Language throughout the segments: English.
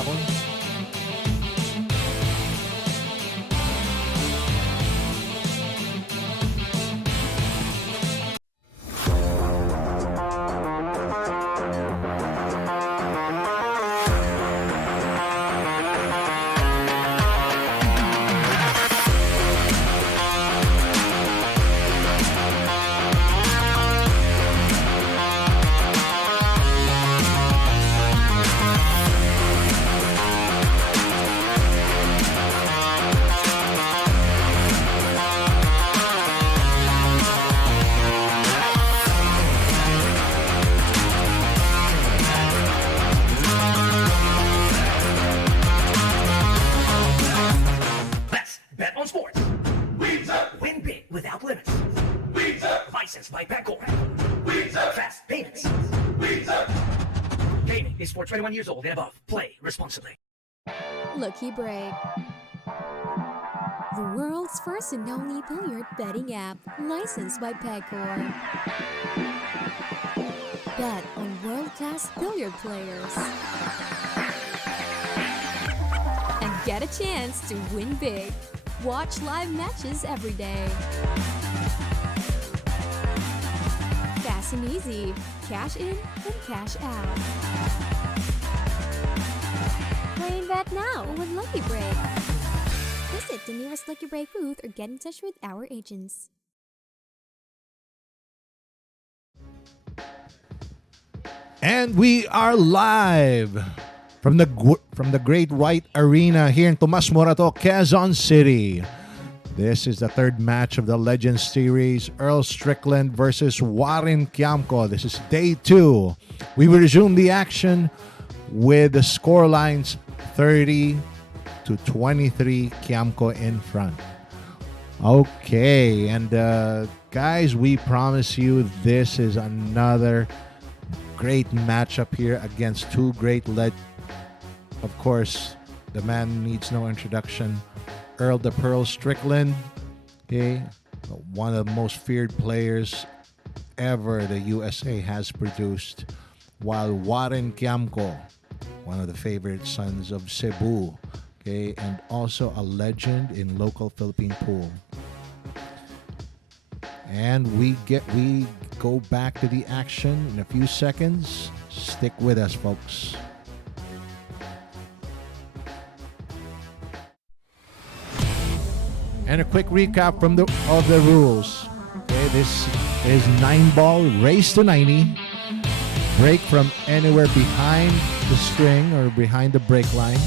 ako. Bet on sports. Win big without limits. Licensed by Pegcor. Fast payments. Gaming is for 21 years old and above. Play responsibly. Lucky Break. The world's first and only billiard betting app, licensed by Pegcor. Bet on world-class billiard players. And get a chance to win big. Watch live matches every day. Fast and easy. Cash in and cash out. Play and bet now with Lucky Break. Visit the nearest Lucky Break booth or get in touch with our agents. And we are live from the Great White Arena here in Tomas Morato, Quezon City. This is the third match of the Legends Series, Earl Strickland versus Warren Kiamco. This is day 2. We will resume the action with the score lines 30-23, Kiamco in front. Okay, and guys, we promise you this is another great matchup here against two great Of course, the man needs no introduction. Earl the Pearl Strickland, okay, one of the most feared players ever the USA has produced, while Warren Kiamco, one of the favorite sons of Cebu, okay, and also a legend in local Philippine pool. And we go back to the action in a few seconds. Stick with us, folks. And a quick recap of the rules. Okay, this is 9-ball, race to 90. Break from anywhere behind the string or behind the break line.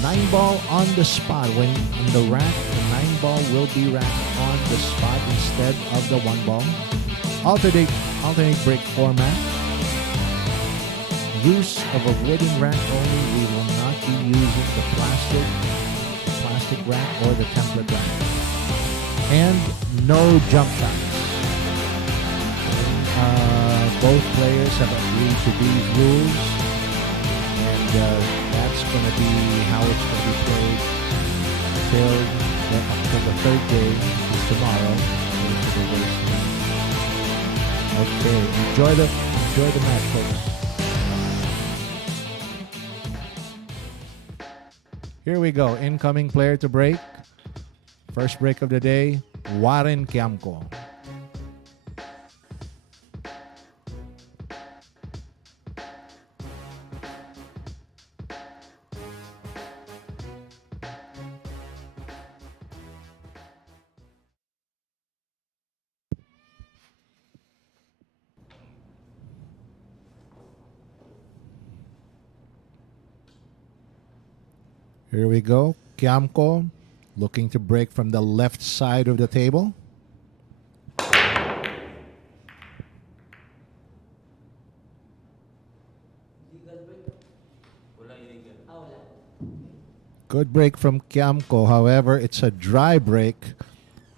9-ball on the spot. When in the rack, the 9-ball will be racked on the spot instead of the 1-ball. Alternate break format. Use of a wooden rack only. We will not be using the plastic rack or the template rack. And no jump shots. Both players have agreed to these rules, and that's going to be how it's going to be played till the third day, which is tomorrow. Okay, enjoy the match, folks. Here we go. Incoming player to break. First break of the day, Warren Kiamco. Here we go. Kiamco looking to break from the left side of the table. Good break from Kiamco. However, it's a dry break.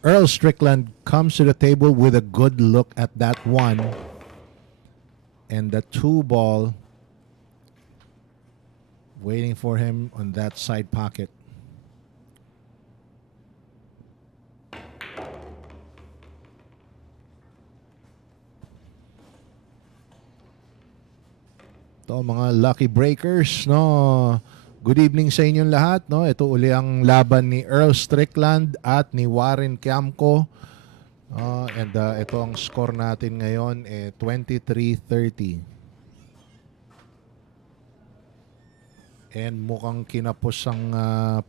Earl Strickland comes to the table with a good look at that one. And the 2-ball waiting for him on that side pocket. Ito, mga lucky breakers, no? Good evening sa inyong lahat, no? Ito uli ang laban ni Earl Strickland at ni Warren Kiamco. Ito ang score natin ngayon, 23-30. And mukhang kinapos ang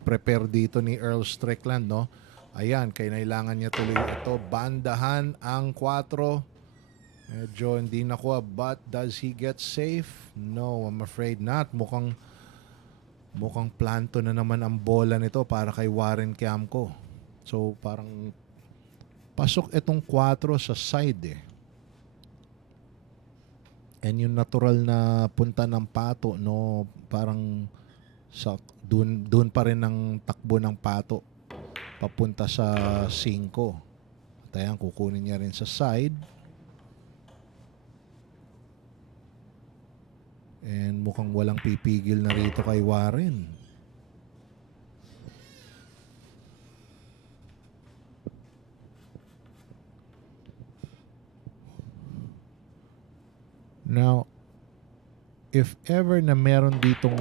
prepare dito ni Earl Strickland, no? Ayan, kailangan niya tuloy ito. Bandahan ang 4. Medyo hindi nakuha, but does he get safe? No, I'm afraid not. Mukhang planto na naman ang bola nito para kay Warren Kiamco. So parang pasok itong 4 sa side And yung natural na punta ng pato, no, parang dun pa rin ang takbo ng pato papunta sa 5. At ayan, kukunin niya rin sa side. And mukhang walang pipigil na rito kay Warren. Now, if ever na meron ditong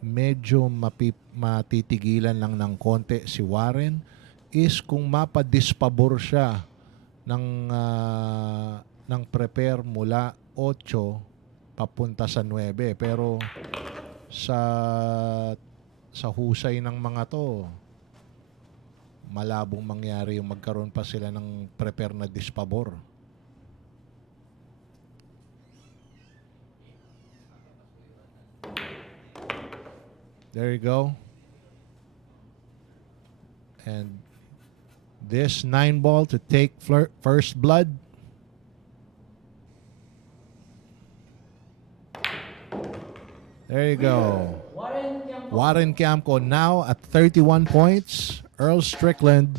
medyo matitigilan lang ng konti si Warren is kung mapadispabor siya ng prepare mula 8 papunta sa 9, pero sa husay ng mga to malabong mangyari yung magkaroon pa sila ng prepare na dispabor. There you go. And this 9 ball to take first blood. There you go. Warren Kiamco now at 31 points. Earl Strickland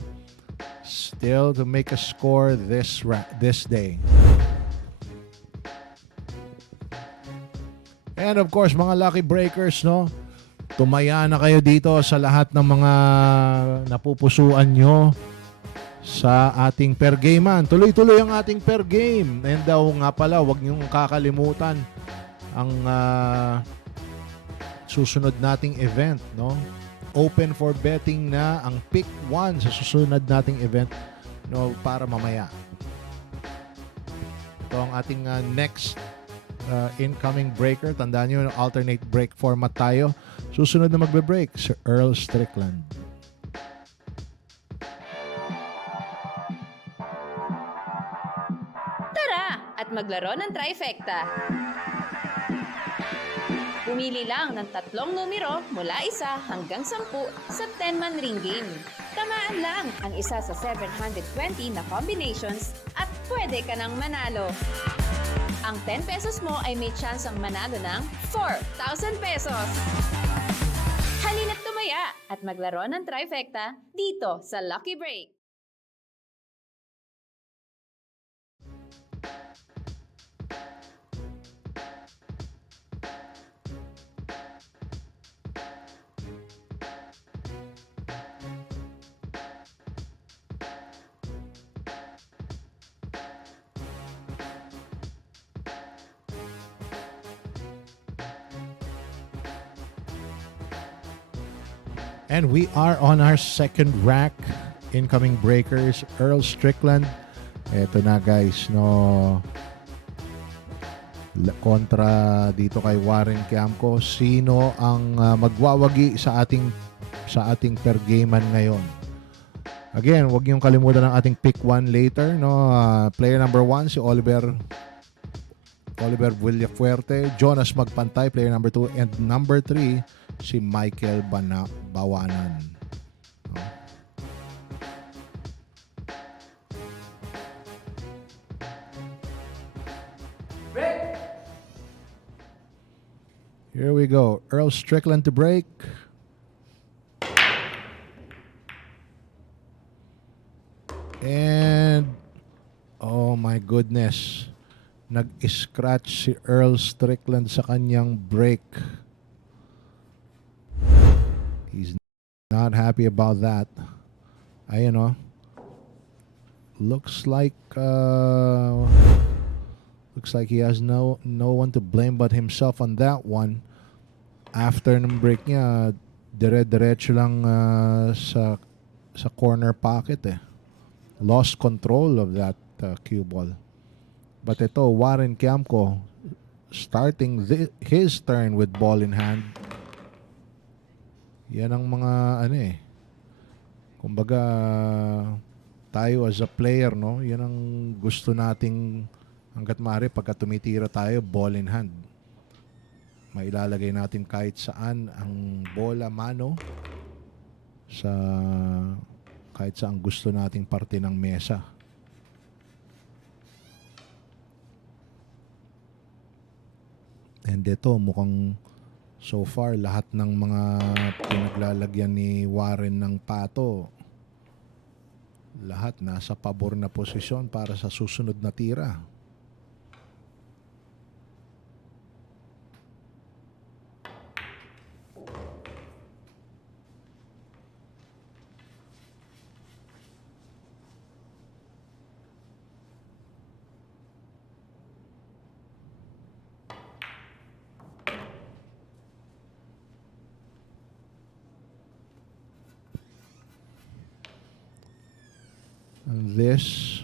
still to make a score this day. And of course, mga lucky breakers, no? Tumaya na kayo dito sa lahat ng mga napupusuan nyo sa ating per gamean. Tuloy-tuloy ang ating per game. And nga pala, huwag niyong kakalimutan ang susunod nating event, no? Open for betting na ang pick 1 sa susunod nating event, no, para mamaya. Ito ang ating next incoming breaker. Tandaan nyo, alternate break format tayo. Susunod na magbe-break, si Earl Strickland. Tara at maglaro ng trifecta. Pumili lang ng 3 numero mula 1 hanggang 10 sa 10-man ring game. Tamaan lang ang isa sa 720 na combinations at pwede ka nang manalo. Ang 10 pesos mo ay may chance ang manalo ng 4,000 pesos. Halina't tumaya at maglaro ng trifecta dito sa Lucky Break. And we are on our second rack. Incoming breakers, Earl Strickland. Eto na guys, no. Kontra dito kay Warren Kiamco. Sino ang magwawagi sa ating per gamean ngayon? Again, huwag niyong kalimutan ang ating pick 1 later, no. Player number 1 si Oliver Villafuerte, Jonas Magpantay, player number 2, and number 3 si Michael Bawanan. Break! Here we go. Earl Strickland to break. And oh my goodness. Nag-scratch si Earl Strickland sa kanyang break. He's not happy about that. Ayun, oh. Looks like he has no one to blame but himself on that one. after ng break niya, dire-diretso lang sa corner pocket eh. Lost control of that cue ball. But ito, Warren Kiamco starting his turn with ball in hand. Yan ang mga kumbaga tayo as a player, no? Yan ang gusto nating hanggat maaari pagka tumitira tayo, ball in hand. Mailalagay natin kahit saan ang bola mano sa kahit saan gusto nating parte ng mesa. And ito mukhang so far lahat ng mga pinaglalagyan ni Warren ng pato, lahat nasa pabor na posisyon para sa susunod na tira. And this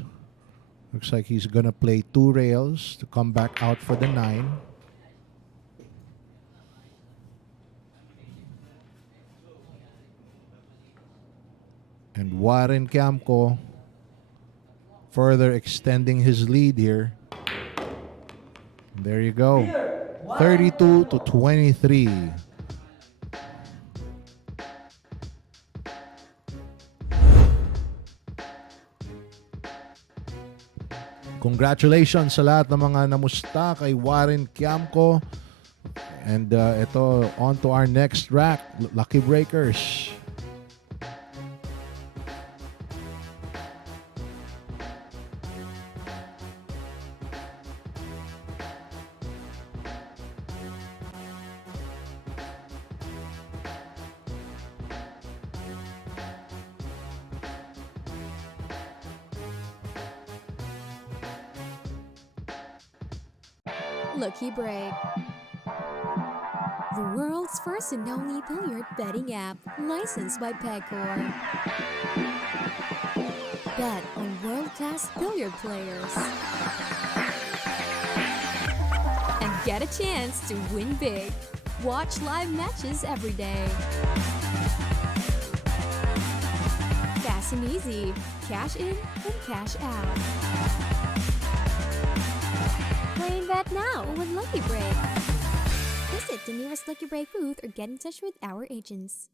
looks like he's gonna play 2 rails to come back out for the 9. And Warren Kiamco further extending his lead here. There you go. 32-23. Congratulations sa lahat ng mga namusta kay Warren Kiamco. And ito, on to our next rack, Lucky Breakers. Lucky Break. The world's first and only billiard betting app, licensed by Pegcor. Bet on world-class billiard players. And get a chance to win big. Watch live matches every day. Fast and easy. Cash in and cash out. Play and bet now with Lucky Break. Visit the nearest Lucky Break booth or get in touch with our agents.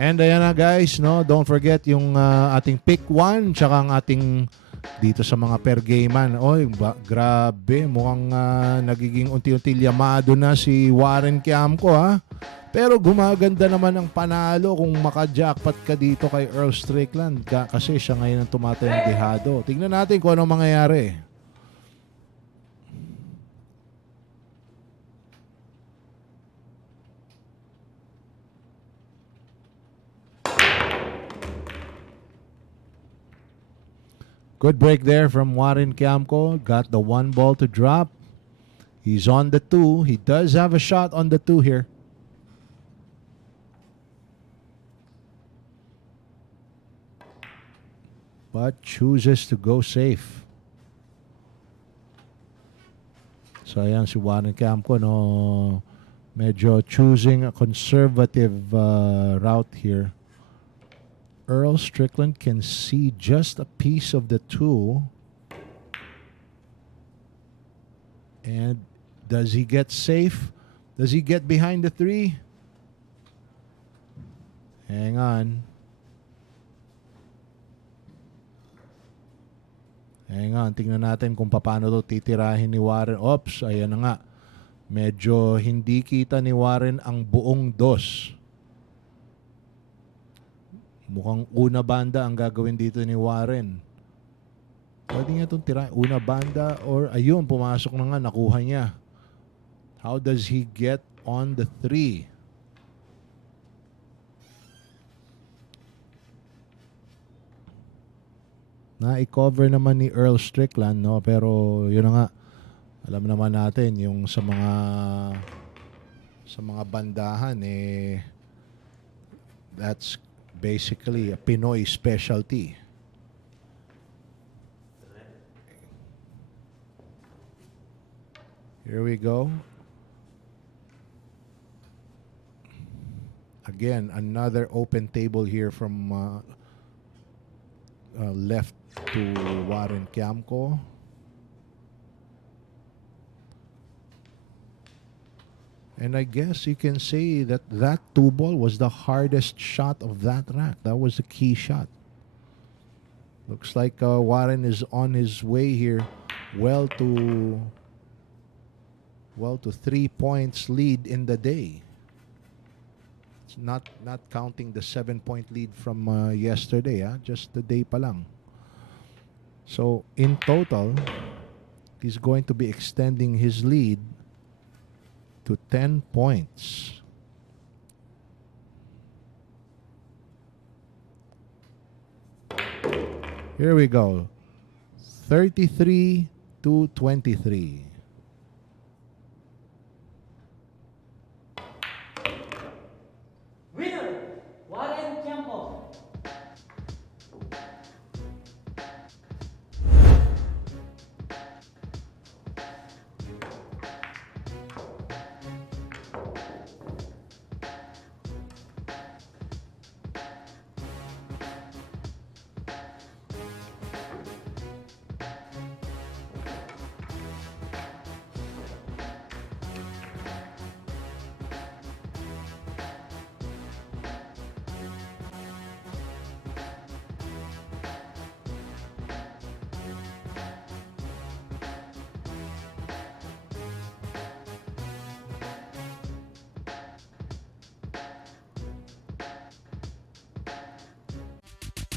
And ayan na guys, no, don't forget yung ating pick 1 tsaka ang ating dito sa mga per gamean. Oy, grabe, mukhang nagiging unti-unti yamado na si Warren Kiamco ha. Pero gumaganda naman ang panalo kung maka-jackpot ka dito kay Earl Strickland kasi siya ngayon ang tumatayong dehado. Tingnan natin kung anong mangyayari. Good break there from Warren Kiamco. Got the 1 ball to drop. He's on the 2. He does have a shot on the 2 here. But chooses to go safe. So ayan si Warren Kiamco, no, medyo choosing a conservative route here. Earl Strickland can see just a piece of the 2. And does he get safe? Does he get behind the 3? Hang on. Hang on. Tingnan natin kung paano to titirahin ni Warren. Oops, ayan na nga. Medyo hindi kita ni Warren ang buong 2. Mukhang una banda ang gagawin dito ni Warren. Pwede nga itong tirahin. Una banda or ayun, pumasok na nga. Nakuha niya. How does he get on the 3? Na-cover naman ni Earl Strickland, no? Pero yun na nga, alam naman natin yung sa mga bandahan that's basically a Pinoy specialty. Here we go. Again, another open table here from left to Warren Kiamco. And I guess you can say that 2-ball was the hardest shot of that rack. That was the key shot. Looks like Warren is on his way here. Well to 3 points lead in the day. It's not counting the 7-point lead from yesterday. Just the day pa lang. So in total, he's going to be extending his lead to 10 points. Here we go. 33-23. Winner, Warren Kiamco.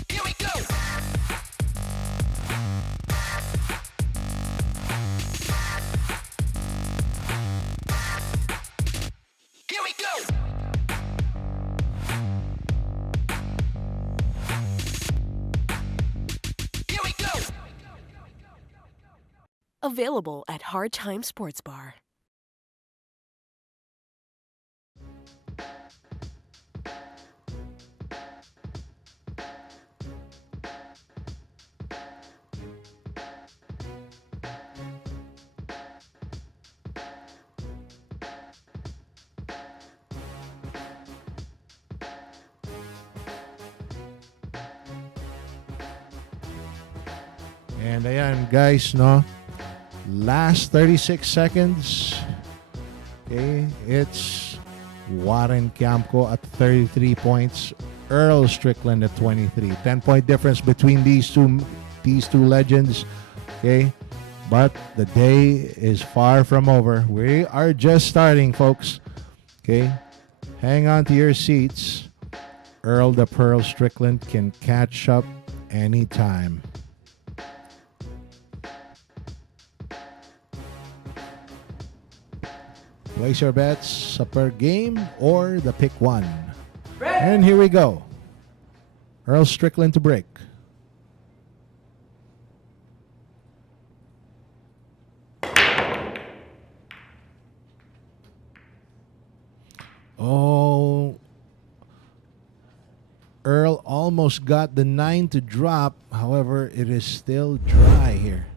Here we go. Here we go. Here we go. Available at Hard Time Sports Bar. And ayan guys, no? Last 36 seconds. Okay, it's Warren Kiamco at 33 points. Earl Strickland at 23. 10-point difference between these two legends. Okay, but the day is far from over. We are just starting, folks. Okay, hang on to your seats. Earl the Pearl Strickland can catch up anytime. Place your bets sa per game or the pick one. And here we go. Earl Strickland to break. Oh, Earl almost got the 9 to drop. However, it is still dry here.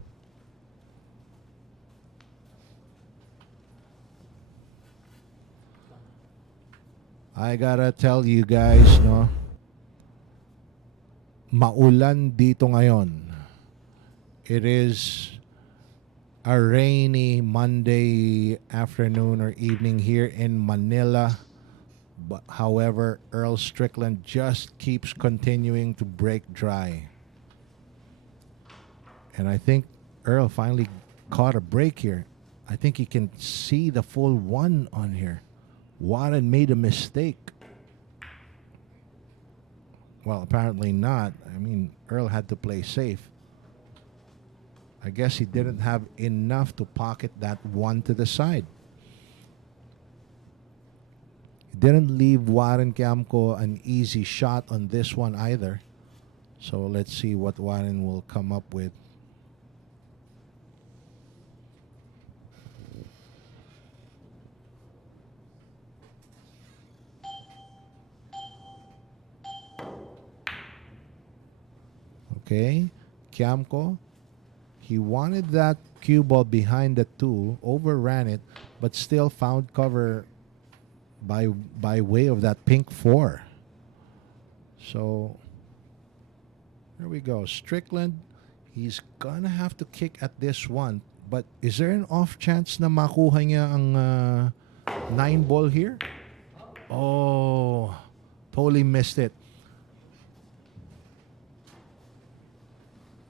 I gotta tell you guys, no, maulan dito ngayon. It is a rainy Monday afternoon or evening here in Manila. But however, Earl Strickland just keeps continuing to break dry. And I think Earl finally caught a break here. I think he can see the full one on here. Warren made a mistake. Well, apparently not. I mean, Earl had to play safe. I guess he didn't have enough to pocket that one to the side. He didn't leave Warren Kiamco an easy shot on this one either. So let's see what Warren will come up with. Okay, Kiamco. He wanted that cue ball behind the two, overran it, but still found cover by way of that pink 4. So there we go. Strickland, he's gonna have to kick at this one. But is there an off chance na makuha niya ang 9 ball here? Oh, totally missed it.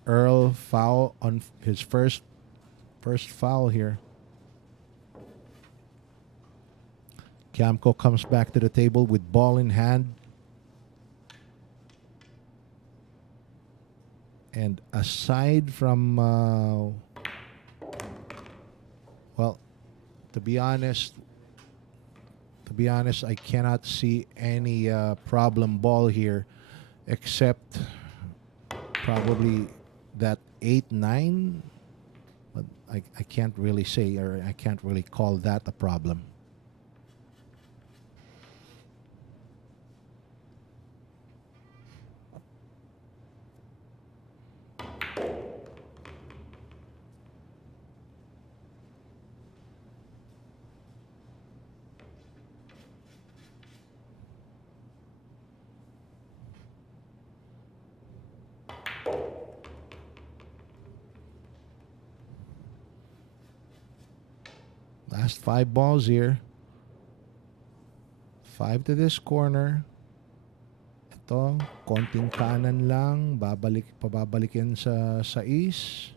Earl foul on his first foul here. Kiamco comes back to the table with ball in hand. And aside from, well, to be honest, I cannot see any problem ball here, except probably that 8-9, but I can't really say, or I can't really call that a problem. Last 5 balls here. 5 to this corner. Ito, konting kanan lang. Pababalikin sa sais.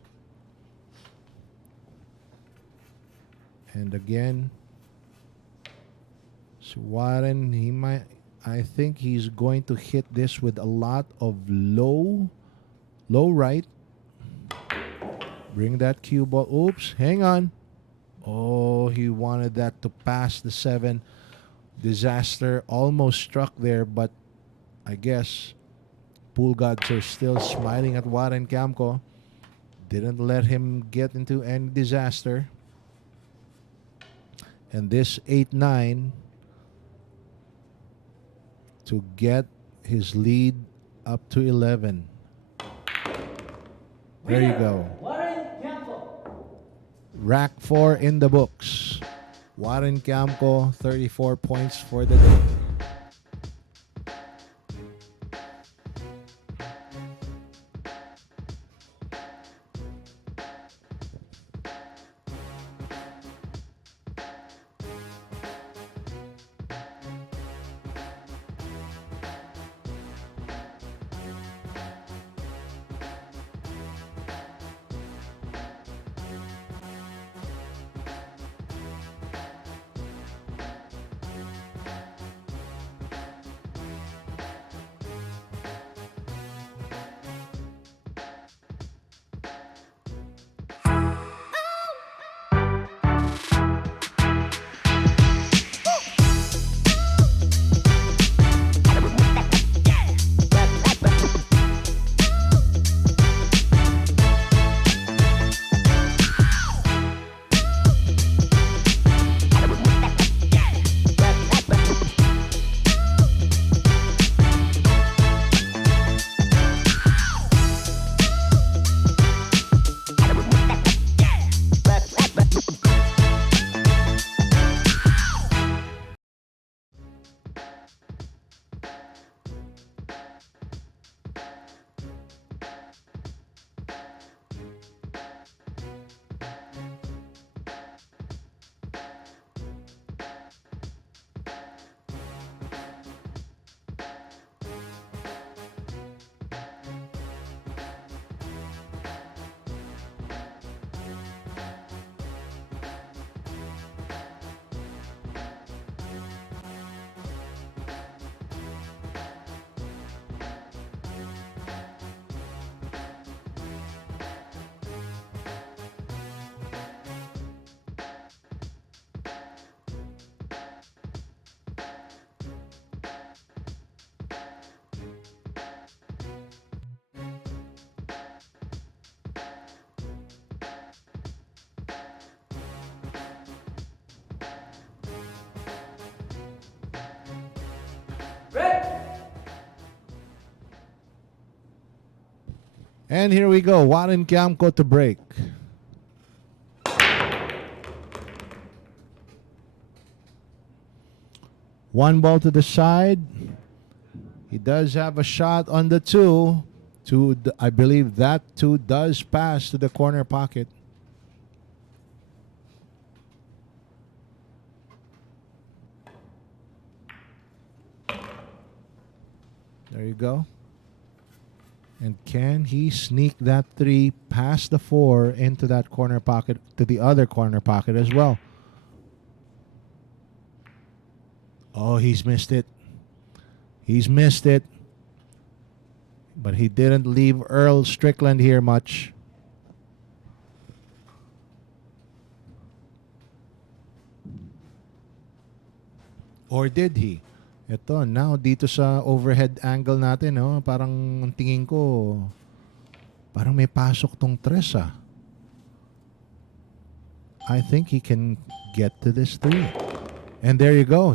And again, so Warren, I think he's going to hit this with a lot of low right. Bring that cue ball. Oops, hang on. Oh, he wanted that to pass the 7. Disaster almost struck there, but I guess pool gods are still smiling at Warren Kiamco. Didn't let him get into any disaster. And this 8-9 to get his lead up to 11. There you go. Rack 4 in the books. Warren Kiamco, 34 points for the day. And here we go. Warren Kiamco to break. One ball to the side. He does have a shot on the 2. I believe that 2 does pass to the corner pocket. There you go. And can he sneak that 3 past the 4 into that corner pocket, to the other corner pocket as well? Oh, he's missed it. He's missed it. But he didn't leave Earl Strickland here much. Or did he? Ito, now dito sa overhead angle natin, oh, parang ang tingin ko, parang may pasok tong 3 ah. I think he can get to this 3. And there you go.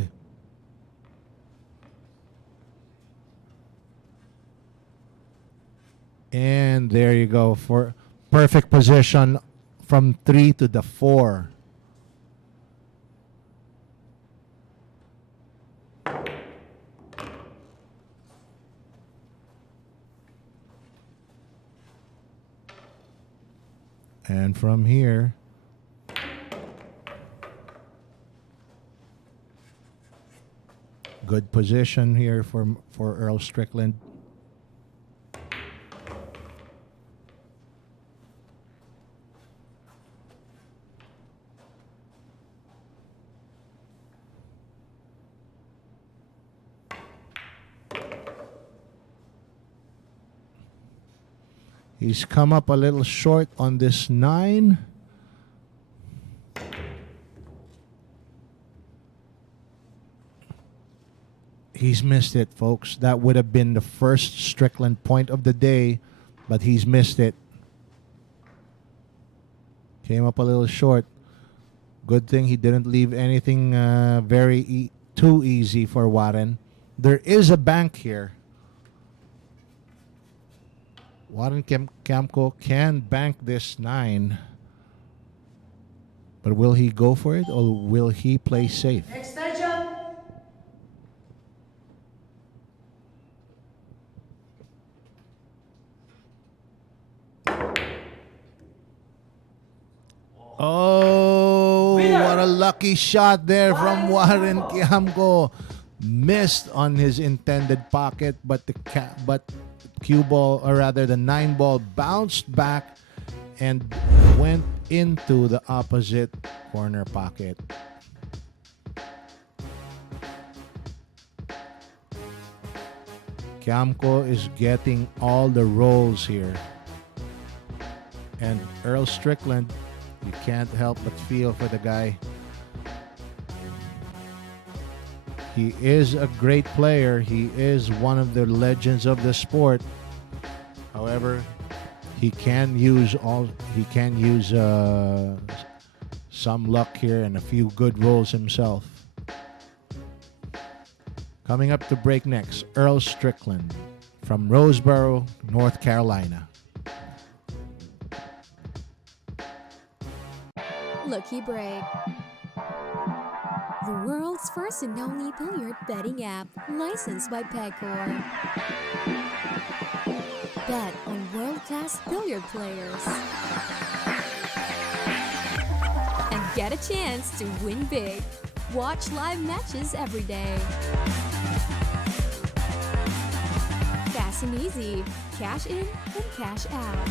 And there you go for perfect position from 3 to the 4. And from here, good position here for Earl Strickland. He's come up a little short on this 9. He's missed it, folks. That would have been the first Strickland point of the day, but he's missed it. Came up a little short. Good thing he didn't leave anything too easy for Warren. There is a bank here. Warren Kiamco can bank this 9. But will he go for it or will he play safe? Extension. Oh, what a lucky shot there from Warren Kiamco. Missed on his intended pocket, but cue ball, or rather the 9 ball, bounced back and went into the opposite corner pocket. Kiamco is getting all the rolls here. And Earl Strickland, you can't help but feel for the guy. He is a great player. He is one of the legends of the sport. However, he can use some luck here and a few good rolls himself. Coming up to break next, Earl Strickland from Roseboro, North Carolina. Lucky Break. The world's first and only billiard betting app, licensed by Pegcor. Bet on world-class billiard players. And get a chance to win big. Watch live matches every day. Fast and easy. Cash in and cash out.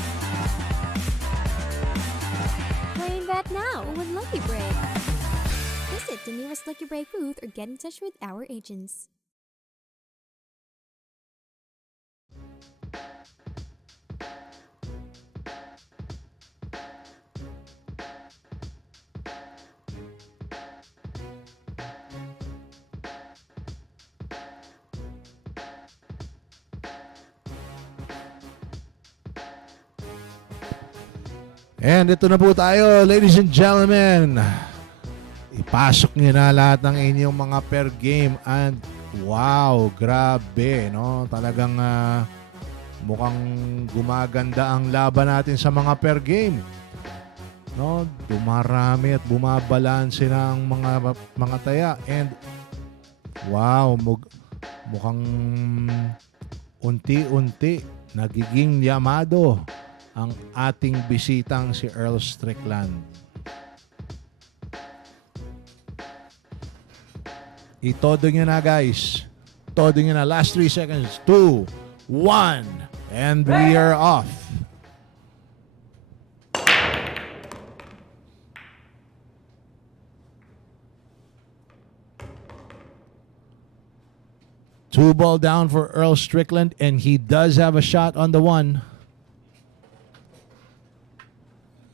Playing that now with Lucky Break. Visit the nearest Lucky Break booth or get in touch with our agents. And ito na po tayo, ladies and gentlemen. Ipasok niyo na lahat ng inyong mga per game. And wow, grabe, no? Talagang mukhang gumaganda ang laban natin sa mga per game. No, dumarami at bumabalanse na ang mga taya, and wow, mukhang unti-unti nagiging yamado ang ating bisitang si Earl Strickland. Itodo nyo na, guys. Todo nyo na. Last 3 seconds. 2, 1. And we are off. Two ball down for Earl Strickland, and he does have a shot on the 1.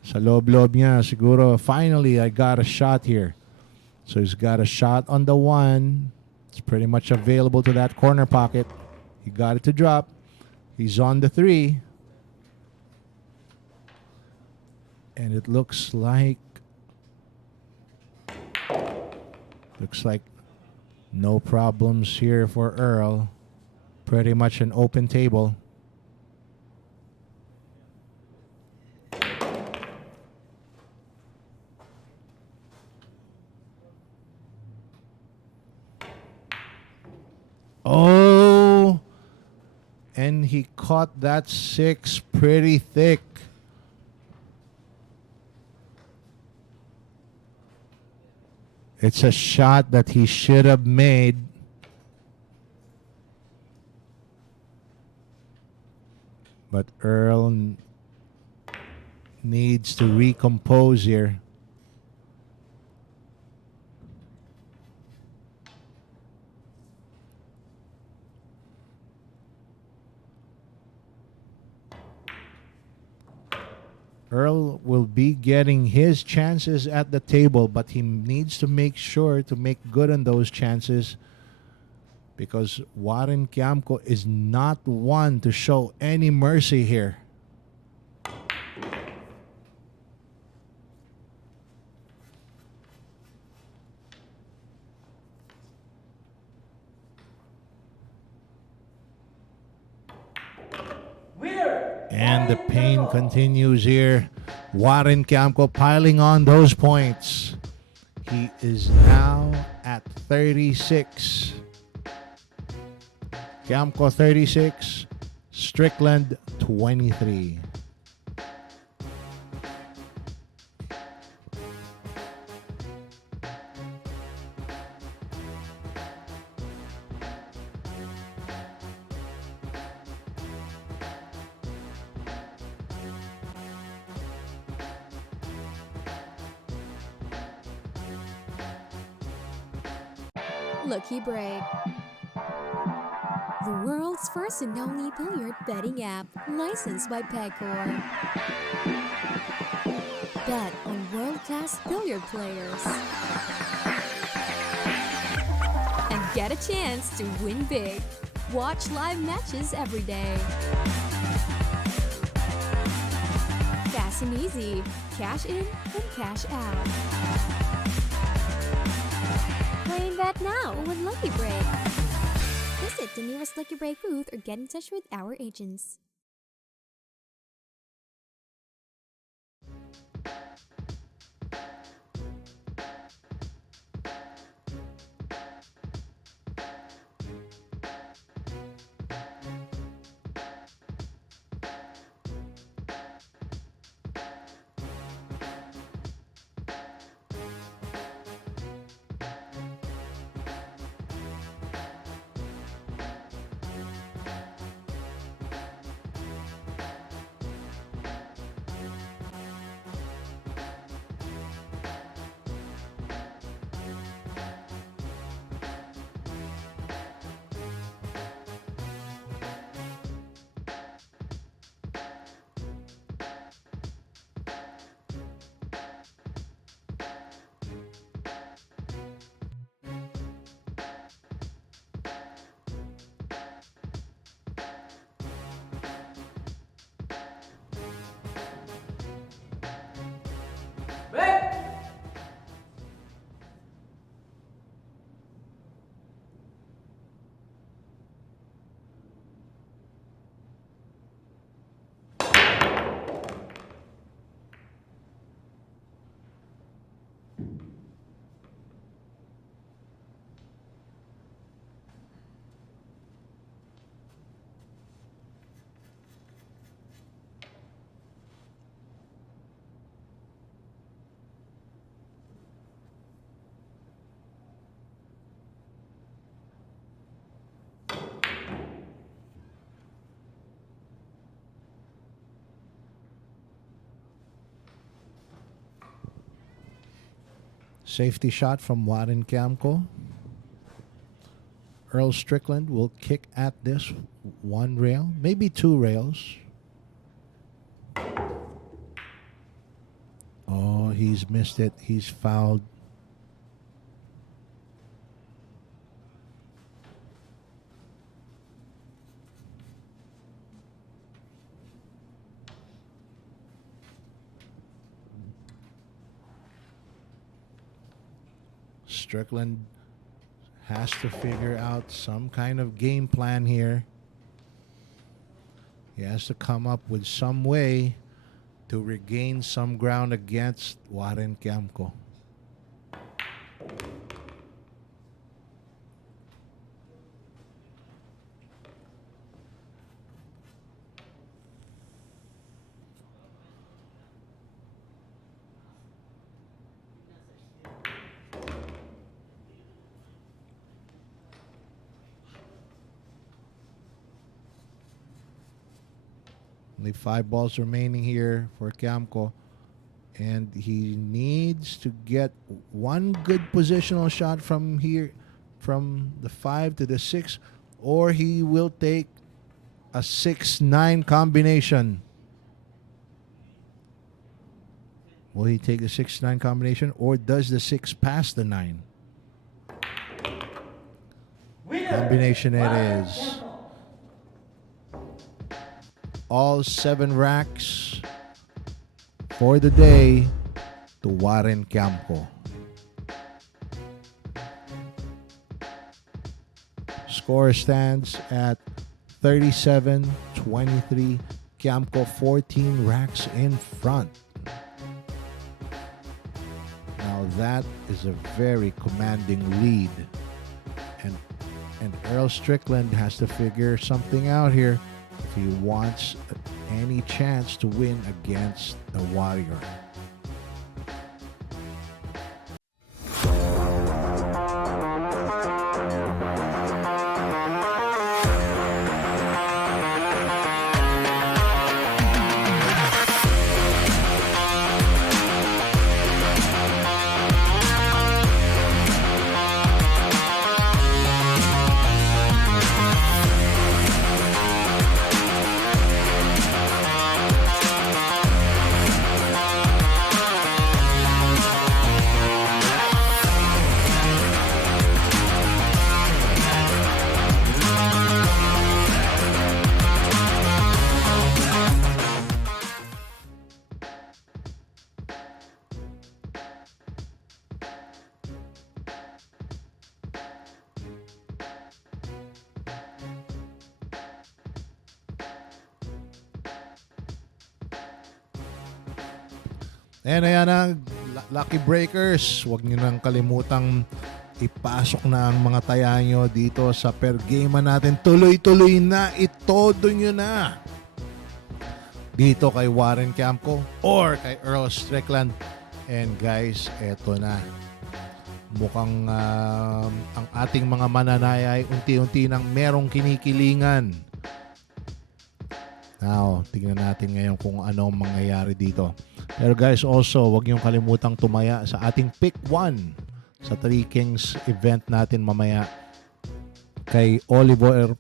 Sa loob-loob niya, siguro, finally, I got a shot here. So he's got a shot on the 1. It's pretty much available to that corner pocket. He got it to drop. He's on the 3. And it looks like no problems here for Earl. Pretty much an open table. Oh, and he caught that 6 pretty thick. It's a shot that he should have made. But Earl needs to recompose here. Earl will be getting his chances at the table, but he needs to make sure to make good on those chances, because Warren Kiamco is not one to show any mercy here. And the pain continues here. Warren Kiamco piling on those points. He is now at 36. Kiamco 36, Strickland 23. Lucky Break. The world's first and only billiard betting app, licensed by Pegcor. Bet on world-class billiard players. And get a chance to win big. Watch live matches every day. Fast and easy. Cash in and cash out. Play and bet now with Lucky Break. Visit the nearest Lucky Break booth or get in touch with our agents. Safety shot from Warren Kiamco. Earl Strickland will kick at this one rail, maybe two rails. Oh, he's missed it. He's fouled. Strickland has to figure out some kind of game plan here. He has to come up with some way to regain some ground against Warren Kiamco. Only 5 balls remaining here for Kiamco. And he needs to get one good positional shot from here, from the 5 to the 6, or he will take a 6-9 combination. Will he take the 6-9 combination, or does the 6 pass the 9? Combination it is. All 7 racks for the day to Warren Kiamco. Score stands at 37-23. Kiamco 14 racks in front. Now that is a very commanding lead. And Earl Strickland has to figure something out here if he wants any chance to win against the Warrior. And ayan ang Lucky Breakers. Huwag nyo nang kalimutang ipasok na ang mga taya nyo dito sa per game natin. Tuloy-tuloy na. Itodo nyo na. Dito kay Warren Kiamco or kay Earl Strickland. And guys, eto na. Mukhang ang ating mga mananaya ay unti-unti nang merong kinikilingan. Now, tingnan natin ngayon kung ano ang mangyayari dito. Pero guys, also, huwag niyong kalimutang tumaya sa ating Pick 1 sa 3 Kings event natin mamaya kay Oliver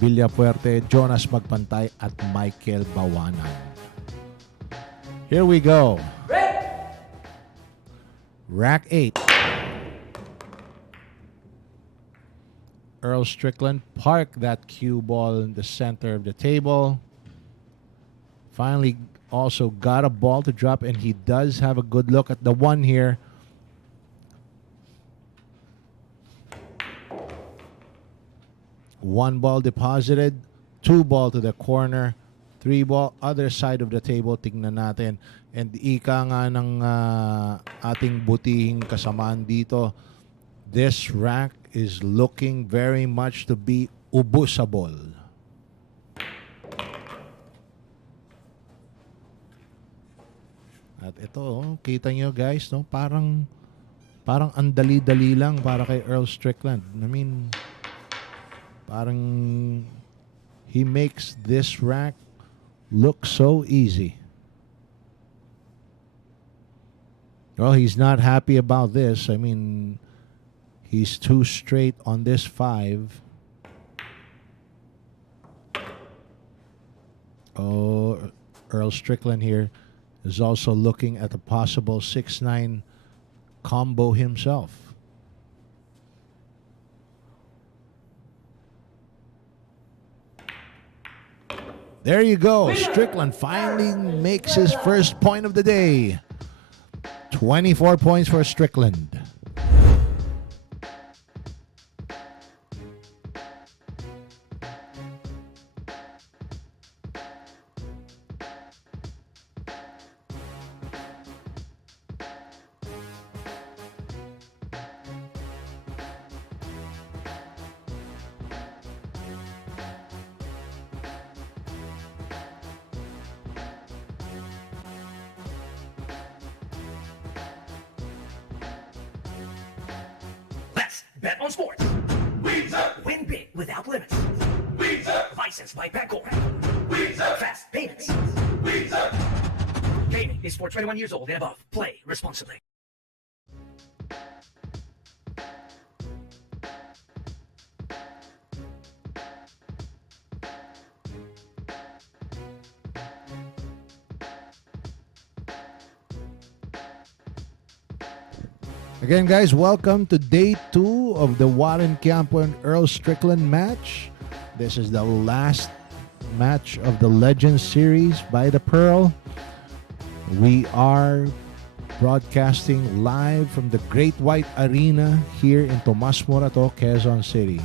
Villafuerte, Jonas Magpantay at Michael Bawanan. Here we go. Rack 8. Earl Strickland, park that cue ball in the center of the table. Finally also got a ball to drop, and he does have a good look at the one here. One ball deposited, 2 ball to the corner, 3 ball other side of the table. Tingnan natin. And ika nga ng ating butihing kasamaan dito, this rack is looking very much to be ubusable. At ito, kita nyo guys, no? Parang andali-dali lang para kay Earl Strickland. I mean, parang he makes this rack look so easy. Well, he's not happy about this. I mean, he's too straight on this 5. Oh, Earl Strickland here is also looking at a possible 6-9 combo himself. There you go. Strickland finally makes his first point of the day. 24 points for Strickland. Let's bet on sports. Win big without limits. Licensed by Bancorp. Fast payments. Gaming is for 21 years old and above. Play responsibly. Again, guys, welcome to day 2 of the Warren Kiamco and Earl Strickland match. This is the last match of the Legends series by the Pearl. We are broadcasting live from the Great White Arena here in Tomas Morato, Quezon City.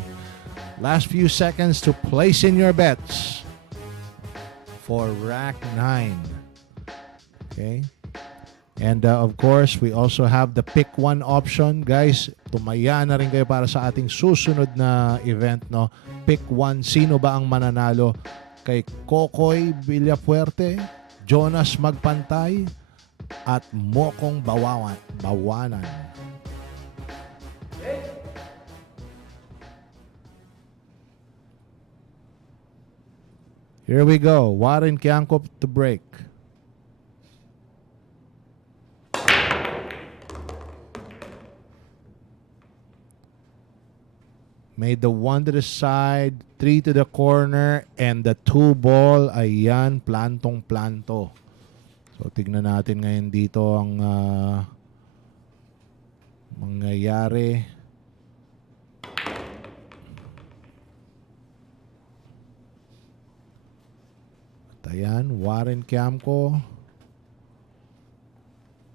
Last few seconds to place in your bets for Rack 9. Okay? And of course, we also have the pick 1 option. Guys, tumaya na rin kayo para sa ating susunod na event, no? Pick 1, sino ba ang mananalo? Kay Kokoy Villafuerte, Jonas Magpantay, at Mokong Bawanan. Here we go. Warren Kiamco to break. Made the 1 to the side, 3 to the corner, and the 2 ball. Ayan, plantong-planto. So, tignan natin ngayon dito ang mangyayari. At ayan, Warren Kiamco.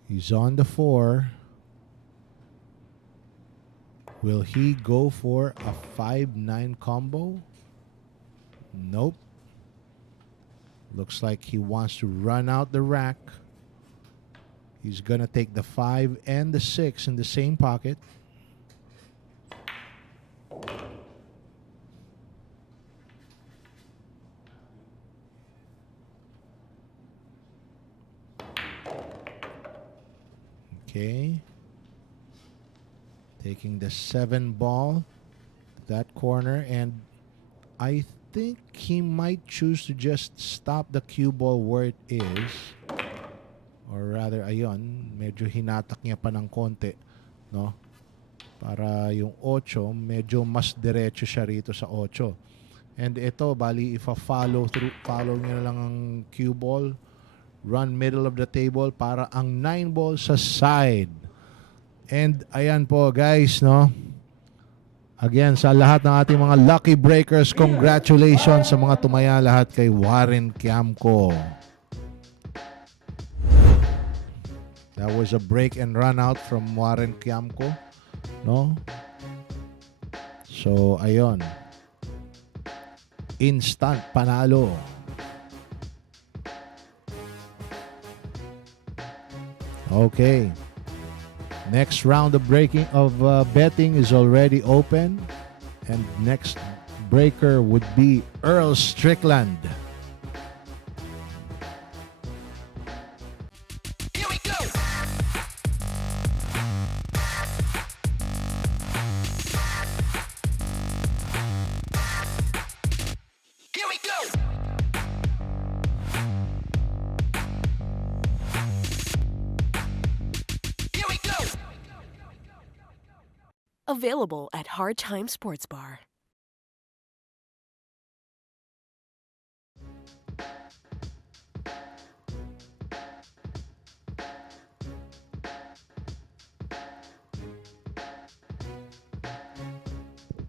He's on the 4. Will he go for a 5-9 combo? Nope. Looks like he wants to run out the rack. He's going to take the 5 and the 6 in the same pocket. Okay. Taking the 7 ball to that corner, and I think he might choose to just stop the cue ball where it is. Or rather, ayun, medyo hinatak niya pa ng konti, no? Para yung 8, medyo mas diretso siya rito sa 8. And ito, bali, if follow niya na lang ang cue ball, run middle of the table para ang 9 ball sa side. And ayan po guys, no? Again, sa lahat ng ating mga lucky breakers, congratulations sa mga tumaya lahat kay Warren Kiamco. That was a break and run out from Warren Kiamco, no? So, ayun. Instant panalo. Okay. Next round of betting is already open, and next breaker would be Earl Strickland. Here we go. Here we go. Available at Hard Time Sports Bar.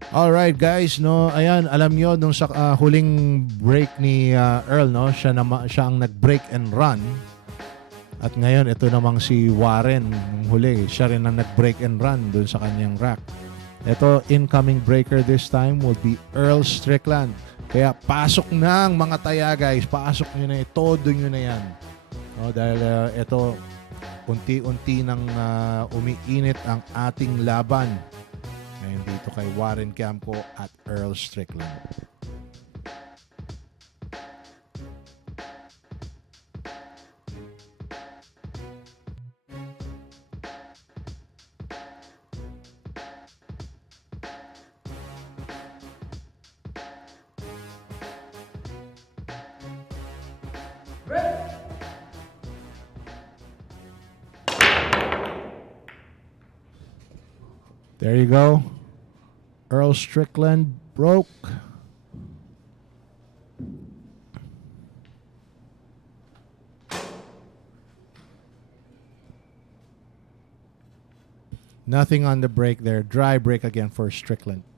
Alright guys, no, ayan, alam nyo nung sa huling break ni Earl, no, siya ang nag-break and run. At ngayon ito namang si Warren nung huli, siya rin ang nag-break and run doon sa kanyang rack. Ito, incoming breaker this time will be Earl Strickland. Kaya pasok na ang mga taya guys, pasok nyo na, todo nyo na yan. No, dahil ito, unti-unti nang umiinit ang ating laban. Ngayon dito kay Warren Kiamco at Earl Strickland. There you go. Earl Strickland broke. Nothing on the break there. Dry break again for Strickland.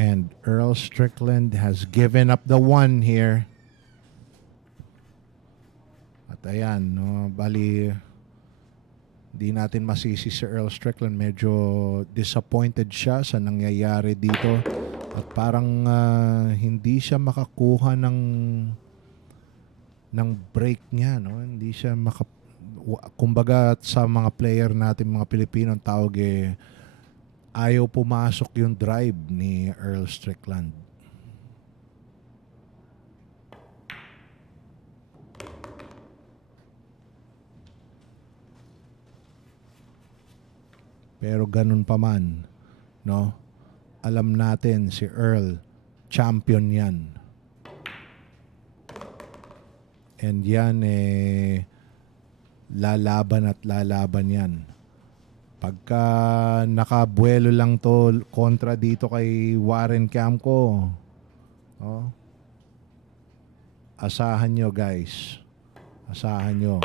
And Earl Strickland has given up the one here. At ayan, no, bali, di natin masisi si Earl Strickland. Medyo disappointed siya sa nangyayari dito. At parang hindi siya makakuha ng break niya. No? Hindi siya kumbaga sa mga player natin, mga Pilipino, ang tawag ayaw pumasok yung drive ni Earl Strickland. Pero ganun pa man, no? Alam natin si Earl, champion yan. And yan lalaban at lalaban yan. Pagka nakabuelo lang to kontra dito kay Warren Kiamco, oh, asahan nyo guys, asahan nyo,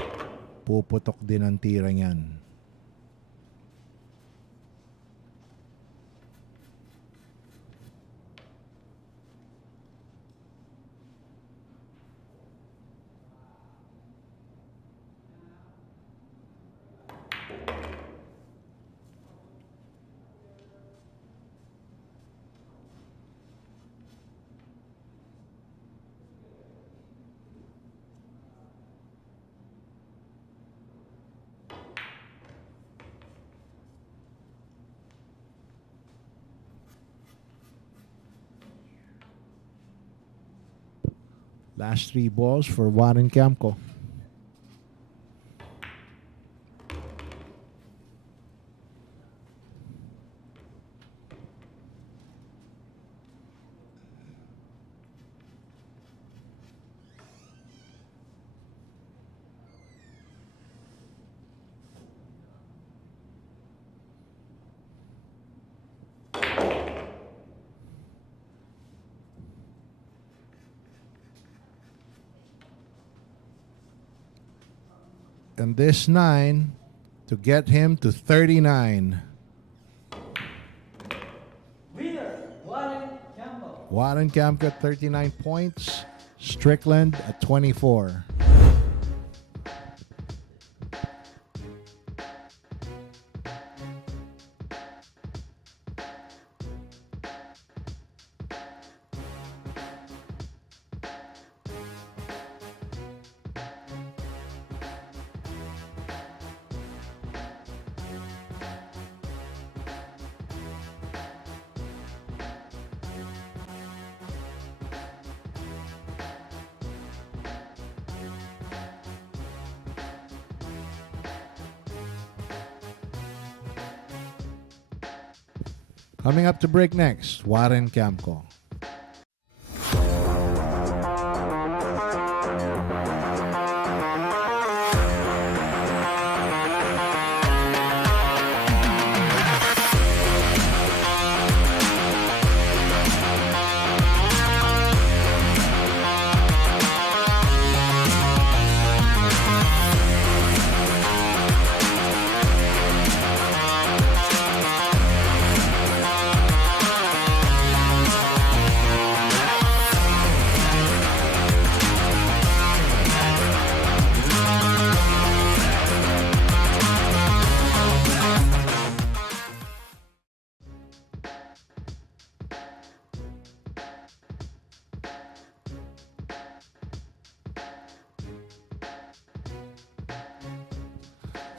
puputok din ang tira niyan. Last 3 balls for Warren Kiamco. And this 9 to get him to 39. Winner, Warren Kiamco. Warren Kiamco at 39 points. Strickland at 24. Coming up to break next, Warren Kiamco.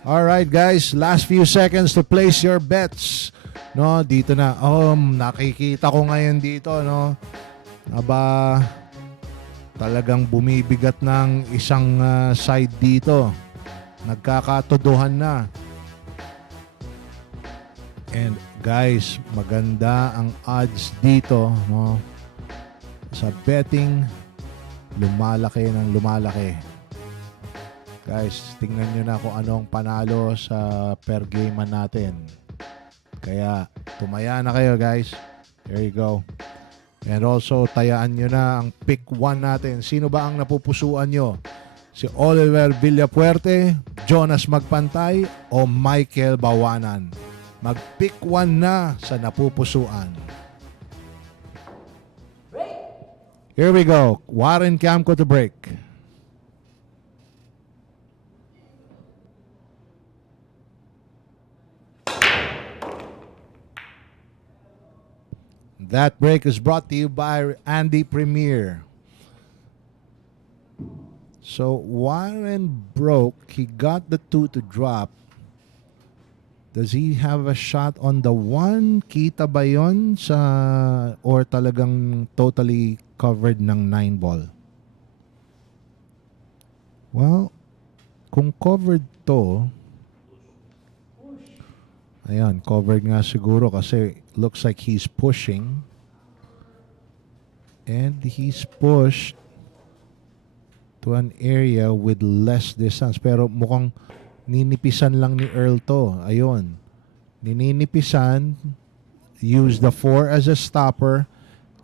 All right, guys, last few seconds to place your bets. No, dito na. Nakikita ko ngayon dito, no. Aba, talagang bumibigat ng isang side dito. Nagkakatodohan na. And guys, maganda ang odds dito, no. Sa betting, lumalaki ng lumalaki. Guys, tingnan nyo na kung anong panalo sa per game natin. Kaya, tumaya na kayo, guys. There you go. And also, tayaan nyo na ang pick 1 natin. Sino ba ang napupusuan nyo? Si Oliver Villapuerte, Jonas Magpantay, o Michael Bawanan? Mag-pick 1 na sa napupusuan. Here we go. Warren Kiamco to break. That break is brought to you by Andy Premier. So Warren broke. He got the 2 to drop. Does he have a shot on the 1? Kita ba yun sa, or talagang totally covered ng 9 ball? Well, kung covered to, ayan, covered nga siguro kasi looks like he's pushing. And he's pushed to an area with less distance. Pero mukhang ninipisan lang ni Earl to. Ayun. Nininipisan. Use the 4 as a stopper.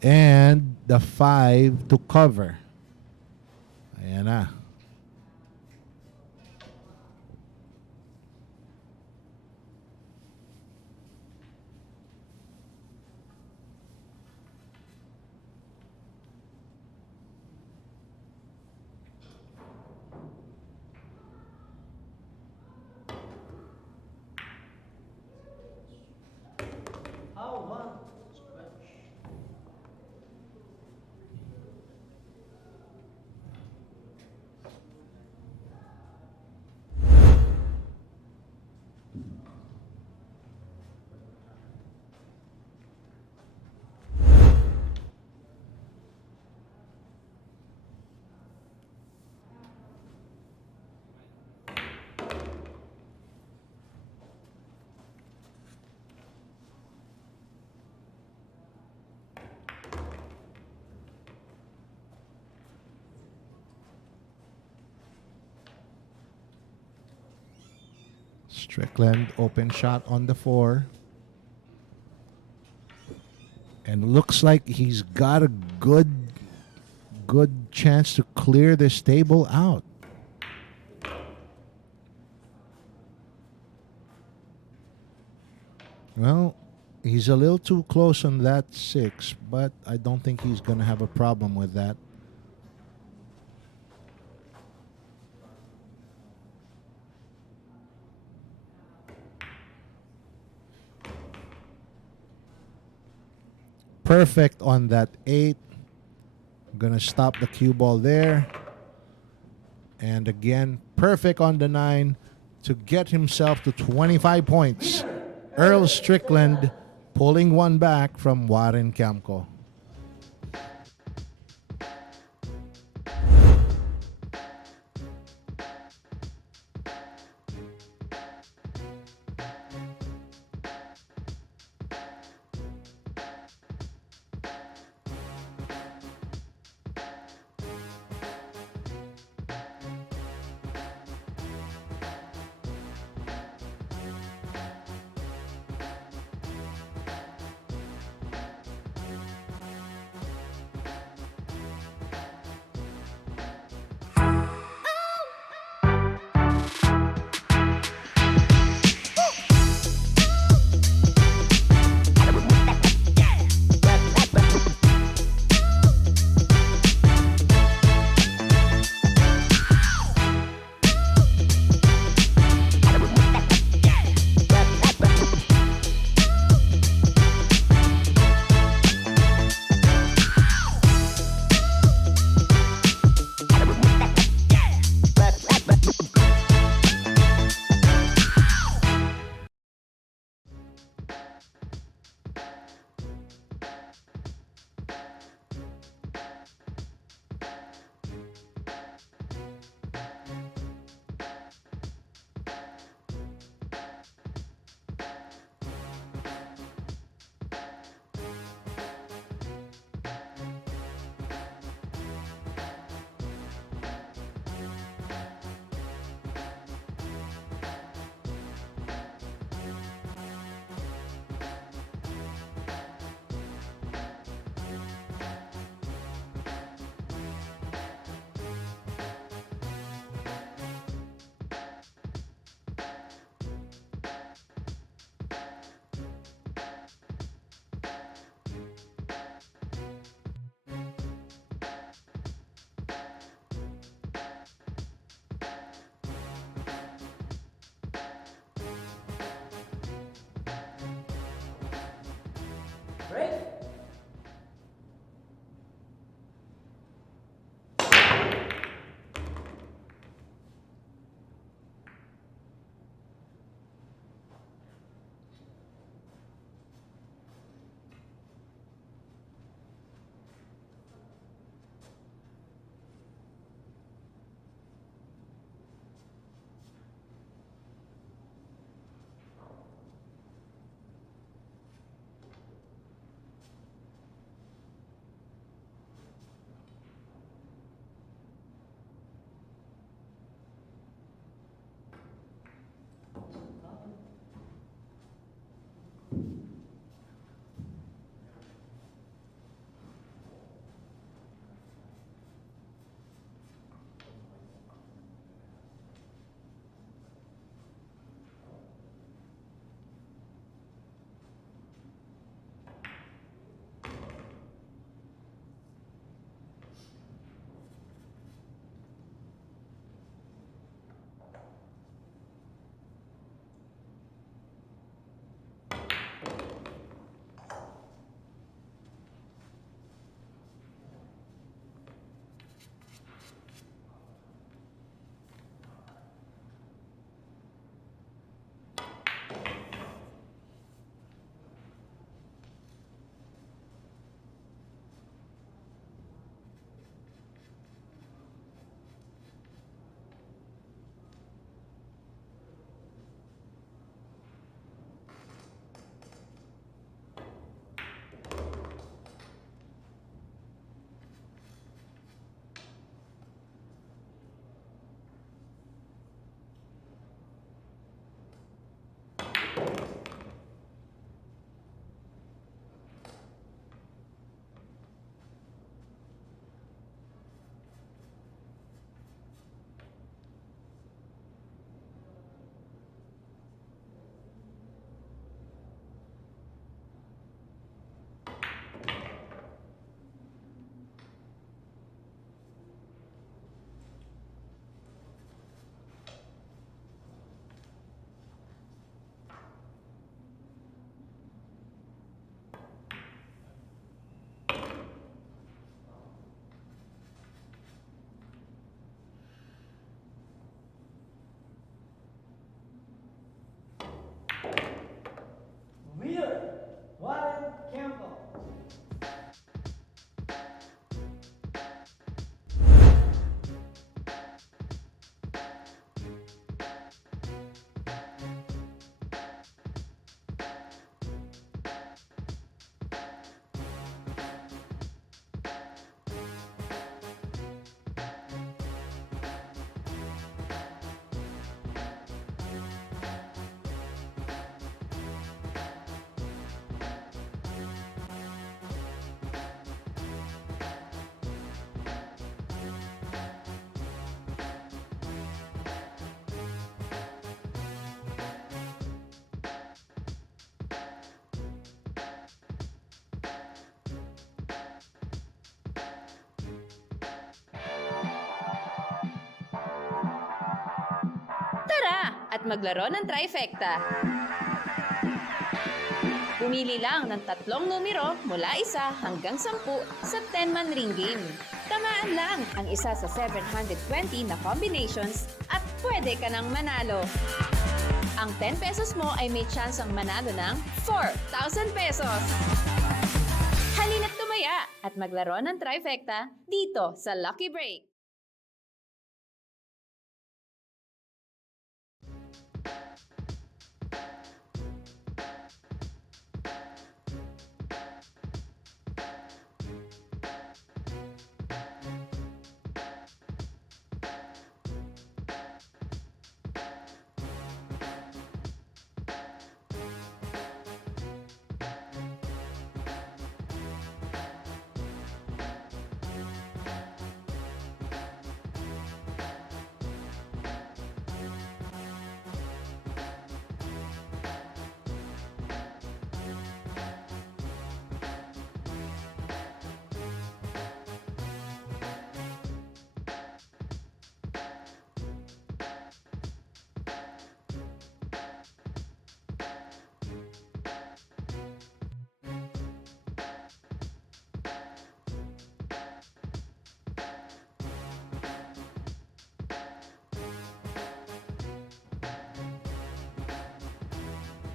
And the 5 to cover. Ayan na. How one stretch. Strickland open shot on the 4. And looks like he's got a good chance to clear this table out. Well, he's a little too close on that 6, but I don't think he's going to have a problem with that. Perfect on that 8. I'm going to stop the cue ball there. And again, perfect on the 9 to get himself to 25 points. Earl Strickland pulling one back from Warren Kiamco. at maglaro ng trifecta. Pumili lang ng 3 numero mula 1 hanggang 10 sa 10-man ring game. Tamaan lang ang isa sa 720 na combinations at pwede ka nang manalo. Ang 10 pesos mo ay may chance ang manalo ng 4,000 pesos. Halina't tumaya at maglaro ng trifecta dito sa Lucky Break.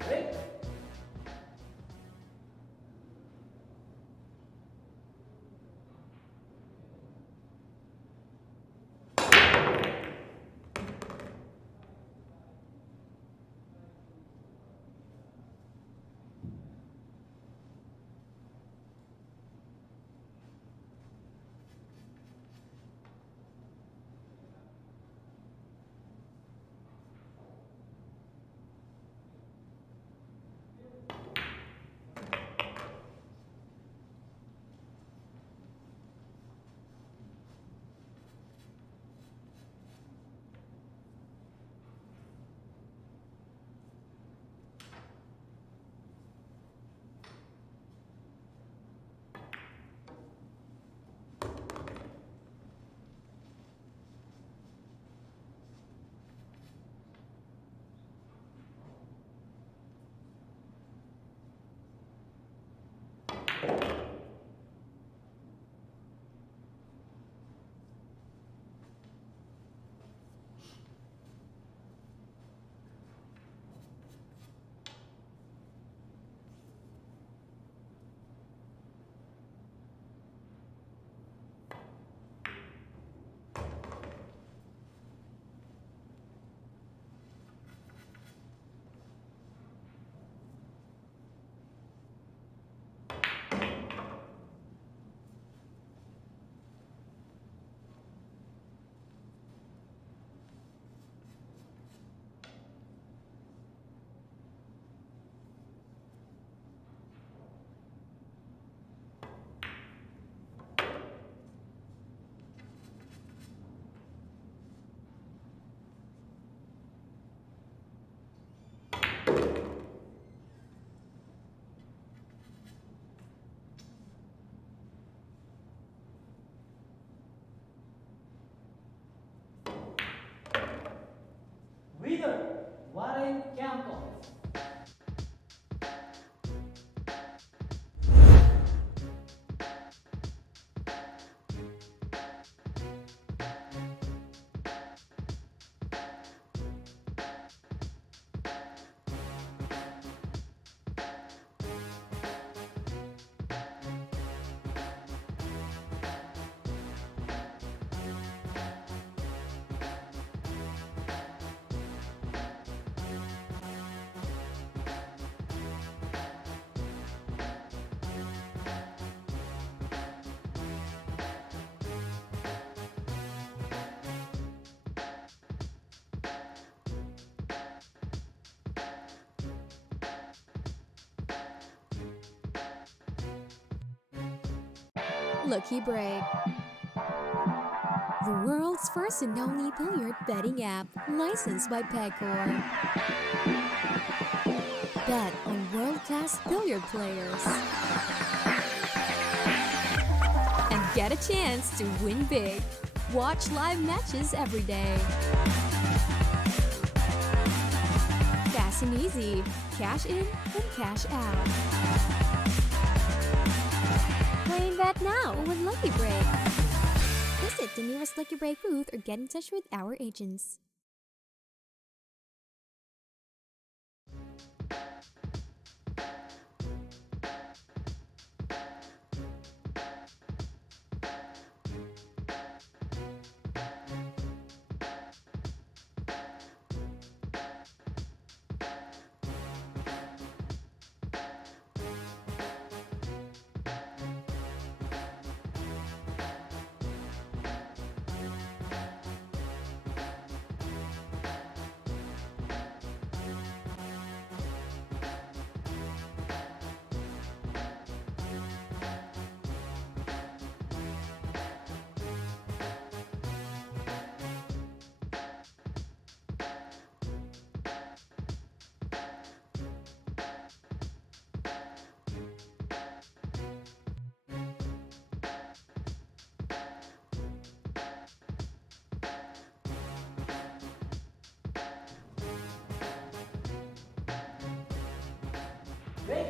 Break. Winner, Kiamco. Lucky Break. The world's first and only billiard betting app, licensed by Pegcor. Bet on world-class billiard players. And get a chance to win big. Watch live matches every day. easy. Cash in and cash out. Claim that now with Lucky Break. Visit the nearest Lucky Break booth or get in touch with our agents. Break.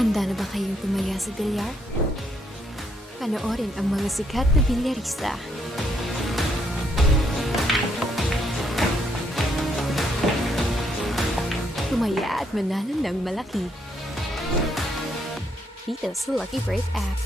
Handa na ba kayong tumaya sa bilyar? Panoorin ang mga sikat na bilyarista. Tumaya at manalo ng malaki. Dito sa Lucky Break app.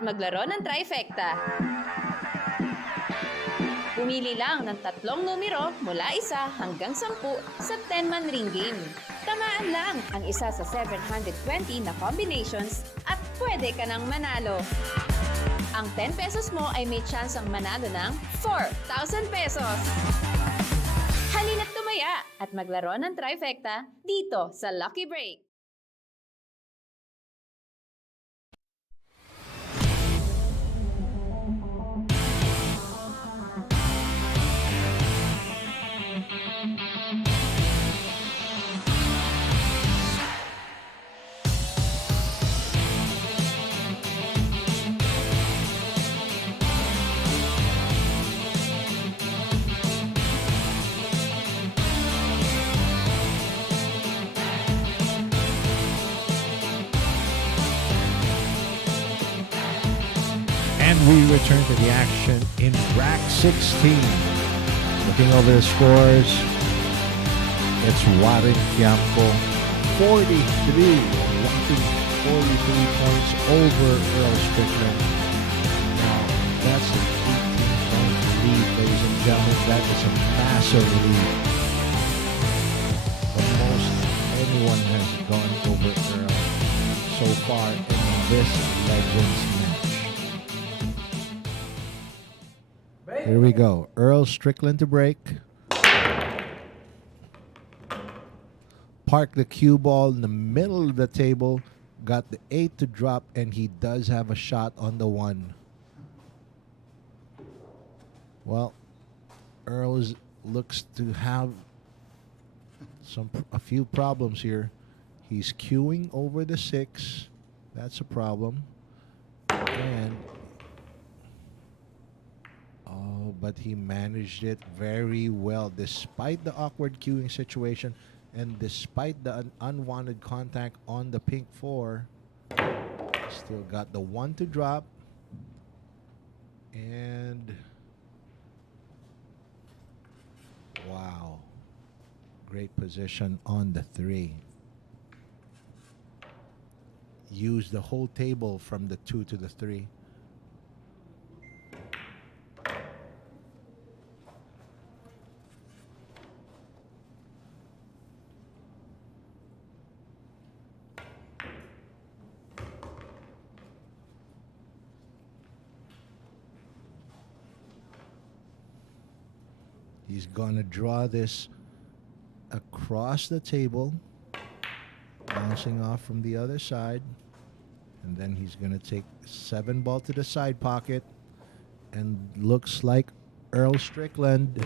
at maglaro ng trifecta. Pumili lang ng 3 numero mula 1 hanggang 10 sa 10-man ring game. Tamaan lang ang isa sa 720 na combinations at pwede ka nang manalo. Ang 10 pesos mo ay may chance ang manalo ng 4,000 pesos. Halina't tumaya at maglaro ng trifecta dito sa Lucky Break. And we return to the action in rack 16. Looking over the scores, it's Warren Kiamco, 43, whopping 43 points over Earl Strickland. Now, that's an 18-point lead, ladies and gentlemen. That is a massive lead. The most anyone has gone over Earl so far in this Legends match. Here we go. Earl Strickland to break. Park the cue ball in the middle of the table. Got the 8 to drop, and he does have a shot on the 1. Well, Earl looks to have a few problems here. He's queuing over the 6. That's a problem. And but he managed it very well despite the awkward queuing situation and despite the unwanted contact on the pink 4. Still got the 1 to drop. And wow. Great position on the 3. Use the whole table from the 2 to the 3. He's gonna draw this across the table, bouncing off from the other side, and then he's gonna take 7 ball to the side pocket, and looks like Earl Strickland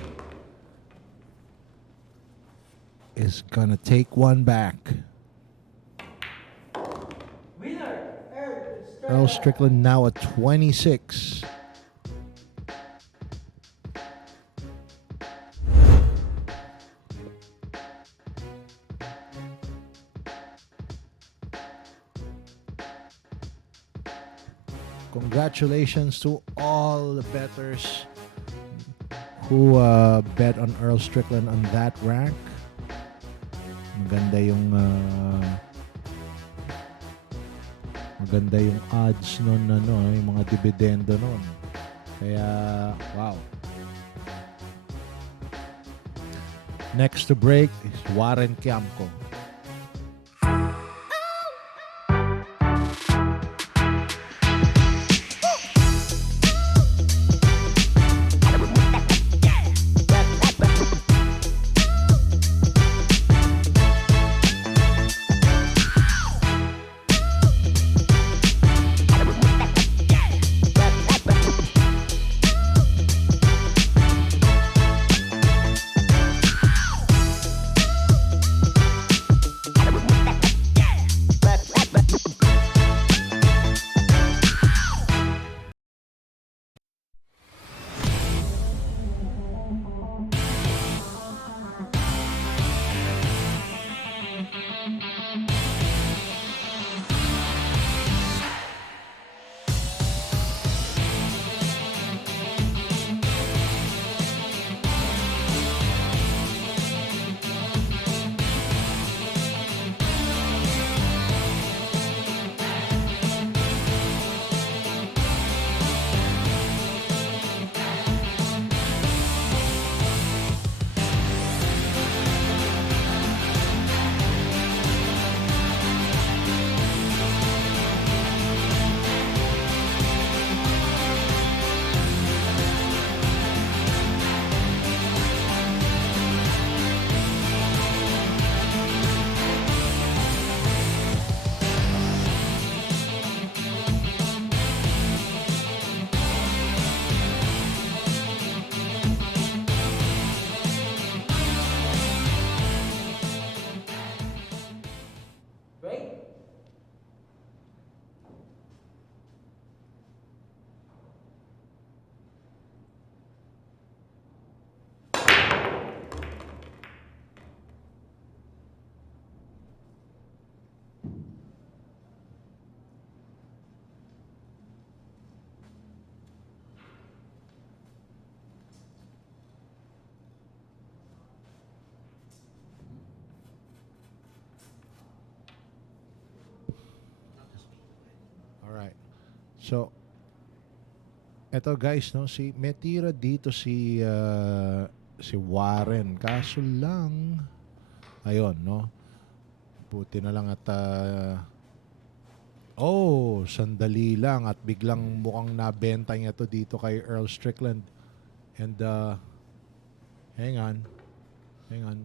is gonna take 1 back. Winner, Earl Strickland now at 26. Congratulations to all the bettors who bet on Earl Strickland on that rank. Maganda yung odds nun, yung mga dividendo nun. Kaya wow. Next to break is Warren Kiamco. So, eto guys, no, may tira dito si Warren. Kaso lang, ayun, no. Buti na lang at sandali lang at biglang mukhang nabenta niya to dito kay Earl Strickland. And hang on.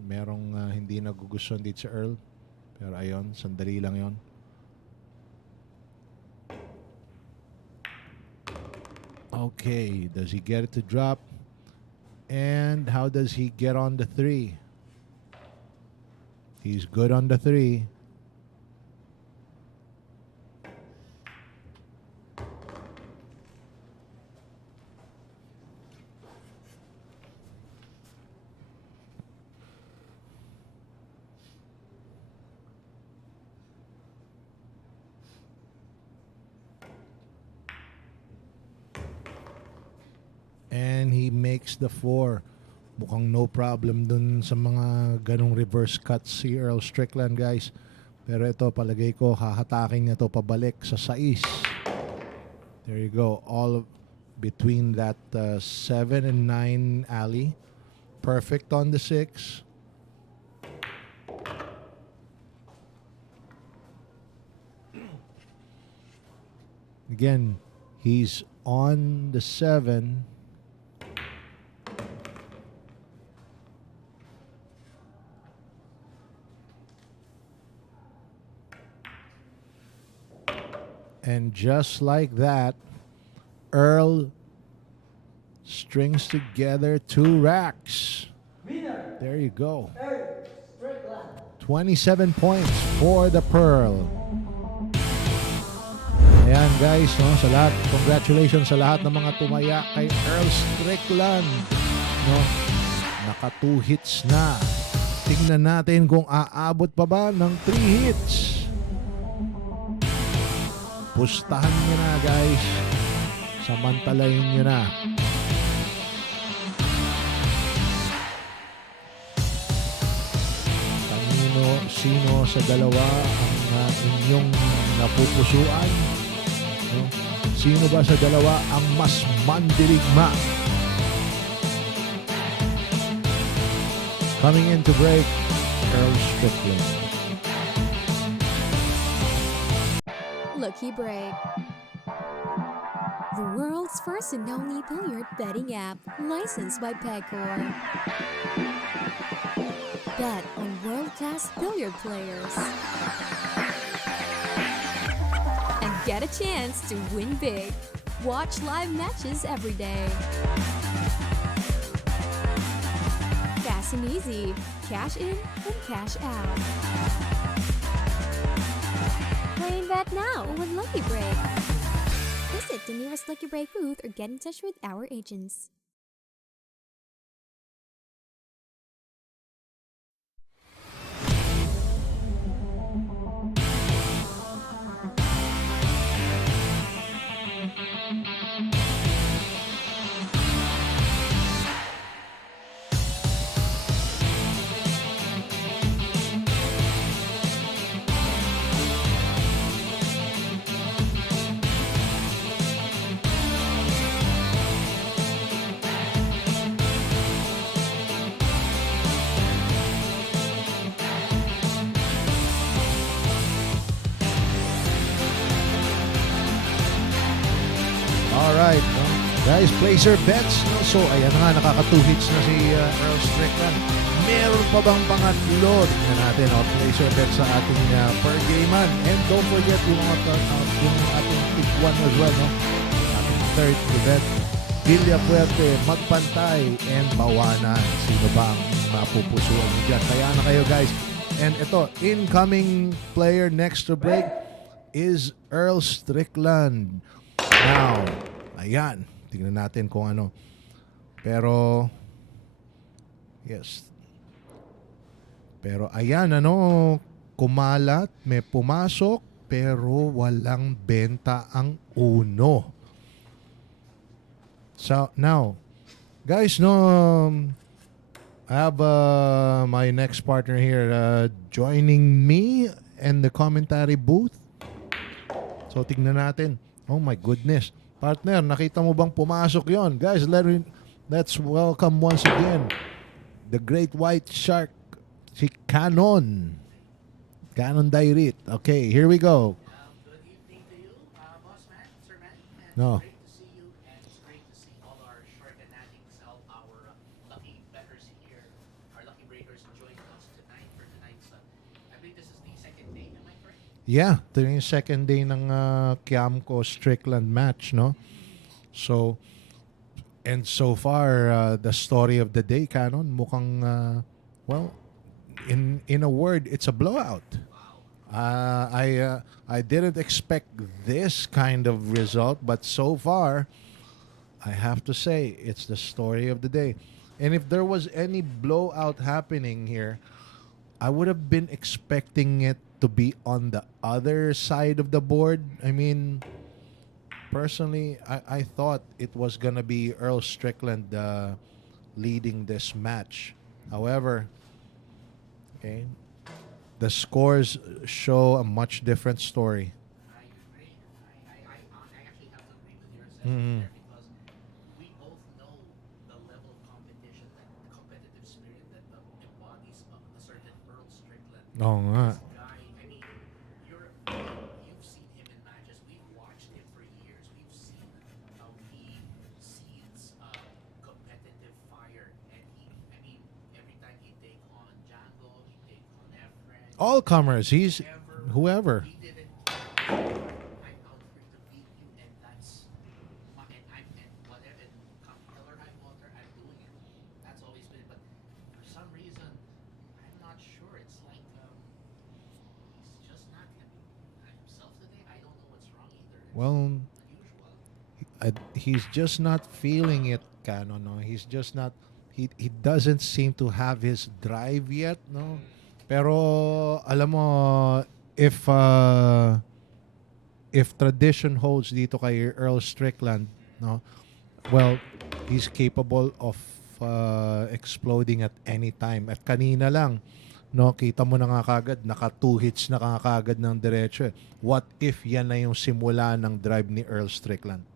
Merong hindi nagugustuhan dito si Earl. Pero ayun, sandali lang 'yon. Okay, does he get it to drop? And how does he get on the 3? He's good on the 3. And he makes the 4. Mukhang no problem dun sa mga ganong reverse cuts si Earl Strickland, guys. Pero ito, palagay ko, hahatakin niya to pabalik sa 6. There you go. All between that 7 and 9 alley. Perfect on the 6. Again, he's on the 7. And just like that, Earl strings together 2 racks. There you go. 27 points for the Pearl. Ayan guys, no, sa lahat, congratulations sa lahat ng mga tumaya kay Earl Strickland. No, naka 2 hits na. Tingnan natin kung aabot pa ba ng 3 hits. Pustahan nyo na guys. Samantalayin nyo na. Sino sa dalawa ang inyong napupusuan? No? Sino ba sa dalawa ang mas mandirigma? Coming into break, Earl Strickland. Lucky Break. The world's first and only billiard betting app, licensed by Pegcor. Bet on world-class billiard players. And get a chance to win big. Watch live matches every day. Fast and easy. Cash in and cash out. Play and bet now with Lucky Break. Visit the nearest Lucky Break booth or get in touch with our agents. Alright, no? Guys, place your bets. No? So, ayan nga, nakaka 2 hits na si Earl Strickland. Meron pa bang pangatlo? Tignan natin, place your bets sa ating per game man. And don't forget yung ating pick 1 as well. No? Ating third event. Villa Puerte, Magpantay, and Bawanan. Sino ba ang mapupusuan nyo dyan? Kaya na kayo, guys. And ito, incoming player next to break is Earl Strickland. Now, ayan. Tingnan natin kung ano. Pero, yes. Pero ayan, ano, kumalat, may pumasok, pero walang benta ang uno. So, now, guys, no, I have my next partner here joining me in the commentary booth. So, tingnan natin. Oh my goodness. Partner, nakita mo bang pumasok yon? Guys, let's welcome once again the great white shark, si Canon. Canon Dairit. Okay, here we go. Good evening to you, boss man, sir man. And No. Great to see you, and it's great to see all our shark fanatics, all our lucky bettors here, our lucky breakers joining us tonight for tonight's. I believe this is the second day, am I correct? Yeah, ito yung second day ng Kiamco Strickland match, no? So, and so far, the story of the day, Canon, mukhang, well, in a word, it's a blowout. I didn't expect this kind of result, but so far, I have to say, it's the story of the day. And if there was any blowout happening here, I would have been expecting it to be on the other side of the board. I mean, personally, I thought it was going to be Earl Strickland leading this match. However, okay, the scores show a much different story. I agree. I actually have to agree with your assessment there because we both know the level of competition, that the competitive spirit that embodies a certain Earl Strickland. Oo nga. This guy, I mean, you've seen him in matches. We've watched him for years. We've seen how he seeds competitive fire, and I mean, every time he take on Django, he take on Efren. All comers. He's whoever. He didn't. I'm out here to beat you, and that's and whatever. And come hell or high water, I'm doing it. That's always been. But for some reason, I'm not sure. It's like he's just not himself today. I don't know what's wrong either. It's Well, unusual. he's just not feeling it, Canon. No? He's just not. He doesn't seem to have his drive yet, no. Pero alam mo, if tradition holds dito kay Earl Strickland, no, well, he's capable of exploding at any time. At kanina lang, no, kita mo na nga kagad, naka 2 hits na nga kagad ng diretso. What if yan na yung simula ng drive ni Earl Strickland?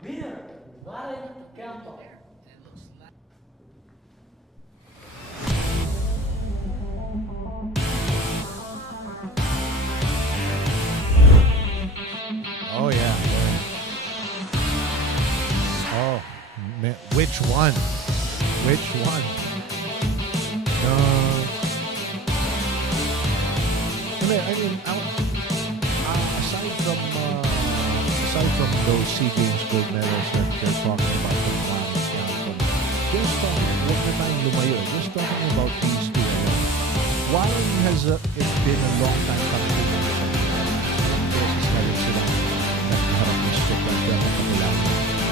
Winner, Valen Kiamco. It looks like. Oh yeah. Oh, which one? Which one? I mean, aside from those SEA Games gold medals that they're talking about, just huwag na tayong lumayo. Just talking about these two. Why has it been a long time coming?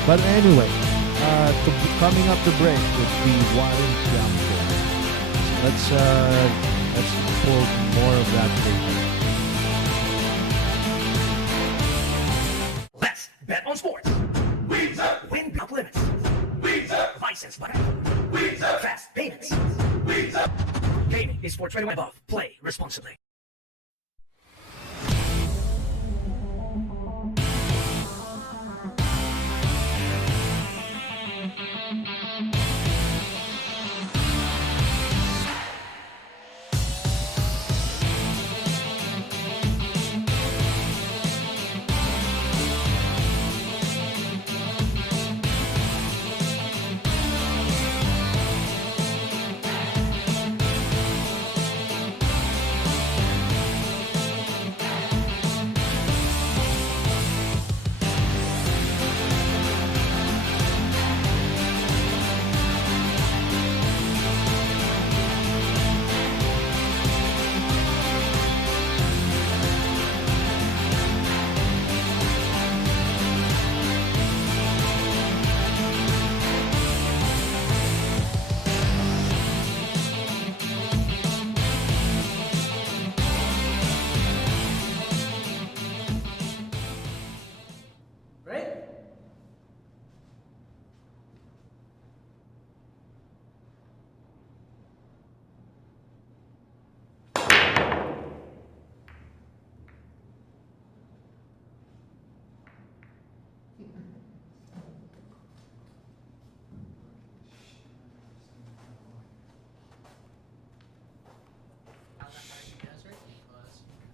But anyway, coming up the break with the Warren Kiamco. Let's pull more of that later. Let's bet on sports. Win without limits. Licensed by Fast Payments. Gaming is for 21 above. Play responsibly.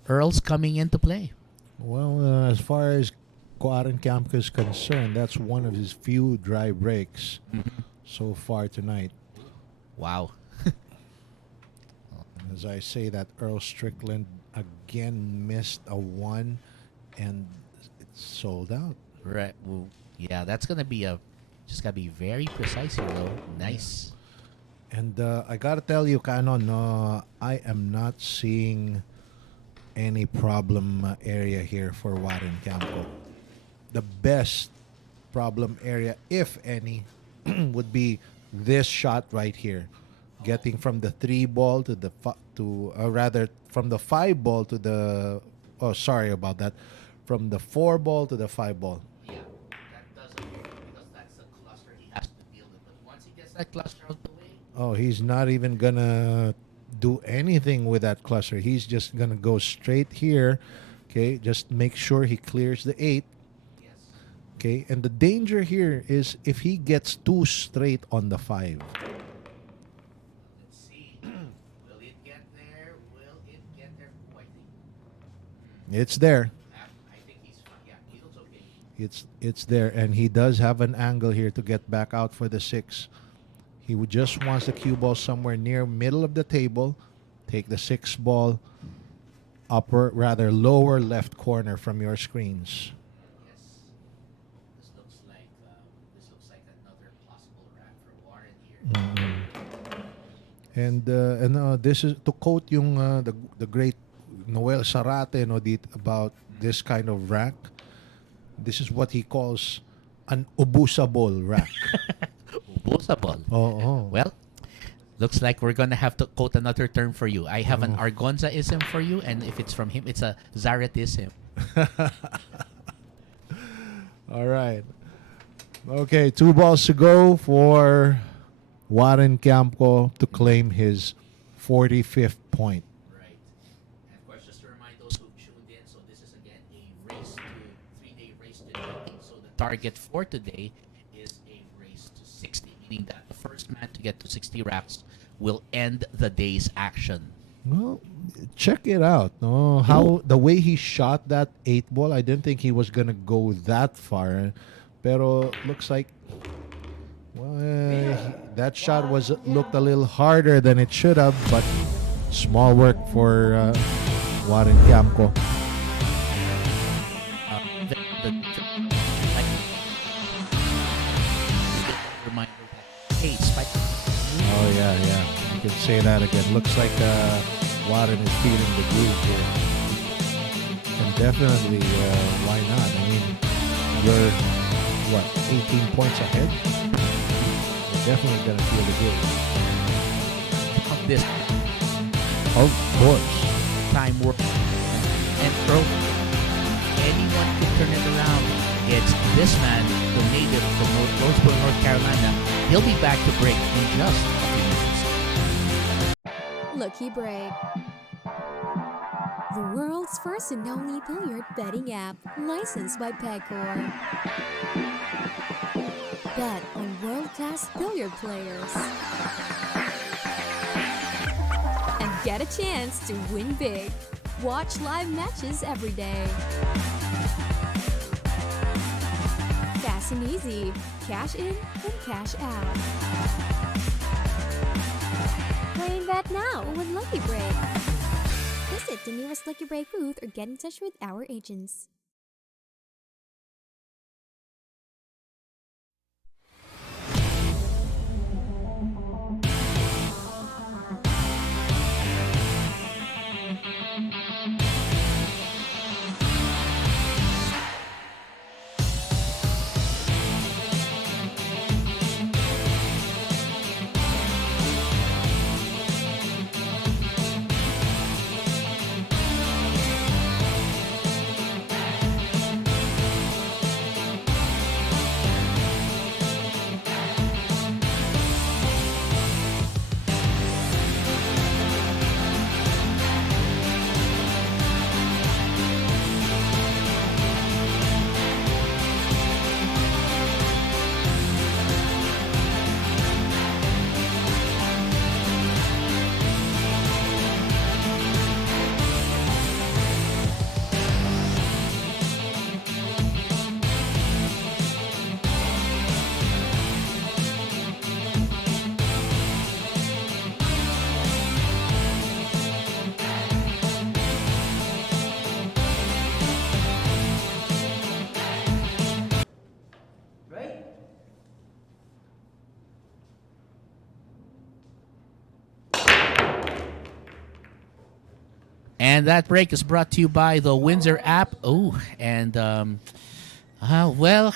Earl's coming into play. Well, as far as Kiamco is concerned, that's one of his few dry breaks so far tonight. Wow. As I say that, Earl Strickland again missed a 1 and it's sold out. Right. Well, yeah, that's gonna be just gotta be very precise here, though. Nice. And I gotta tell you, Canon, I am not seeing any problem area here for Warren Campo. The best problem area, if any, would be this shot right here, getting from the 3 ball to the rather from the 5 ball to the. Oh, sorry about that. From the 4 ball to the 5 ball. Yeah, that doesn't work because that's the cluster he has to deal with. But once he gets that cluster out the way, Oh, he's not even gonna do anything with that cluster. He's just gonna go straight here. Okay, just make sure he clears the 8. yes. Okay, and the danger here is if he gets too straight on the 5. Let's see. Will it get there? Will it get there? Oh, I think. It's there. I think he's fine. Yeah, he looks okay. It's there, and he does have an angle here to get back out for the 6. He would just wants the cue ball somewhere near middle of the table. Take the 6 ball, lower left corner from your screens. Yes. This looks like another possible rack for Warren here. And this is to quote yung the great Noel Sarate about this kind of rack. This is what he calls an ubusable rack. Ubusable. Oh. Well, looks like we're gonna have to quote another term for you. I have an Argonza-ism for you, and if it's from him, it's a Zaret-ism. All right. Okay, 2 balls to go for Warren Campo to claim his 45th point. Right. And of course, just to remind those who tuned in, so this is again a 3-day race to jockey. So the Target for today is a race to 60, meaning that the first man to get to 60 racks will end the day's action. Well, check it out. No, how the way he shot that 8 ball, I didn't think he was gonna go that far. Pero looks like that shot looked a little harder than it should have, but small work for Warren Campo. Reminder that, hey, Spike. Oh yeah. You can say that again. Looks like Warren is feeling the groove here, and definitely why not? I mean, you're 18 points ahead. You're definitely gonna feel the groove. Of this Of course. time work and Earl, anyone can turn it around. It's this man, the native from Roseville, North Carolina. He'll be back to break in just a few minutes. Lucky Break. The world's first and only billiard betting app, licensed by Pegcor. Bet on world-class billiard players. And get a chance to win big. Watch live matches every day. Fast and easy. Cash in and cash out. Playing that now with Lucky Break. Visit the nearest Lucky Break booth or get in touch with our agents. And that break is brought to you by the Windsor app. Oh, and well,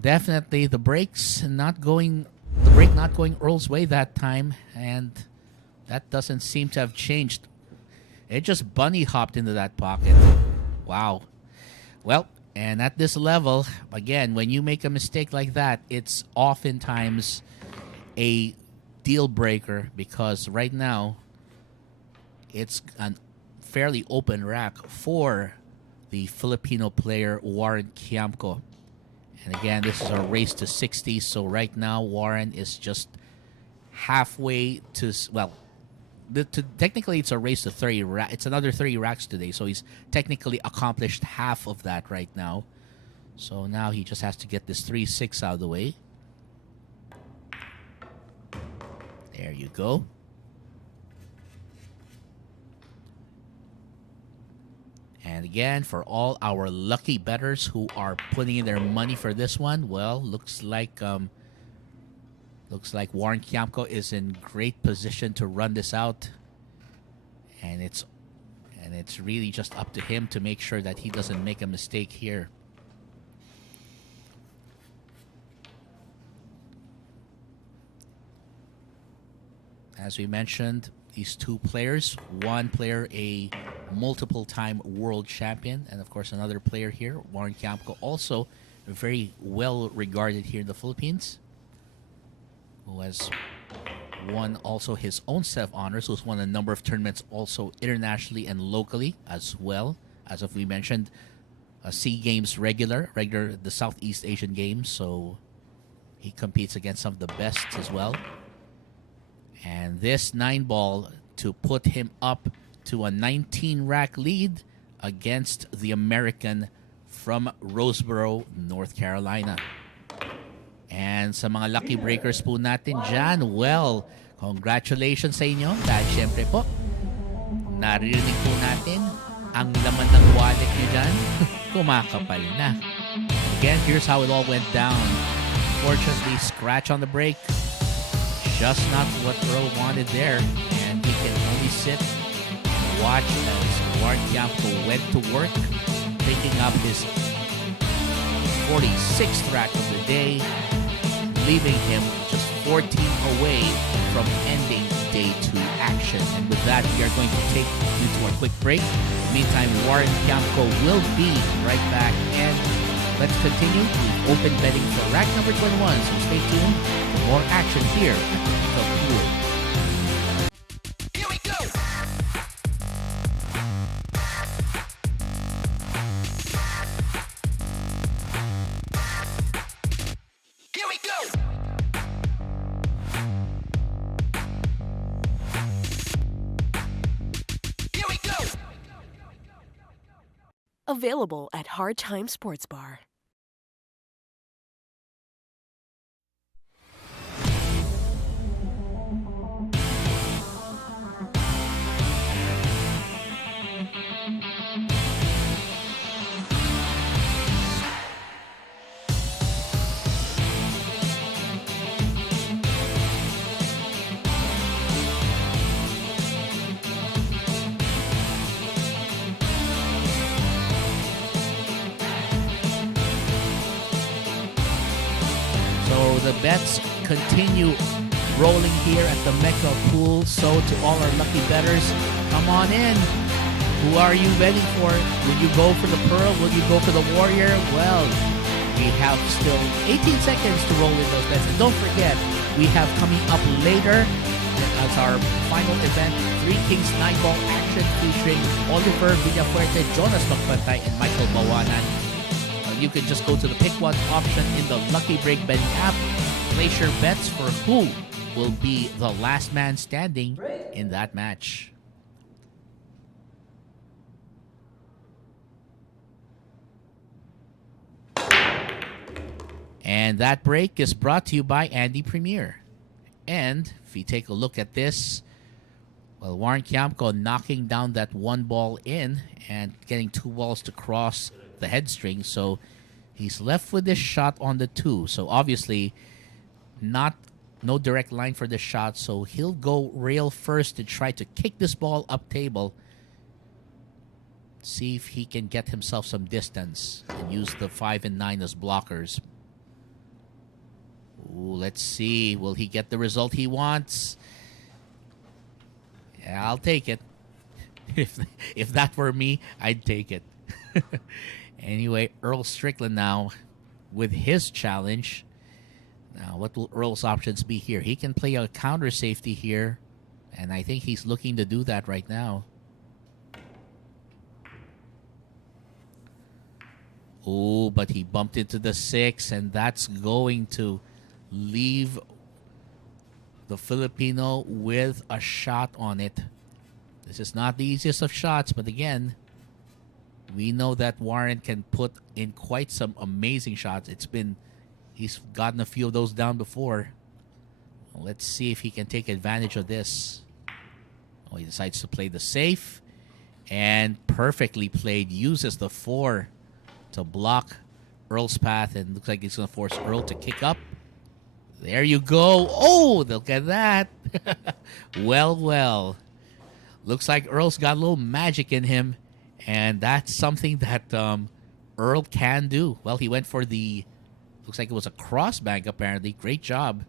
definitely the break not going Earl's way that time, and that doesn't seem to have changed. It just bunny hopped into that pocket. Wow. Well, and at this level, again, when you make a mistake like that, it's oftentimes a deal breaker, because right now it's a fairly open rack for the Filipino player Warren Kiamco. And again, this is a race to 60, so right now Warren is just halfway to, well, technically it's a race to 30 it's another 30 racks today, so he's technically accomplished half of that right now. So now he just has to get this 3-6 out of the way. There you go. And again, for all our lucky bettors who are putting in their money for this one, well, looks like Warren Kiamco is in great position to run this out. And it's really just up to him to make sure that he doesn't make a mistake here. As we mentioned, these two players, one player a multiple-time world champion, and of course another player here, Warren Kiamco, also very well regarded here in the Philippines, who has won also his own set of honors, who's won a number of tournaments also internationally and locally as well. As of we mentioned, a SEA Games regular the Southeast Asian Games, so he competes against some of the best as well. And this 9-ball to put him up to a 19-rack lead against the American from Roseboro, North Carolina. And sa mga lucky breakers po natin dyan, well, congratulations sa inyo. Dahil syempre po, naririnig po natin ang laman ng wallet nyo dyan. Kumakapal na. Again, here's how it all went down. Fortunately, scratch on the break. Just not what Earl wanted there, and he can only sit and watch as Warren Kiamco went to work, picking up his 46th rack of the day, leaving him just 14 away from ending day 2 action. And with that, we are going to take you to a quick break. Meantime, Warren Kiamco will be right back, and let's continue with open betting for rack number 21. So stay tuned for more action here at the Pool. Here we go! Here we go! Here we go! Available at Hard Time Sports Bar. So the bets continue rolling here at the Mecca Pool. So to all our lucky bettors, come on in. Who are you betting for? Will you go for the Pearl? Will you go for the Warrior? Well, we have still 18 seconds to roll in those bets. And don't forget, we have coming up later as our final event, 3 Kings 9-ball action featuring Oliver Villafuerte, Jonas Magpantay, and Michael Bawanan. You can just go to the pick one option in the Lucky Break betting app. Place your bets for who will be the last man standing in that match. And that break is brought to you by Andy Premier. And if you take a look at this, well, Warren Kiamco knocking down that 1 ball in and getting 2 balls to cross the head string. So he's left with this shot on the 2. So obviously not no direct line for the shot, so he'll go rail first to try to kick this ball up table. See if he can get himself some distance and use the 5 and 9 as blockers. Ooh, let's see. Will he get the result he wants? Yeah, I'll take it. If that were me, I'd take it. Anyway, Earl Strickland now with his challenge. Now, what will Earl's options be here? He can play a counter safety here, and I think he's looking to do that right now. Oh, but he bumped into the 6, and that's going to leave the Filipino with a shot on it. This is not the easiest of shots, but again, we know that Warren can put in quite some amazing shots. He's gotten a few of those down before. Well, let's see if he can take advantage of this. Oh, he decides to play the safe, and perfectly played. Uses the 4 to block Earl's path, and looks like he's going to force Earl to kick up. There you go. Oh, look at that. Well. Looks like Earl's got a little magic in him, and that's something that Earl can do. Well, he went for the, looks like it was a cross bank apparently. Great job.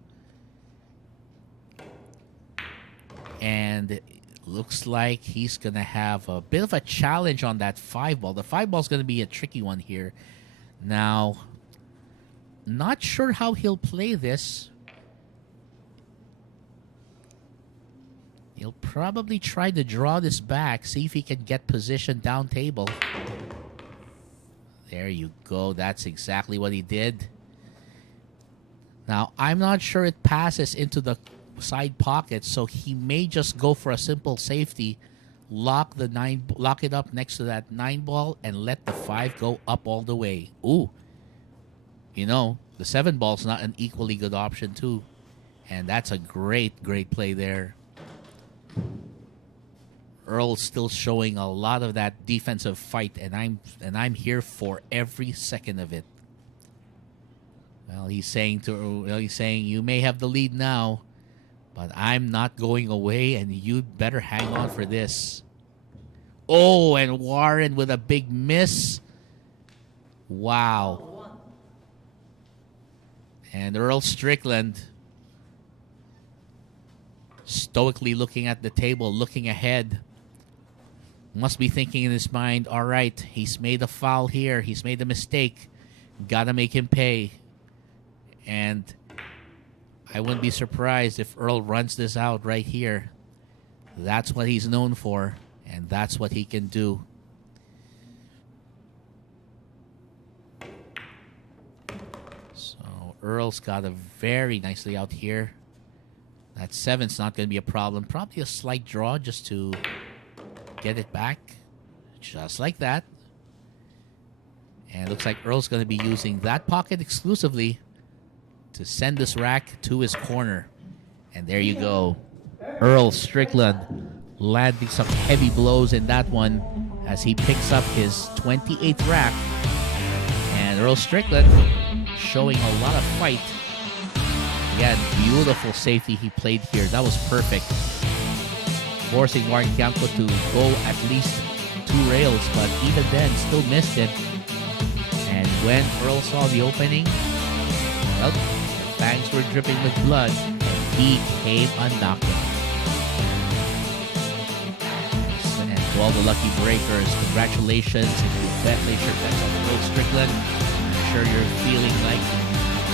And it looks like he's going to have a bit of a challenge on that 5 ball. The 5 ball is going to be a tricky one here. Now, not sure how he'll play this. He'll probably try to draw this back, see if he can get position down table. There you go. That's exactly what he did. Now, I'm not sure it passes into the side pocket, so he may just go for a simple safety, lock it up next to that 9 ball, and let the 5 go up all the way. Ooh. You know, the 7 ball's not an equally good option too. And that's a great play there. Earl's still showing a lot of that defensive fight, and I'm here for every second of it. Well, he's saying you may have the lead now, but I'm not going away, and you'd better hang on for this. Oh, and Warren with a big miss. Wow. And Earl Strickland stoically looking at the table, looking ahead. Must be thinking in his mind, all right, he's made a foul here. He's made a mistake. Gotta make him pay. And I wouldn't be surprised if Earl runs this out right here. That's what he's known for, and that's what he can do. So Earl's got a very nicely out here. That 7's not going to be a problem. Probably a slight draw just to get it back. Just like that. And it looks like Earl's going to be using that pocket exclusively to send this rack to his corner. And there you go. Earl Strickland landing some heavy blows in that one as he picks up his 28th rack. And Earl Strickland showing a lot of fight. Again, beautiful safety he played here. That was perfect. Forcing Warren Kiamco to go at least 2 rails, but even then, still missed it. And when Earl saw the opening, well, the fangs were dripping with blood, and he came undocking. And to all the lucky breakers, congratulations. If you bet Laser bets on Earl Strickland, I'm sure you're feeling like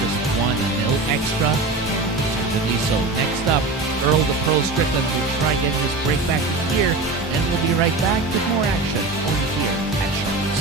just won a nil extra. Certainly so. Next up, Earl the Pro Strickland will try getting this break back here, and we'll be right back with more action only here at Sharks.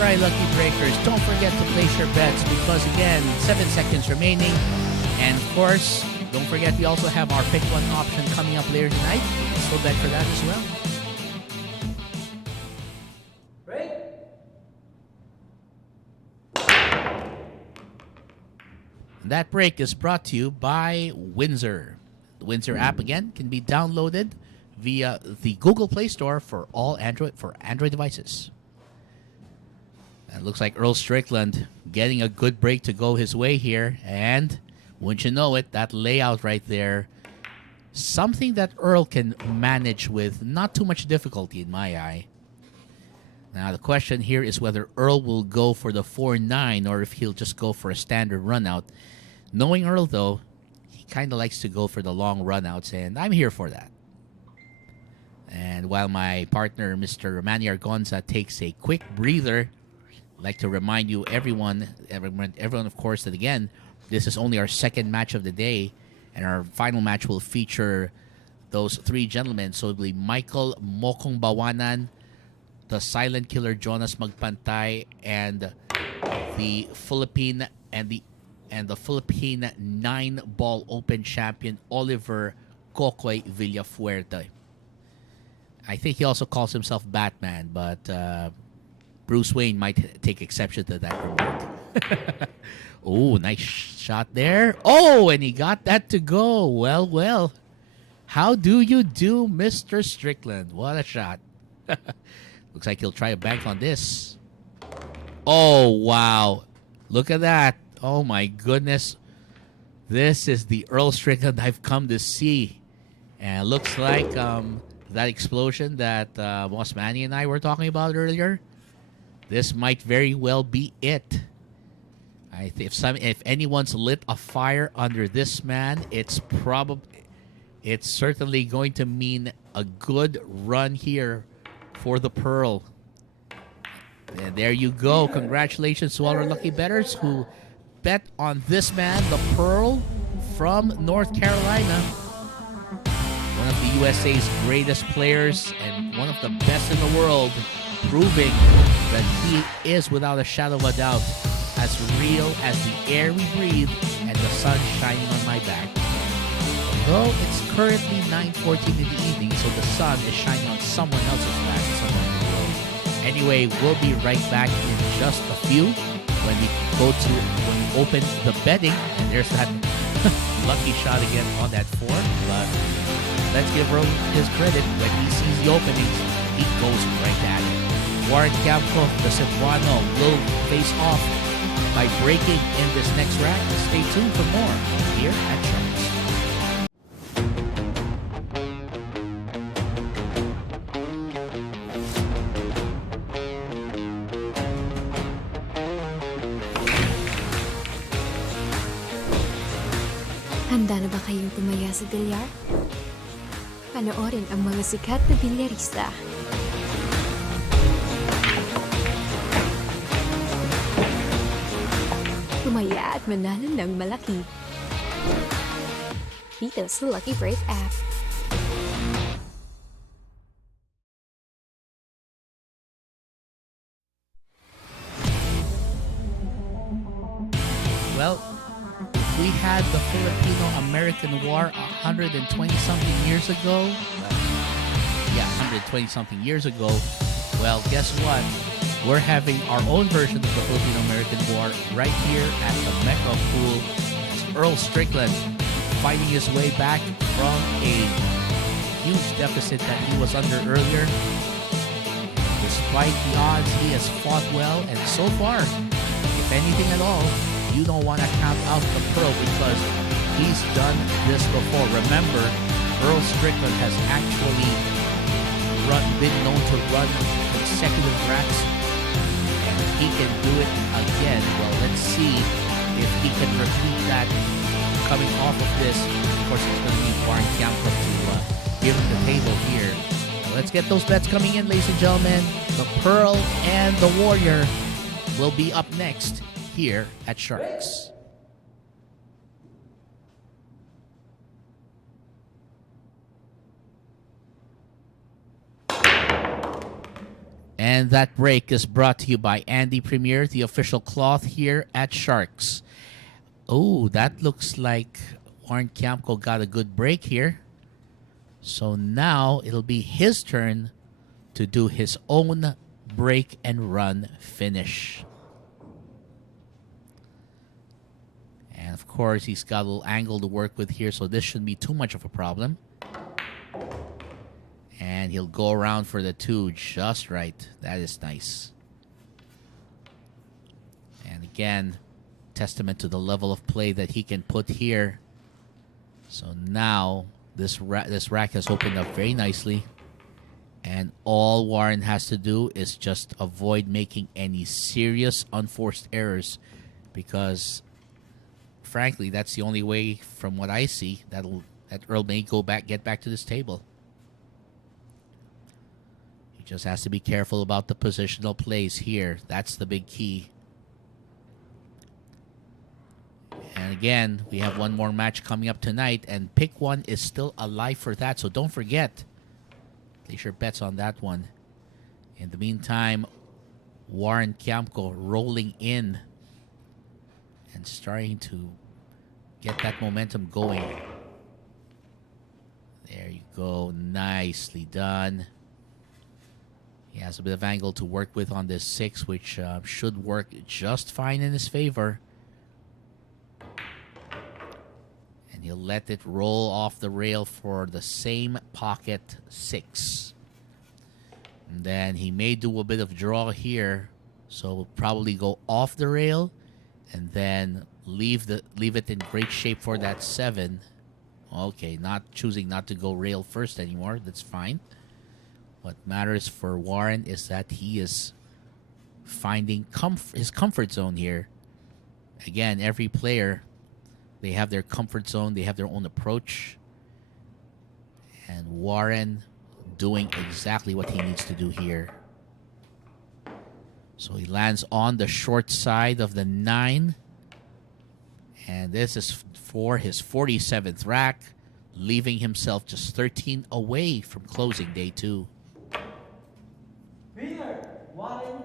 right, Lucky Breakers, don't forget to place your bets because, again, 7 seconds remaining. And, of course, don't forget we also have our Pick One option coming up later tonight. So bet for that as well. That break is brought to you by Windsor. The Windsor app, again, can be downloaded via the Google Play Store for all Android devices. And it looks like Earl Strickland getting a good break to go his way here. And wouldn't you know it, that layout right there, something that Earl can manage with not too much difficulty in my eye. Now, the question here is whether Earl will go for the 4-9 or if he'll just go for a standard run out. Knowing Earl, though, he kind of likes to go for the long runouts, and I'm here for that. And while my partner, Mr. Manny Argonza, takes a quick breather, I'd like to remind you, everyone, of course, that again, this is only our second match of the day, and our final match will feature those three gentlemen. So it'll be Michael Mokong Bawanan, the Silent Killer Jonas Magpantay, and the Philippine 9-ball Open champion Oliver Kokoy Villafuerte. I think he also calls himself Batman, but Bruce Wayne might take exception to that remark. Oh, nice shot there. Oh, and he got that to go. Well, well. How do you do, Mr. Strickland? What a shot. Looks like he'll try a bank on this. Oh, wow. Look at that. Oh, my goodness. This is the Earl Strickland I've come to see. And it looks like that explosion that Boss Manny and I were talking about earlier, this might very well be it. If anyone's lit a fire under this man, it's certainly going to mean a good run here for the Pearl. And there you go. Congratulations to all our lucky bettors who bet on this man, the Pearl from North Carolina. One of the USA's greatest players and one of the best in the world, proving that he is, without a shadow of a doubt, as real as the air we breathe and the sun shining on my back. Although it's currently 9:14 in the evening, so the sun is shining on someone else's back somewhere in the world. Anyway, we'll be right back in just a few when we open the betting, and there's that lucky shot again on that 4. But let's give Ro his credit. When he sees the openings, he goes right at it. Warren Kiamco, the Cebuano, will face off by breaking in this next rack. Stay tuned for more here at Sharks. Handa na ba kayong tumaya sa bilyar? Panoorin ang mga sikat na bilyarista. Tumaya at manalo ng malaki. Dito sa Lucky Break app. Well, we had the Filipino-American War 120-something years ago. 120-something years ago. Well, guess what? We're having our own version of the Filipino-American War right here at the Mecca Pool. Earl Strickland fighting his way back from a huge deficit that he was under earlier. Despite the odds, he has fought well, and so far, if anything at all, you don't want to count out the Pearl because he's done this before. Remember, Earl Strickland has actually been known to run consecutive racks, and he can do it again. Well, let's see if he can repeat that coming off of this. Of course, it's going to need Warren Kiamco to give him the table here. Now, let's get those bets coming in, ladies and gentlemen. The Pearl and the Warrior will be up next here at Sharks. And that break is brought to you by Andy Premier, the official cloth here at Sharks. Oh, that looks like Warren Kiamco got a good break here. So now it'll be his turn to do his own break and run finish. And of course, he's got a little angle to work with here, so this shouldn't be too much of a problem. And he'll go around for the 2 just right. That is nice. And again, testament to the level of play that he can put here. So now this rack has opened up very nicely. And all Warren has to do is just avoid making any serious unforced errors, because frankly, that's the only way, from what I see, that Earl may get back to this table. He just has to be careful about the positional plays here. That's the big key. And again, we have one more match coming up tonight, and pick one is still alive for that, so don't forget. Place your bets on that one. In the meantime, Warren Kiamco rolling in and starting to get that momentum going. There you go. Nicely done. He has a bit of angle to work with on this 6, which should work just fine in his favor. And he'll let it roll off the rail for the same pocket 6. And then he may do a bit of draw here, so we'll probably go off the rail and then leave it in great shape for that 7. Okay, choosing not to go rail first anymore. That's fine. What matters for Warren is that he is finding his comfort zone here. Again, every player, they have their comfort zone. They have their own approach. And Warren doing exactly what he needs to do here. So he lands on the short side of the 9. And this is for his 47th rack, leaving himself just 13 away from closing day 2.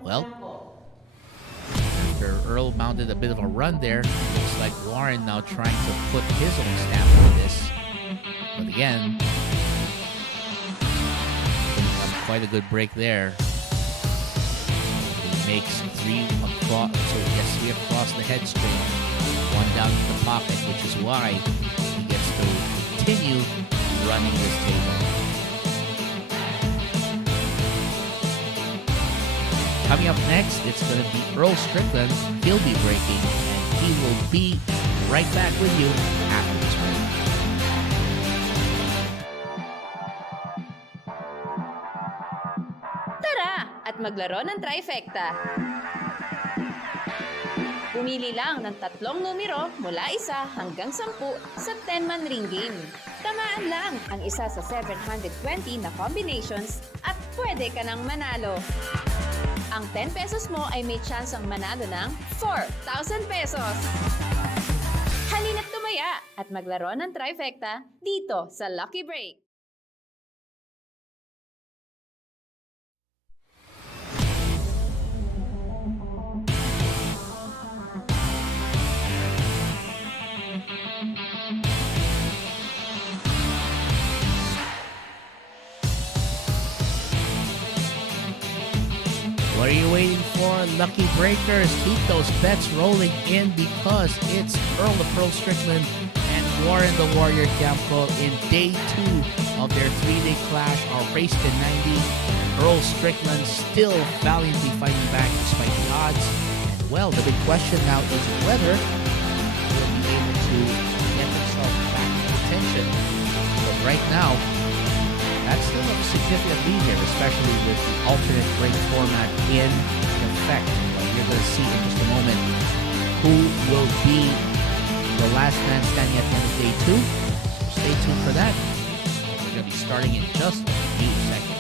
Well, after Earl mounted a bit of a run there, looks like Warren now trying to put his own stamp on this. But again, quite a good break there. He makes 3 across, so he gets 3 across the head string, 1 down in the pocket, which is why he gets to continue running this table. Coming up next, it's going to be Earl Strickland. He'll be breaking, and he will be right back with you after this break. Tara at maglaro ng trifecta. Pumili lang ng 3 numero mula 1 hanggang 10 sa 10-man ring game. Tamaan lang ang isa sa 720 na combinations at pwede ka nang manalo. Ang 10 pesos mo ay may chance ang manalo ng 4,000 pesos. Halina't tumaya at maglaro ng trifecta dito sa Lucky Break. What are you waiting for, Lucky Breakers? Keep those bets rolling in, because it's Earl the Pearl Strickland and Warren the Warrior Kiamco in day 2 of their 3-day clash, our race to 90. Earl Strickland still valiantly fighting back despite the odds. And well, the big question now is whether he'll be able to get himself back in contention. But right now, that's still a significant lead here, especially with the alternate break format in effect. But you're going to see in just a moment who will be the last man standing at the end of day 2. So stay tuned for that. We're going to be starting in just a few seconds.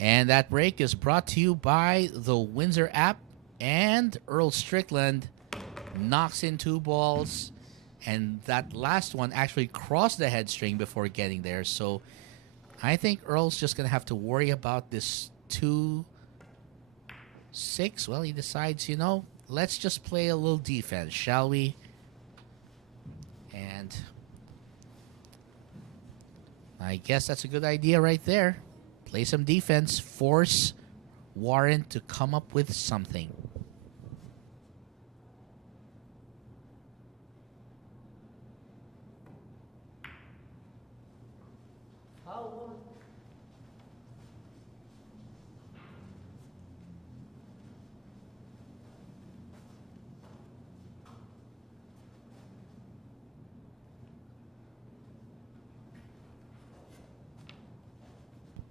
And that break is brought to you by the Windsor app. And Earl Strickland knocks in 2 balls. And that last one actually crossed the head string before getting there. So I think Earl's just going to have to worry about this 2-6. Well, he decides, let's just play a little defense, shall we? And I guess that's a good idea right there. Play some defense, force Warren to come up with something.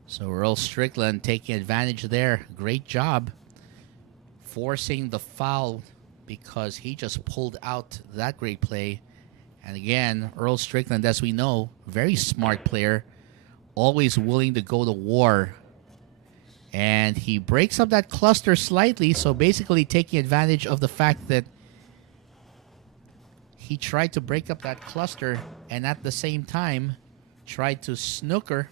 So Earl Strickland taking advantage there. Great job forcing the foul because he just pulled out that great play. And again, Earl Strickland, as we know, very smart player, always willing to go to war. And he breaks up that cluster slightly, so basically taking advantage of the fact that he tried to break up that cluster and at the same time tried to snooker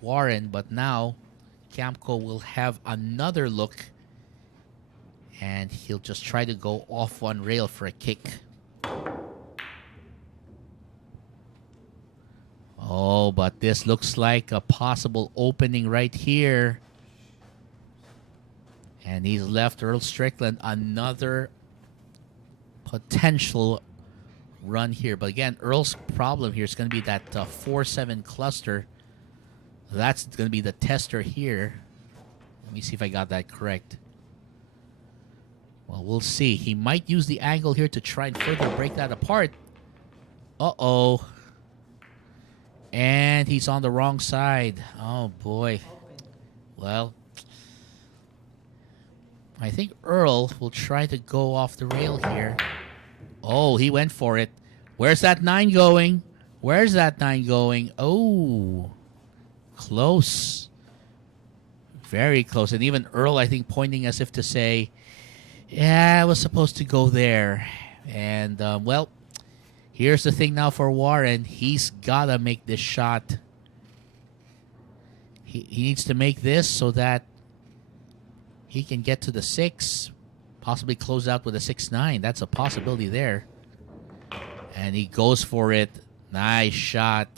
Warren, but now Kiamco will have another look and he'll just try to go off one rail for a kick. Oh, but this looks like a possible opening right here. And he's left Earl Strickland another potential run here. But again, Earl's problem here is going to be that 4-7 cluster. That's going to be the tester here. Let me see if I got that correct. Well, we'll see. He might use the angle here to try and further break that apart. Uh-oh. And he's on the wrong side. Oh, boy. Well, I think Earl will try to go off the rail here. Oh, he went for it. Where's that 9 going? Where's that 9 going? Oh. Close. Very close. And even Earl, I think, pointing as if to say, yeah, I was supposed to go there. And, well, here's the thing now for Warren. He's got to make this shot. He needs to make this so that he can get to the 6, possibly close out with a 6-9. That's a possibility there. And he goes for it. Nice shot.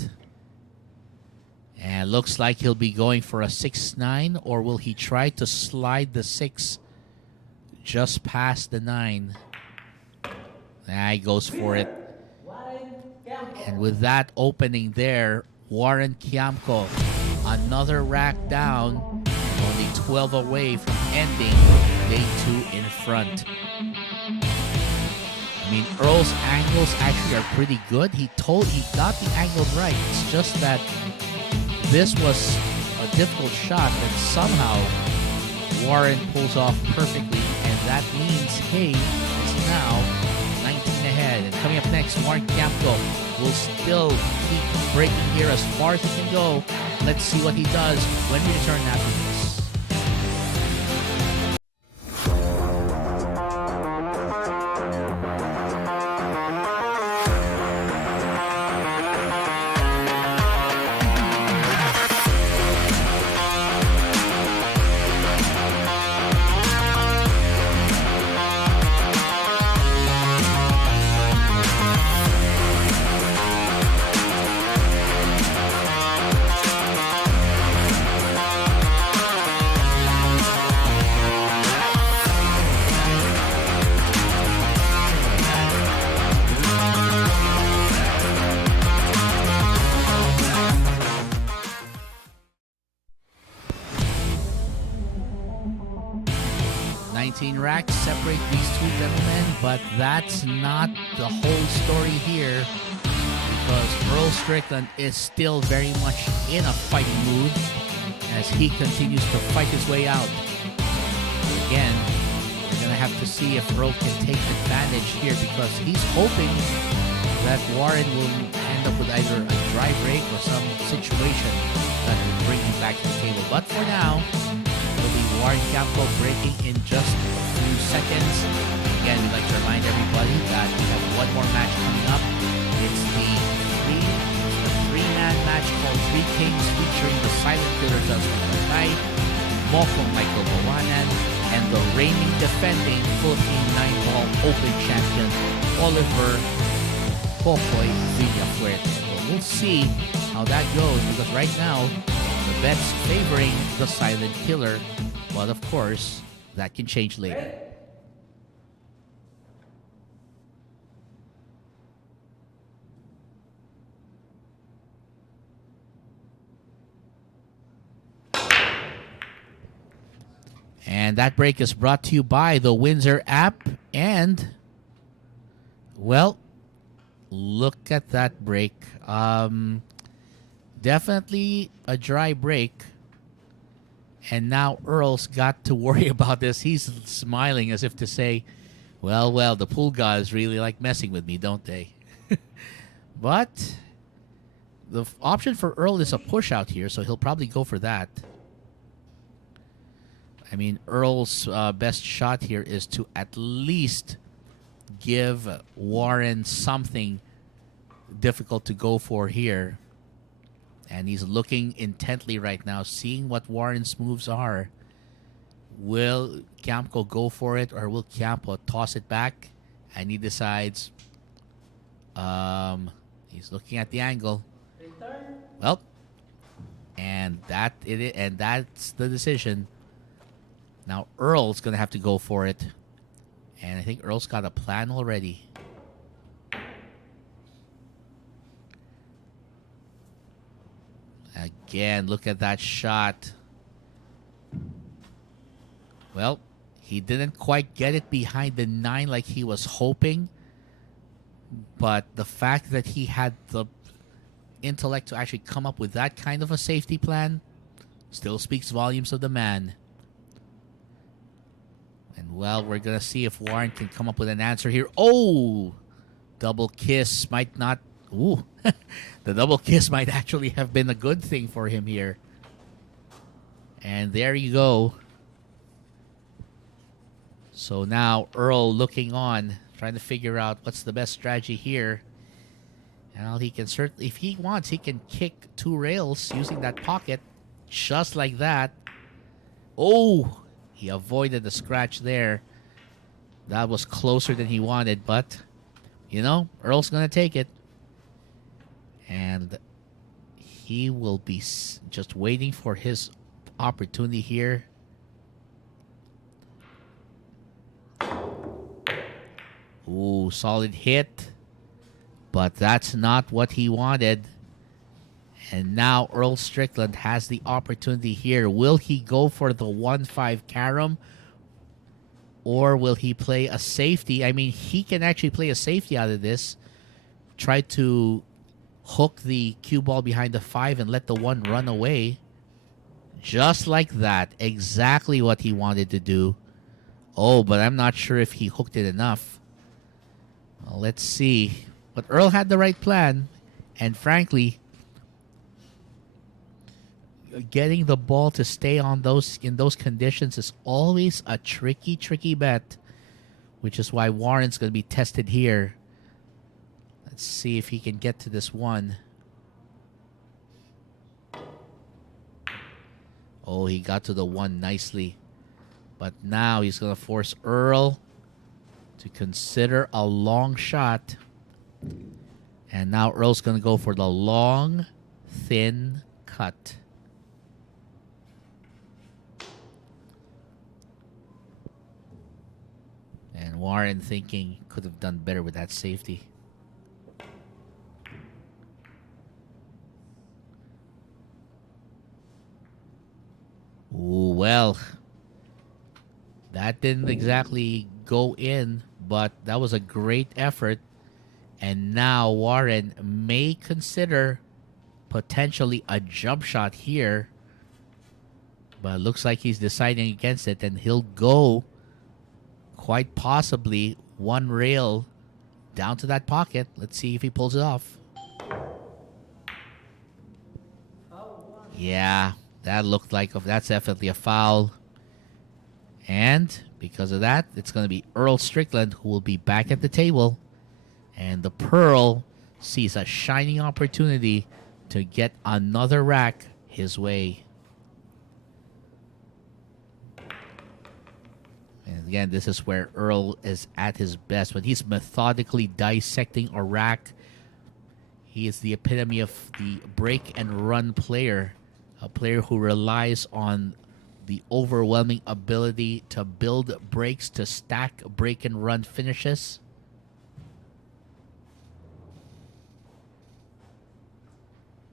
And looks like he'll be going for a 6-9, or will he try to slide the 6 just past the 9? He goes for it. And with that opening there, Warren Kiamco, another rack down, only 12 away from ending day 2 in front. I mean, Earl's angles actually are pretty good. He got the angle right. It's just that this was a difficult shot that somehow Warren pulls off perfectly, and that means Hay is now 19 ahead. And coming up next, Warren Kiamco will still keep breaking here as far as he can go. Let's see what he does when we return after this. Racks separate these two gentlemen, but that's not the whole story here, because Earl Strickland is still very much in a fighting mood as he continues to fight his way out. Again, we're going to have to see if Earl can take advantage here, because he's hoping that Warren will end up with either a dry break or some situation that will bring him back to the table. But for now, it'll be Warren Kiamco breaking in just a few seconds. Again, we'd like to remind everybody that we have one more match coming up. It's the three-man match called Three Kings, featuring the Silent Killer Desmond Knight, Moko Michael Bawanan, and the reigning defending Philippine 9-ball Open champion Oliver Popoy Villafuerte. So we'll see how that goes, because right now the bet's favoring the Silent Killer, but of course that can change later. And that break is brought to you by the Windsor app. And, well, look at that break. Definitely a dry break. And now Earl's got to worry about this. He's smiling as if to say, well, the pool guys really like messing with me, don't they? But the option for Earl is a push out here, so he'll probably go for that. I mean, Earl's best shot here is to at least give Warren something difficult to go for here. And he's looking intently right now, seeing what Warren's moves are. Will Kiamco go for it, or will Kiamco toss it back? And he decides, he's looking at the angle. Well, and that's the decision. Now Earl's going to have to go for it. And I think Earl's got a plan already. Again, look at that shot. Well, he didn't quite get it behind the 9 like he was hoping. But the fact that he had the intellect to actually come up with that kind of a safety plan still speaks volumes of the man. And, well, we're going to see if Warren can come up with an answer here. Oh! Double kiss might not... Ooh. The double kiss might actually have been a good thing for him here. And there you go. So now Earl looking on, trying to figure out what's the best strategy here. And he can certainly, if he wants, he can kick 2 rails using that pocket. Just like that. Oh! He avoided the scratch there. That was closer than he wanted, but, you know, Earl's going to take it. And he will be just waiting for his opportunity here. Ooh, solid hit. But that's not what he wanted. And now Earl Strickland has the opportunity here. Will he go for the 1-5 carom? Or will he play a safety? I mean, he can actually play a safety out of this. Try to hook the cue ball behind the 5 and let the 1 run away. Just like that. Exactly what he wanted to do. Oh, but I'm not sure if he hooked it enough. Well, let's see. But Earl had the right plan. And frankly, getting the ball to stay on in those conditions is always a tricky bet, which is why Warren's going to be tested here. Let's see if he can get to this 1. Oh, he got to the 1 nicely. But now he's going to force Earl to consider a long shot. And now Earl's going to go for the long, thin cut. And Warren thinking could have done better with that safety. Ooh, well, that didn't exactly go in, but that was a great effort. And now Warren may consider potentially a jump shot here. But it looks like he's deciding against it, and he'll go quite possibly 1 rail down to that pocket. Let's see if he pulls it off. Yeah, that looked like that's definitely a foul. And because of that, it's going to be Earl Strickland who will be back at the table. And the Pearl sees a shining opportunity to get another rack his way. And again, this is where Earl is at his best. When he's methodically dissecting a rack, he is the epitome of the break and run player. A player who relies on the overwhelming ability to build breaks, to stack break and run finishes.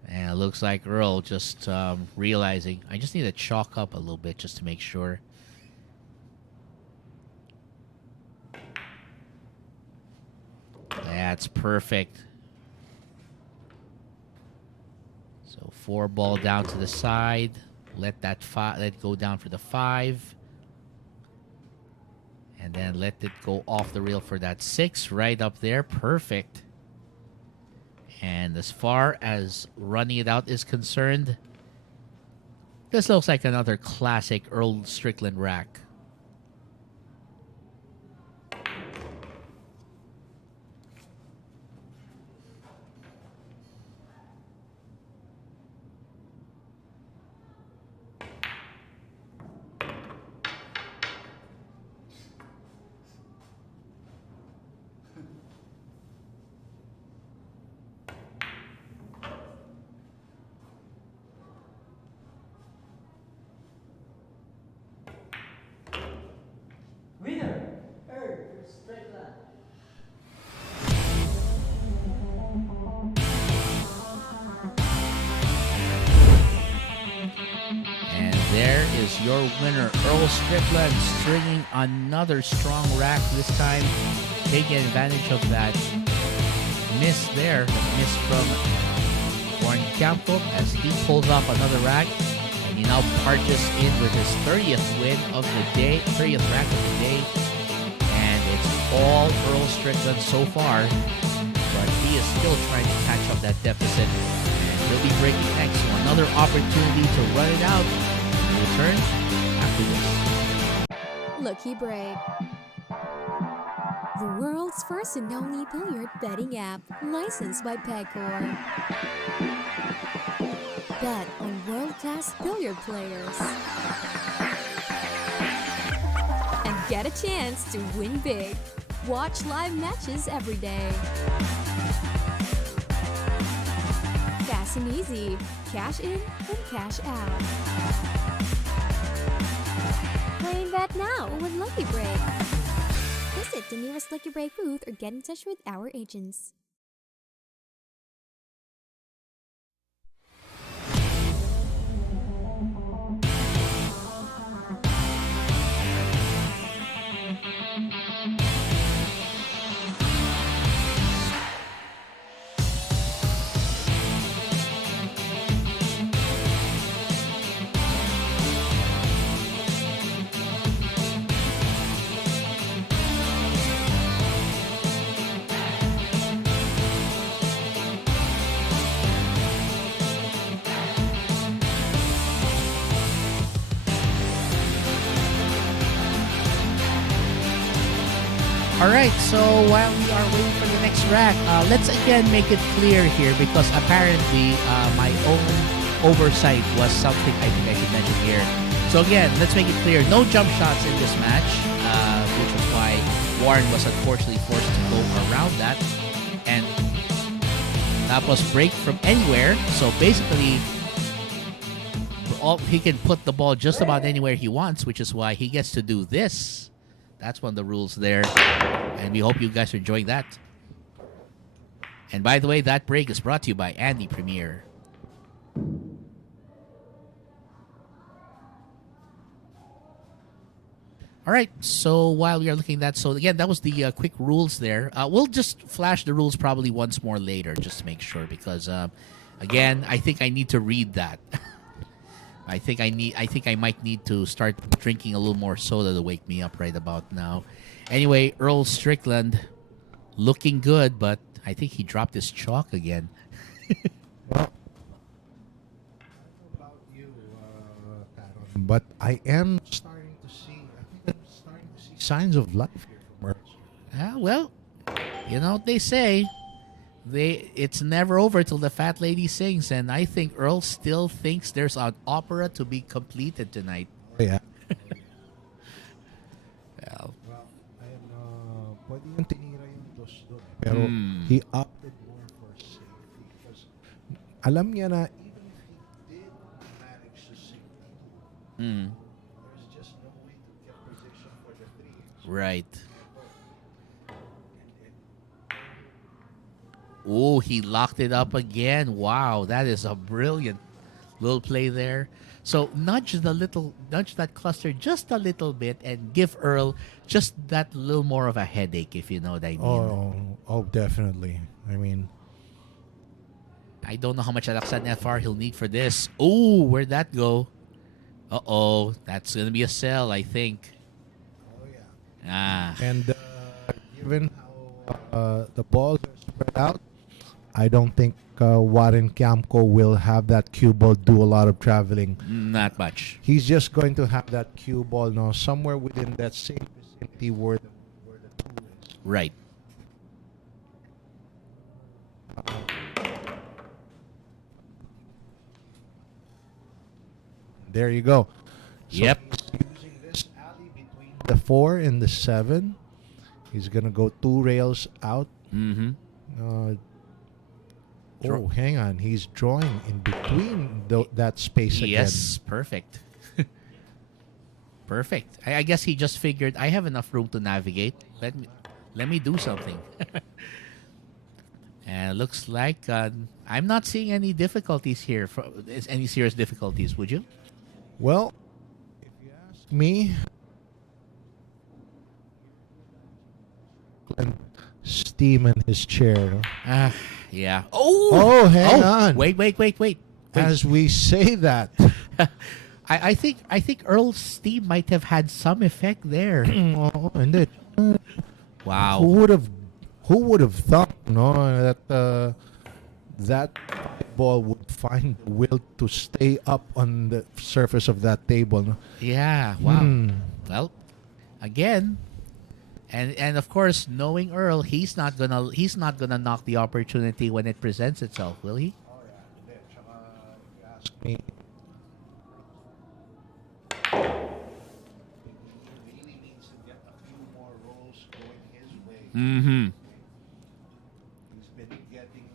And it looks like Earl just realizing, I just need to chalk up a little bit just to make sure. That's perfect. So 4 ball down to the side. Let that let it go down for the 5. And then let it go off the reel for that 6 right up there. Perfect. And as far as running it out is concerned, this looks like another classic Earl Strickland rack. And there is your winner, Earl Strickland, stringing another strong rack, this time taking advantage of that miss there, the miss from Kiamco as he pulls off another rack. And he now parches in with his 30th win of the day, 30th rack of the day. And it's all Earl Strickland so far, but he is still trying to catch up that deficit. He'll be breaking next, so another opportunity to run it out. We'll return after this. Lucky Break. The world's first and only billiard betting app, licensed by Pegcor. Bet on world-class billiard players. And get a chance to win big. Watch live matches every day. Fast and easy. Cash in and cash out. Playing that now with Lucky Break. Visit the nearest Lucky Break booth or get in touch with our agents. Alright, so while we are waiting for the next rack, let's again make it clear here because apparently my own oversight was something I think I should mention here. So again, let's make it clear, no jump shots in this match, which is why Warren was unfortunately forced to go around that. And that was break from anywhere, so basically he can put the ball just about anywhere he wants, which is why he gets to do this. That's one of the rules there. And we hope you guys are enjoying that. And by the way, that break is brought to you by Andy Premier. All right, so while we are looking at that, so again, that was the quick rules there. We'll just flash the rules probably once more later just to make sure because, again, I think I need to read that. I think I might need to start drinking a little more soda to wake me up right about now. Anyway, Earl Strickland looking good, but I think he dropped his chalk again. Well, I don't know about you, Aaron, but I am starting to see. I think signs of life here from Earl. Well, you know what they say. It's never over till the fat lady sings, and I think Earl still thinks there's an opera to be completed tonight. Oh, yeah. Well, Ayun, pwede yung tinira yung dos doon. Pero he opted more for safety because alam niya na even if he did manage to sink there's just no way to get position for the three. right. Oh, he locked it up again. Wow, that is a brilliant little play there. So nudge that cluster just a little bit and give Earl just that little more of a headache, if you know what I mean. Oh, definitely. I mean, I don't know how much Alaksan FR he'll need for this. Oh, where'd that go? Uh-oh, that's going to be a sell, I think. oh yeah. Ah, And given how the balls are spread out, I don't think Warren Kiamco will have that cue ball do a lot of traveling. not much. He's just going to have that cue ball now somewhere within that same vicinity where the two is. Right. There you go. So Yep. he's using this alley between the 4 and the 7. He's gonna go 2 rails out. Mm-hmm. Hang on. He's drawing in between that space again. Yes, perfect. Perfect. I guess he just figured I have enough room to navigate. Let me do something. And looks like I'm not seeing any difficulties here. Any serious difficulties? Would you? Well, if you ask me, and steam in his chair. No? Yeah. Oh, hang on. Wait. As we say that, I think Earl's steam might have had some effect there. oh, hindi. Wow. Who would have thought, no, that that ball would find the will to stay up on the surface of that table? No? Yeah. Wow. Well, again, and of course, knowing Earl, he's not gonna knock the opportunity when it presents itself, will he? Oh yeah. If you ask me, he really needs to get a few more rolls going his way. Mm-hmm. He's been getting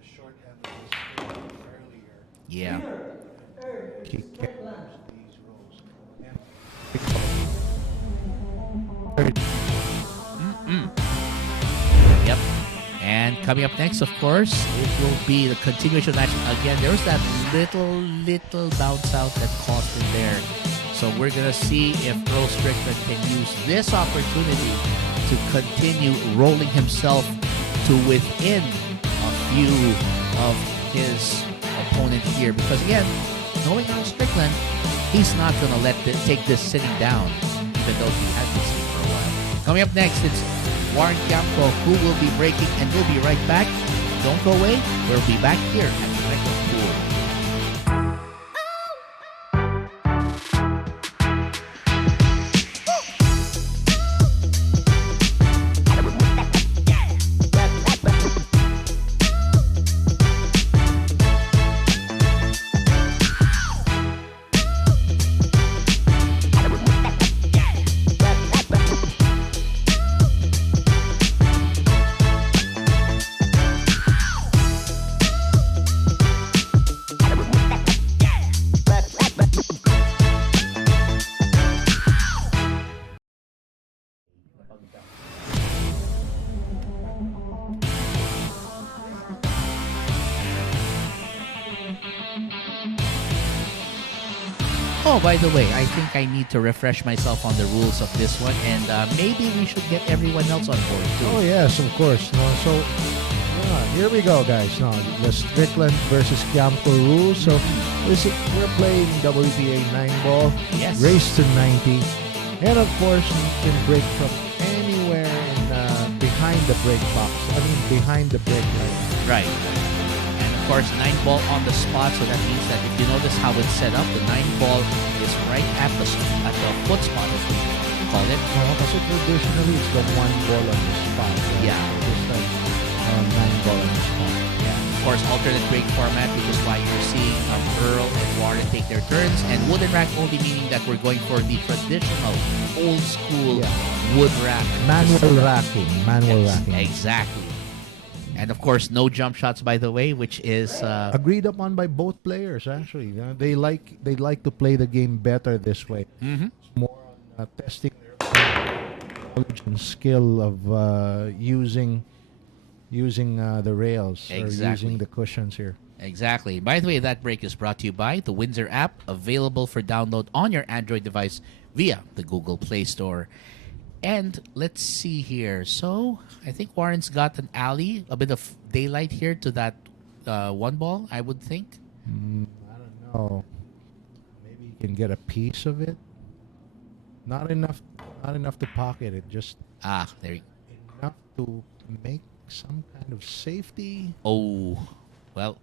the short end of his stick earlier. Yeah. He can't use these rolls. Yep. And coming up next, of course, it will be the continuation match. Again, there's that little bounce out that cost him there. So we're going to see if Earl Strickland can use this opportunity to continue rolling himself to within a few of his opponent here. Because again, knowing Earl Strickland, he's not going to take this sitting down, even though he has been sitting for a while. Coming up next, it's Warren Kiamco, who will be breaking, and we'll be right back. Don't go away. We'll be back here at the Record Pool. Oh, by the way, I think I need to refresh myself on the rules of this one, and maybe we should get everyone else on board too. Oh yes, of course. No, so here we go, guys. No, the Strickland versus Kiamco rules. So we're playing WTA 9-ball. Yes. Race to 90, and of course you can break from anywhere in behind the break box. I mean behind the break line. Right. And of course, 9-ball on the spot, so that means that if you notice how it's set up, the 9-ball is right at the foot spot, as we call it. Also, traditionally, it's the 1 ball on the spot. Right? Yeah. Just like 9 ball on the spot. Yeah. Of course, alternate break format, which is why you're seeing Earl and Warren take their turns, and wooden rack only, meaning that we're going for the traditional, old school wood rack. Manual racking. Manual racking. Exactly. And of course, no jump shots, by the way, which is Agreed upon by both players. Actually, they like to play the game better this way. More on testing their knowledge and skill of using the rails or using the cushions here. Exactly. By the way, that break is brought to you by the Windsor app, available for download on your Android device via the Google Play Store. And let's see here. So I think Warren's got an alley, a bit of daylight here to that 1 ball, I would think. I don't know. Maybe you can get a piece of it. Not enough to pocket it. Just There you enough to make some kind of safety. Oh, well,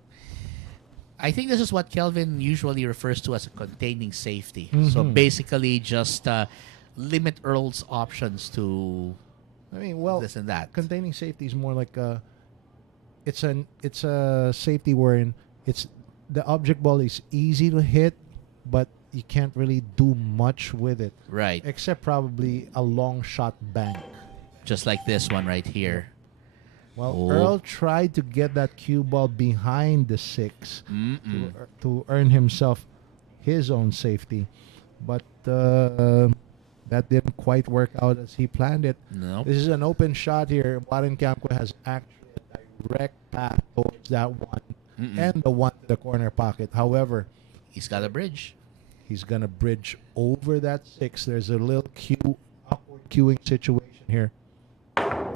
I think this is what Kelvin usually refers to as a containing safety. So basically just limit Earl's options to this and that. Containing safety is more like it's a safety wherein it's the object ball is easy to hit, but you can't really do much with it. Right. Except probably a long shot bank. Just like this one right here. Well, Earl tried to get that cue ball behind the 6 to earn himself his own safety, but that didn't quite work out as he planned it. No. This is an open shot here. Kiamco has actually a direct path towards that one and the one to the corner pocket. However, he's got a bridge. He's going to bridge over that 6. There's a little awkward queuing situation here. Foul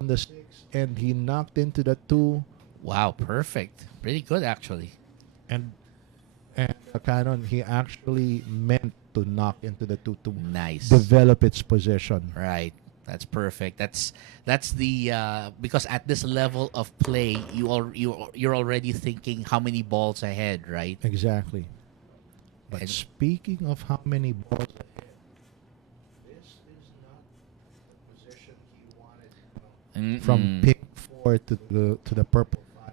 on the 6, and he knocked into the 2. Wow, perfect. Pretty good, actually. And Canon, he actually meant to knock into the 2 to develop its position. Right. That's perfect. That's the because at this level of play, you're already thinking how many balls ahead, right? Exactly. But speaking of how many balls ahead, this is not the position he wanted from pick 4 to the purple 5.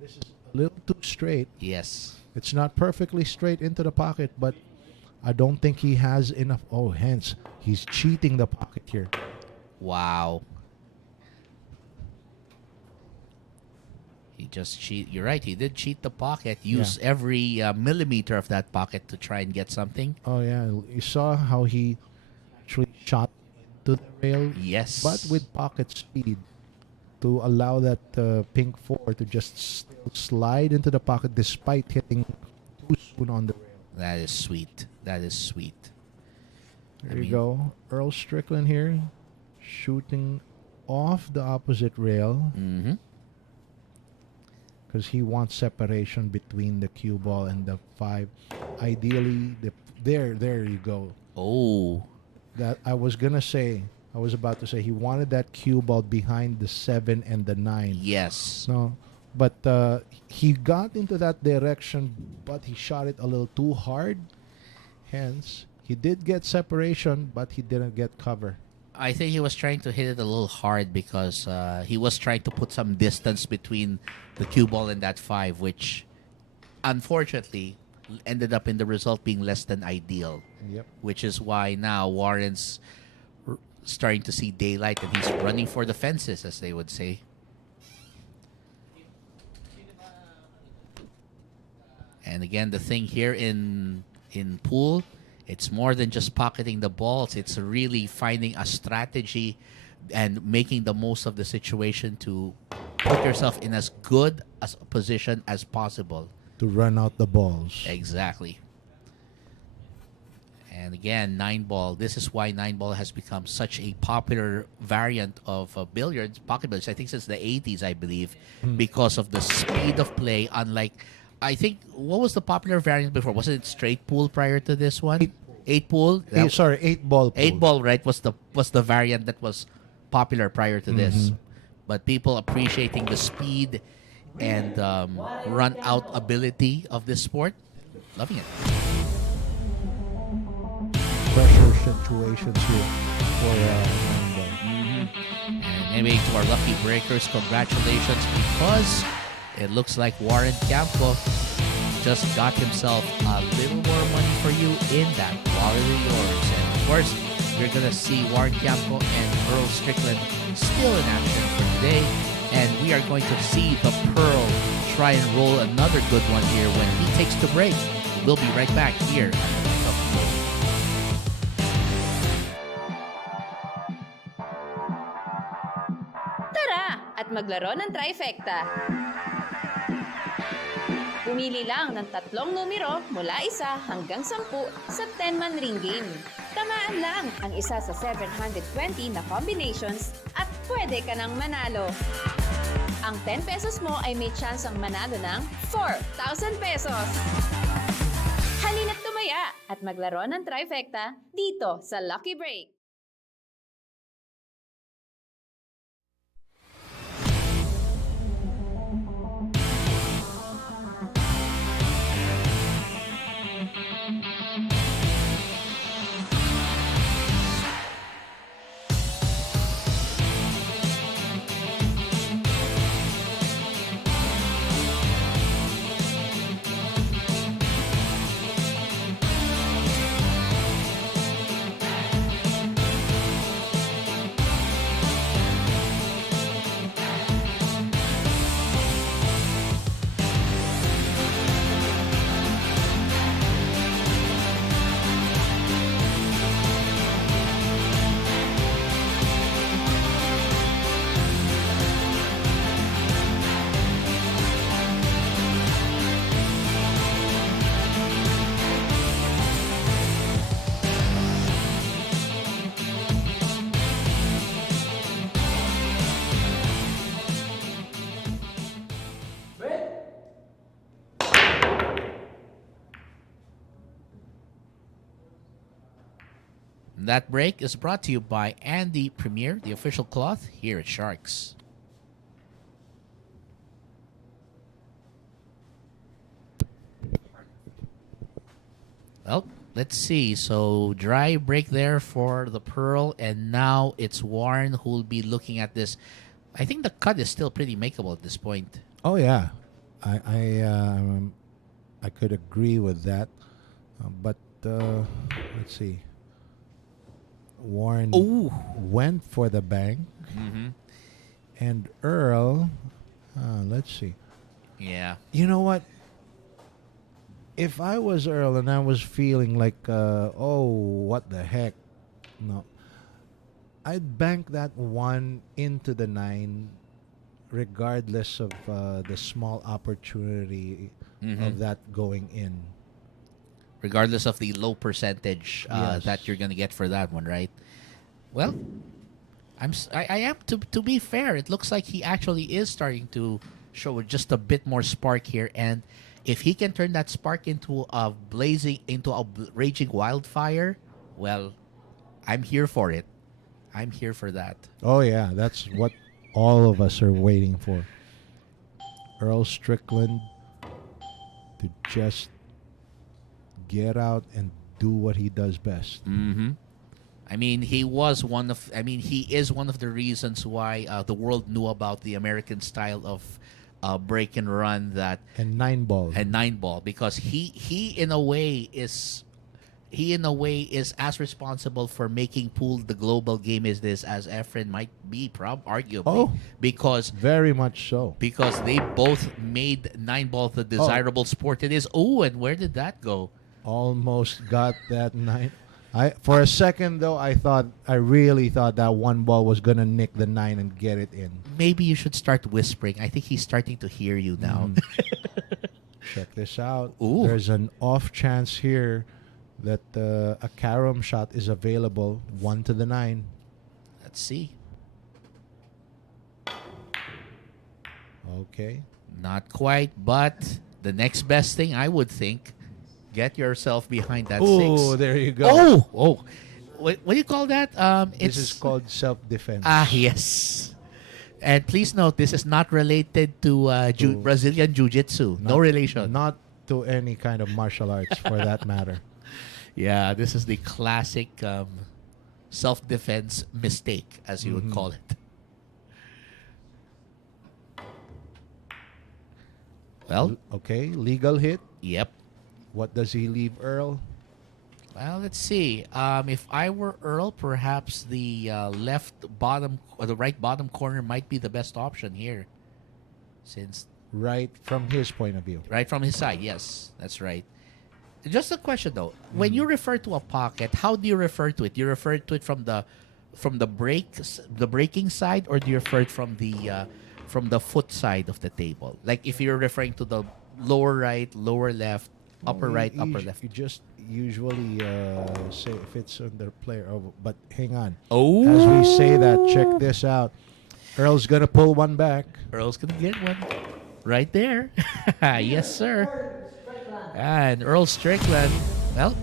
This is a little too straight. Yes. It's not perfectly straight into the pocket, but I don't think he has enough. Oh, hence, he's cheating the pocket here. Wow. He just cheat. You're right. He did cheat the pocket. Use every millimeter of that pocket to try and get something. Oh, yeah. You saw how he actually shot into the rail? Yes. But with pocket speed to allow that pink 4 to just still slide into the pocket despite hitting too soon on the rail. That is sweet. That is sweet. There you go. Earl Strickland here shooting off the opposite rail. Because he wants separation between the cue ball and the 5. Ideally, there you go. Oh. That I was about to say he wanted that cue ball behind the 7 and the 9. Yes. No, but he got into that direction, but he shot it a little too hard. Hence, he did get separation, but he didn't get cover. I think he was trying to hit it a little hard because he was trying to put some distance between the cue ball and that 5, which unfortunately ended up in the result being less than ideal. Yep. Which is why now Warren's starting to see daylight and he's running for the fences, as they would say. And again, the thing here in pool, it's more than just pocketing the balls. It's really finding a strategy and making the most of the situation to put yourself in as good a position as possible. To run out the balls. Exactly. And again, 9-ball. This is why 9-ball has become such a popular variant of billiards, pocket billiards, I think since the 80s, I believe, because of the speed of play, unlike... I think, what was the popular variant before? Was it straight pool prior to this one? 8 pool? 8-ball pool. 8-ball, right, was the variant that was popular prior to this. But people appreciating the speed and run-out ability of this sport, loving it. Pressure accentuations here for Mando. And anyway, to our lucky breakers, congratulations, because it looks like Warren Kiamco just got himself a little more money for you in that quality yours. And of course, you're gonna see Warren Kiamco and Earl Strickland still in action for today. And we are going to see the Pearl try and roll another good one here when he takes the break. We'll be right back here at the Night of Flow. Tara at maglaro ng trifecta. Pumili lang ng 3 numero mula 1 hanggang 10 sa 10-man ring game. Tamaan lang ang isa sa 720 na combinations at pwede ka nang manalo. Ang 10 pesos mo ay may chance ang manalo ng 4,000 pesos. Halina't tumaya at maglaro ng trifecta dito sa Lucky Break. That break is brought to you by Andy Premier, the official cloth here at Sharks. Well, let's see. So, dry break there for the Pearl, and now it's Warren who will be looking at this. I think the cut is still pretty makeable at this point. Oh yeah, I could agree with that, but let's see. Warren went for the bank, and Earl. Let's see. Yeah. You know what? If I was Earl and I was feeling like, what the heck? No. I'd bank that 1 into the 9, regardless of the small opportunity of that going in. Regardless of the low percentage Yes. that you're going to get for that one, right? Well, I am, to be fair, it looks like he actually is starting to show just a bit more spark here, and if he can turn that spark into a raging wildfire, well, I'm here for it. I'm here for that. Oh yeah, that's what all of us are waiting for. Earl Strickland to just get out and do what he does best. I mean, he is one of the reasons why the world knew about the American style of break and run And 9 ball. because he in a way is as responsible for making pool the global game as Efren might be, arguably, because Very much so. because they both made 9 ball the desirable sport it is. Oh, and where did that go? Almost got that 9. For a second though, I really thought that 1 ball was gonna nick the 9 and get it in. Maybe you should start whispering. I think he's starting to hear you now. Check this out. Ooh. There's an off chance here that a carom shot is available. 1 to the 9. Let's see. Okay. Not quite, but the next best thing I would think, get yourself behind that 6. Oh, there you go. Oh. What do you call that? This is called self-defense. Yes. And please note, this is not related to Brazilian Jiu-Jitsu. No relation. Not to any kind of martial arts for that matter. Yeah, this is the classic self-defense mistake, as you would call it. Well, Okay, legal hit. yep. What does he leave Earl? Well, let's see. If I were Earl, perhaps the left bottom or the right bottom corner might be the best option here. Since Right from his point of view. right from his side, yes, that's right. Just a question though. When you refer to a pocket, how do you refer to it? Do you refer to it from the breaking side, or do you refer it from the foot side of the table? Like if you're referring to the lower right, lower left, upper right, upper left. You just usually say if it's under player. Oh, but hang on. Oh, As we say that, check this out. Earl's gonna pull one back. Earl's gonna get one right there. Yes, sir. And Earl Strickland, well,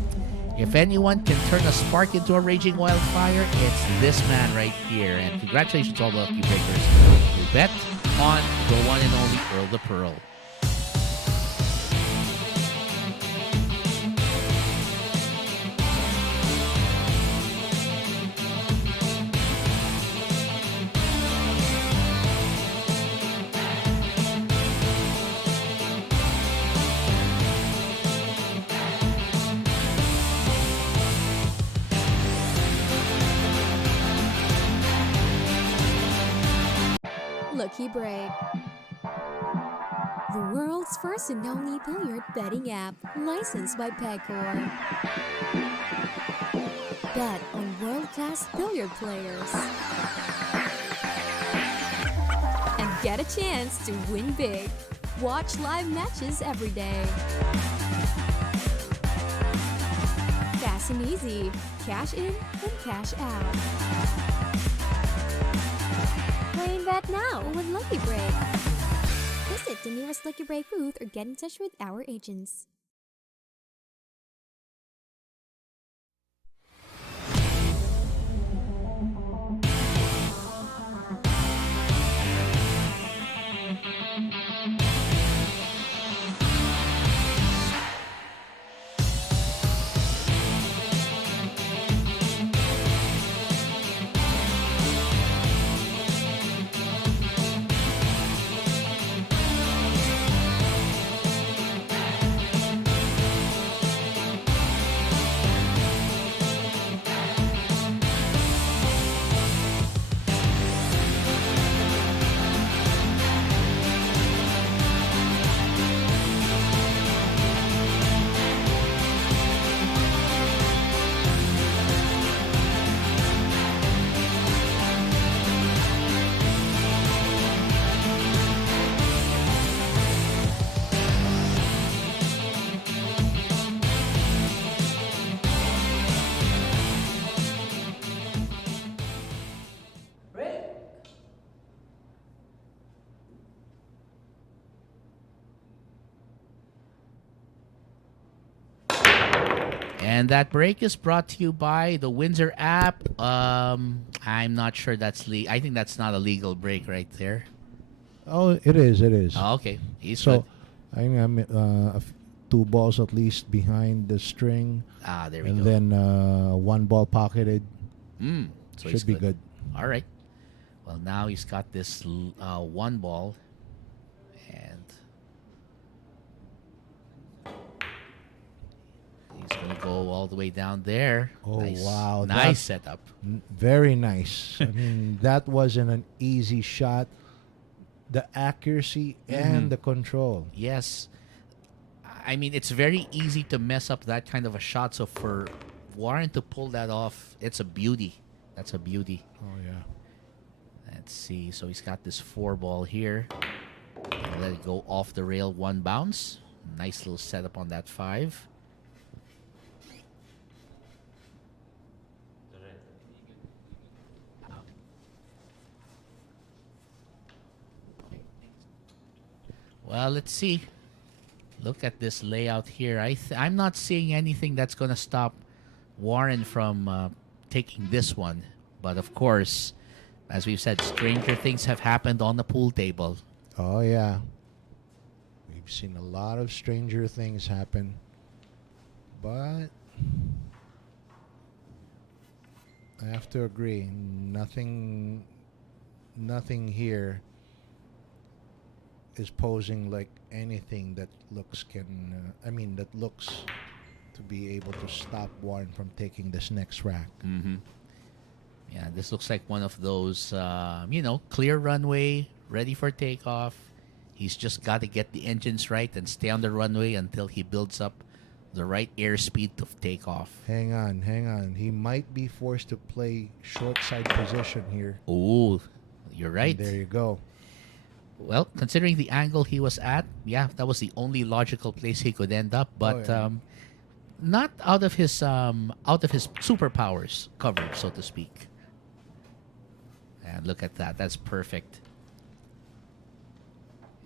if anyone can turn a spark into a raging wildfire, it's this man right here. And congratulations to all the Lucky Breakers who bet on the one and only Earl the Pearl. Lucky Break. The world's first and only billiard betting app, licensed by Pegcor. Bet on world-class billiard players. And get a chance to win big. Watch live matches every day. Fast and easy. Cash in and cash out. Play and bet now with Lucky Break. Visit the nearest Lucky Break booth or get in touch with our agents. And that break is brought to you by the Windsor app. I'm not sure that's I think that's not a legal break right there. Oh, it is. It is. Oh, okay, he's So, good. I think I'm 2 balls at least behind the string, There we and go. then 1 ball pocketed. So he's Should be good. All right. Well, now he's got this 1 ball, and he's gonna go all the way down there. Oh, Nice. wow, Nice setup. Very nice. I mean, that wasn't an easy shot. The accuracy and the control. Yes. I mean, it's very easy to mess up that kind of a shot. So for Warren to pull that off, it's a beauty. That's a beauty. Oh, yeah. Let's see. So he's got this 4 ball here. Let it go off the rail, 1 bounce. Nice little setup on that 5. Well, let's see. Look at this layout here. I'm not seeing anything that's going to stop Warren from taking this one. But of course, as we've said, stranger things have happened on the pool table. Oh, yeah. We've seen a lot of stranger things happen. But I have to agree. Nothing here is posing like anything that looks to be able to stop Warren from taking this next rack. Mm-hmm. Yeah, this looks like one of those, clear runway, ready for takeoff. He's just got to get the engines right and stay on the runway until he builds up the right airspeed to take off. Hang on. He might be forced to play short side position here. Oh, you're right. And there you go. Well, considering the angle he was at, yeah, that was the only logical place he could end up. But not out of his superpowers coverage, so to speak. And look at that. That's perfect.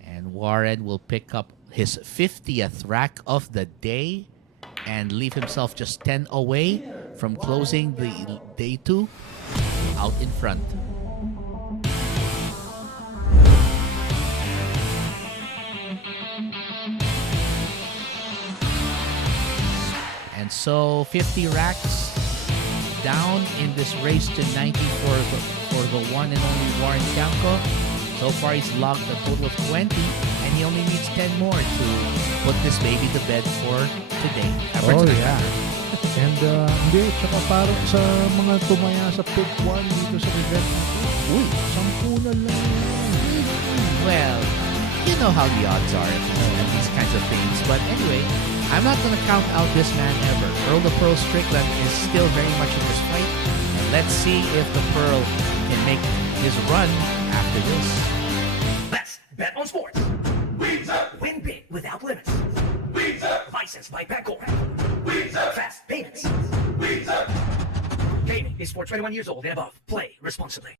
And Warren will pick up his 50th rack of the day and leave himself just 10 away from closing the day 2 out in front. And so 50 racks down in this race to 90 for the one and only Warren Kiamco. So far, he's logged a total of 20, and he only needs 10 more to put this baby to bed for today. Yeah. And tsaka parang sa mga tumaya sa pick 1 dito sa event natin. Uy, 10 na lang. Well, you know how the odds are at these kinds of things. But anyway, I'm not going to count out this man ever. Earl the Pearl Strickland is still very much in this fight. And let's see if the Pearl can make his run after this. Let's bet on sports. Win big without limits. Licensed by Pepco. Fast payments. Gaming is for 21 years old and above. Play responsibly.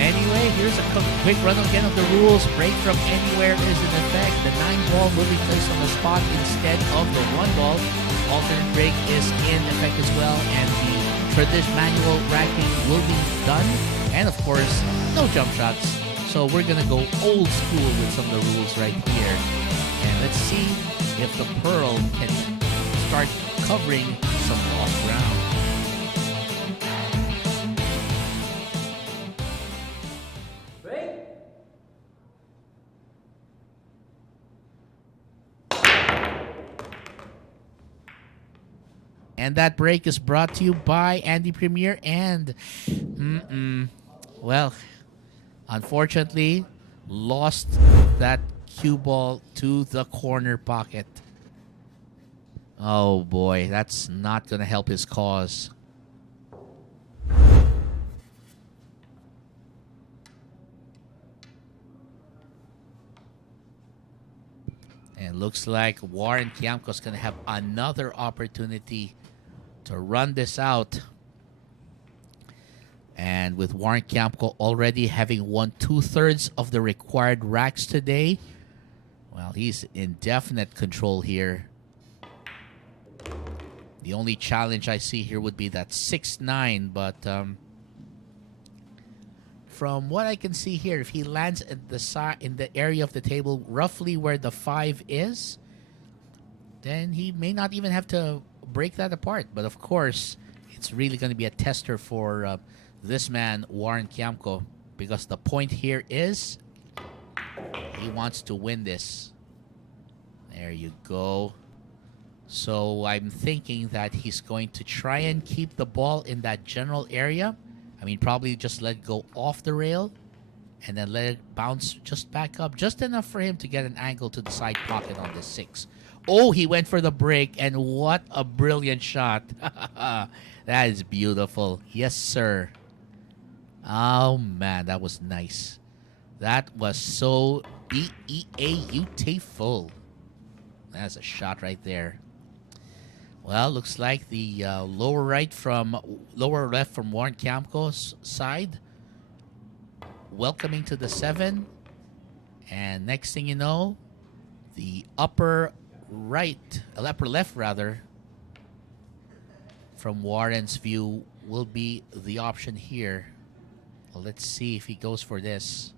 Anyway, here's a quick run again of the rules. Break from anywhere is in effect. The 9-ball will be placed on the spot instead of the 1-ball. Alternate break is in effect as well, and the traditional manual racking will be done. And of course, no jump shots. So we're gonna go old school with some of the rules right here. And let's see if the Pearl can start covering some lost ground. And that break is brought to you by Andy Premier and, well, unfortunately, lost that cue ball to the corner pocket. Oh boy, that's not going to help his cause. And looks like Warren Kiamco is going to have another opportunity to run this out. And with Warren Kiamco already having won 2/3 of the required racks today, well, he's in definite control here. The only challenge I see here would be that 6-9, but from what I can see here, if he lands at the side in the area of the table roughly where the 5 is, then he may not even have to break that apart. But of course, it's really going to be a tester for this man, Warren Kiamco, because the point here is he wants to win this. There you go. So I'm thinking that he's going to try and keep the ball in that general area. I mean, probably just let it go off the rail and then let it bounce just back up, just enough for him to get an angle to the side pocket on the 6. Oh, he went for the break, and what a brilliant shot. That is beautiful. Yes, sir. Oh, man, that was nice. That was so beautiful. That's a shot right there. Well, looks like the lower left from Warren Kiamco's side. Welcoming to the 7. And next thing you know, the upper left rather, from Warren's view will be the option here. Well, let's see if he goes for this.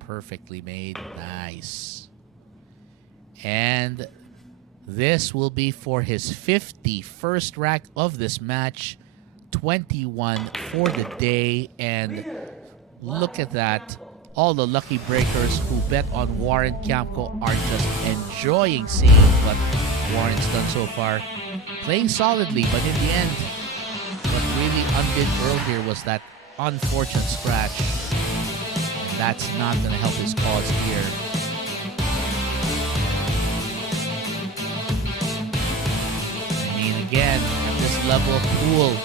Perfectly made. Nice. And this will be for his 51st rack of this match. 21 for the day. And look at that. All the lucky breakers who bet on Warren Kiamco are just enjoying seeing what Warren's done so far. Playing solidly, but in the end, what really undid Earl here was that unfortunate scratch. And that's not going to help his cause here. I mean, again, at this level of pool,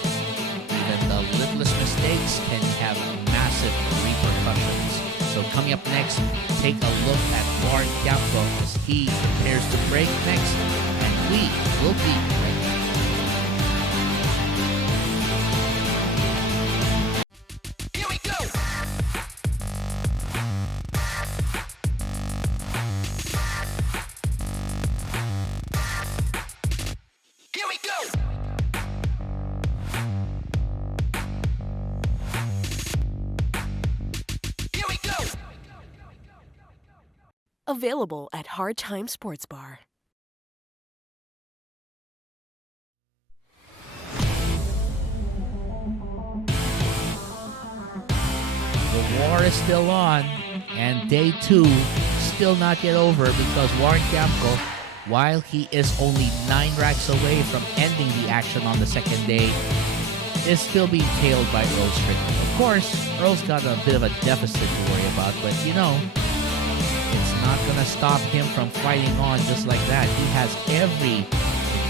even the littlest mistakes can have massive repercussions. So coming up next, take a look at Warren Kiamco as he prepares to break next, and we will be right back. Here we go! Here we go! Here we go! Available at Hard Time Sports Bar. The war is still on, and day 2 still not yet over because Warren Kiamco, while he is only 9 racks away from ending the action on the second day, is still being tailed by Earl Strickland. Of course, Earl's got a bit of a deficit to worry about, but you know, it's not going to stop him from fighting on just like that. He has every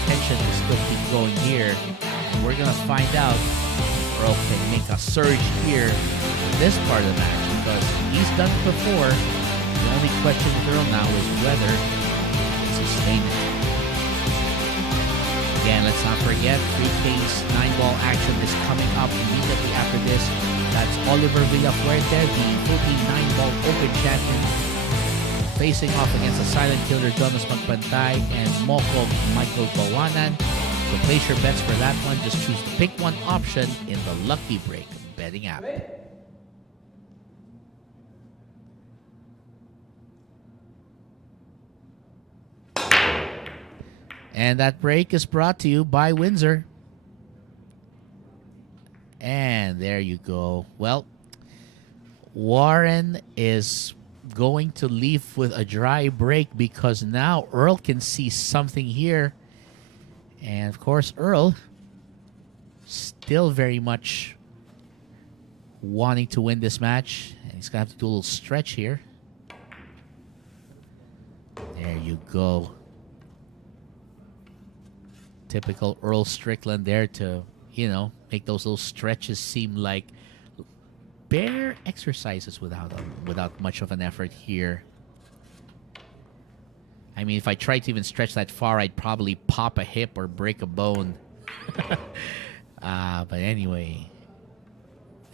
intention to still keep going here, and we're going to find out if Earl can make a surge here in this part of the match because he's done it before. The only question with Earl now is whether he can sustain it. Again, let's not forget, 3K's 9-ball action is coming up immediately after this. That's Oliver Villafuerte, the Philippine 9-ball Open champion, facing off against a silent killer, Jonas Magpantay, and Moko Michael Bawanan. So place your bets for that one. Just choose the pick one option in the Lucky Break betting app. And that break is brought to you by Windsor. And there you go. Well, Warren is going to leave with a dry break because now Earl can see something here. And of course, Earl still very much wanting to win this match. And he's going to have to do a little stretch here. There you go. Typical Earl Strickland there to, you know, make those little stretches seem like bare exercises without much of an effort here. I mean, if I tried to even stretch that far, I'd probably pop a hip or break a bone. But anyway,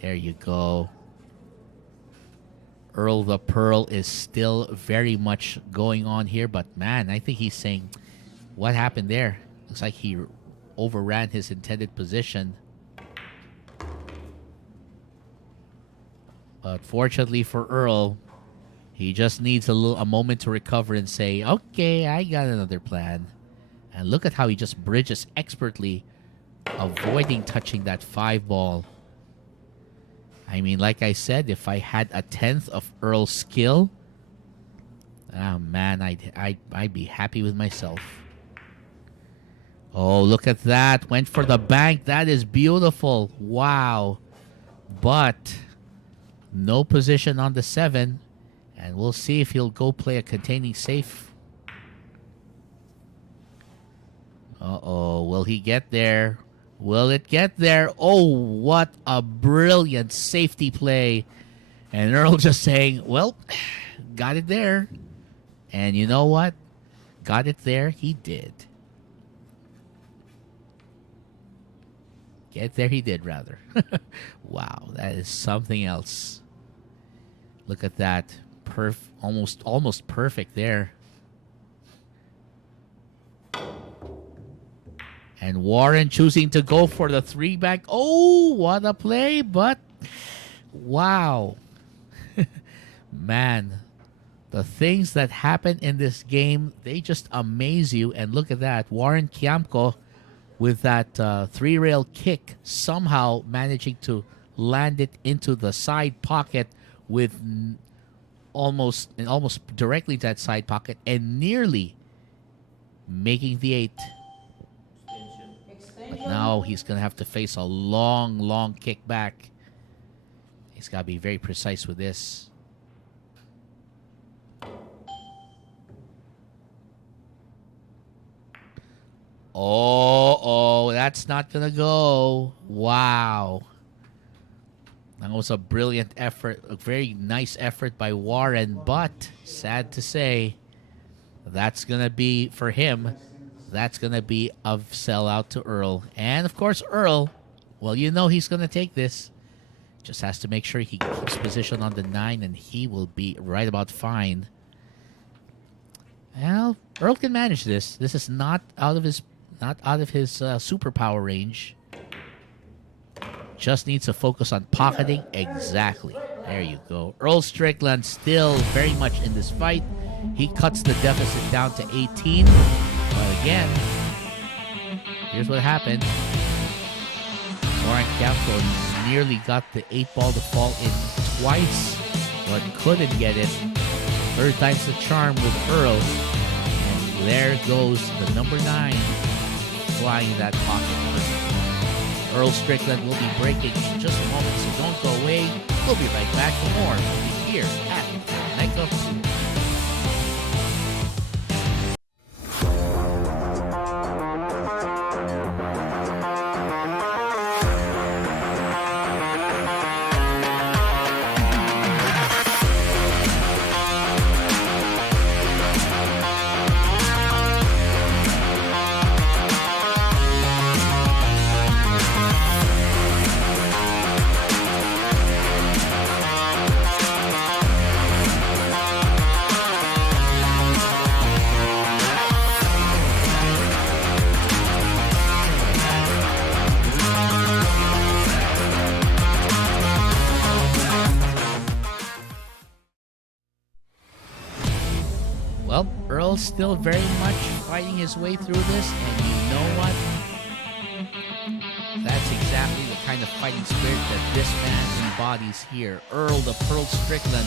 there you go. Earl the Pearl is still very much going on here, but man, I think he's saying, what happened there? Looks like he overran his intended position. But fortunately for Earl, he just needs a moment to recover and say, okay, I got another plan. And look at how he just bridges expertly, avoiding touching that 5-ball. I mean, like I said, if I had a 10th of Earl's skill, oh man, I'd be happy with myself. Oh, look at that. Went for the bank. That is beautiful. Wow. But no position on the 7. And we'll see if he'll go play a containing safe. Uh-oh. Will he get there? Will it get there? Oh, what a brilliant safety play. And Earl just saying, well, got it there. And you know what? Got it there, he did. Get there, he did, rather. Wow, that is something else. Look at that. Almost perfect there. And Warren choosing to go for the 3-back. Oh, what a play, but wow. Man, the things that happen in this game, they just amaze you. And look at that. Warren Kiamco with that 3-rail kick, somehow managing to land it into the side pocket with almost directly to that side pocket and nearly making the 8. But now he's going to have to face a long kick back. He's got to be very precise with this. Oh, that's not going to go. Wow. That was a brilliant effort, a very nice effort by Warren, but sad to say, that's going to be, for him, that's going to be a sellout to Earl. And, of course, Earl, well, you know he's going to take this. Just has to make sure he keeps position on the 9, and he will be right about fine. Well, Earl can manage this. This is not out of his superpower range. Just needs to focus on pocketing. Exactly. There you go. Earl Strickland still very much in this fight. He cuts the deficit down to 18. But again, here's what happened. Warren Kiamco nearly got the 8-ball to fall in twice, but couldn't get it. Third time's the charm with Earl. And there goes the number 9 flying in that pocket. Earl Strickland will be breaking in just a moment, so don't go away. We'll be right back for more here at Night of 2. Well, Earl's still very much fighting his way through this, and you know what? That's exactly the kind of fighting spirit that this man embodies here. Earl the Pearl Strickland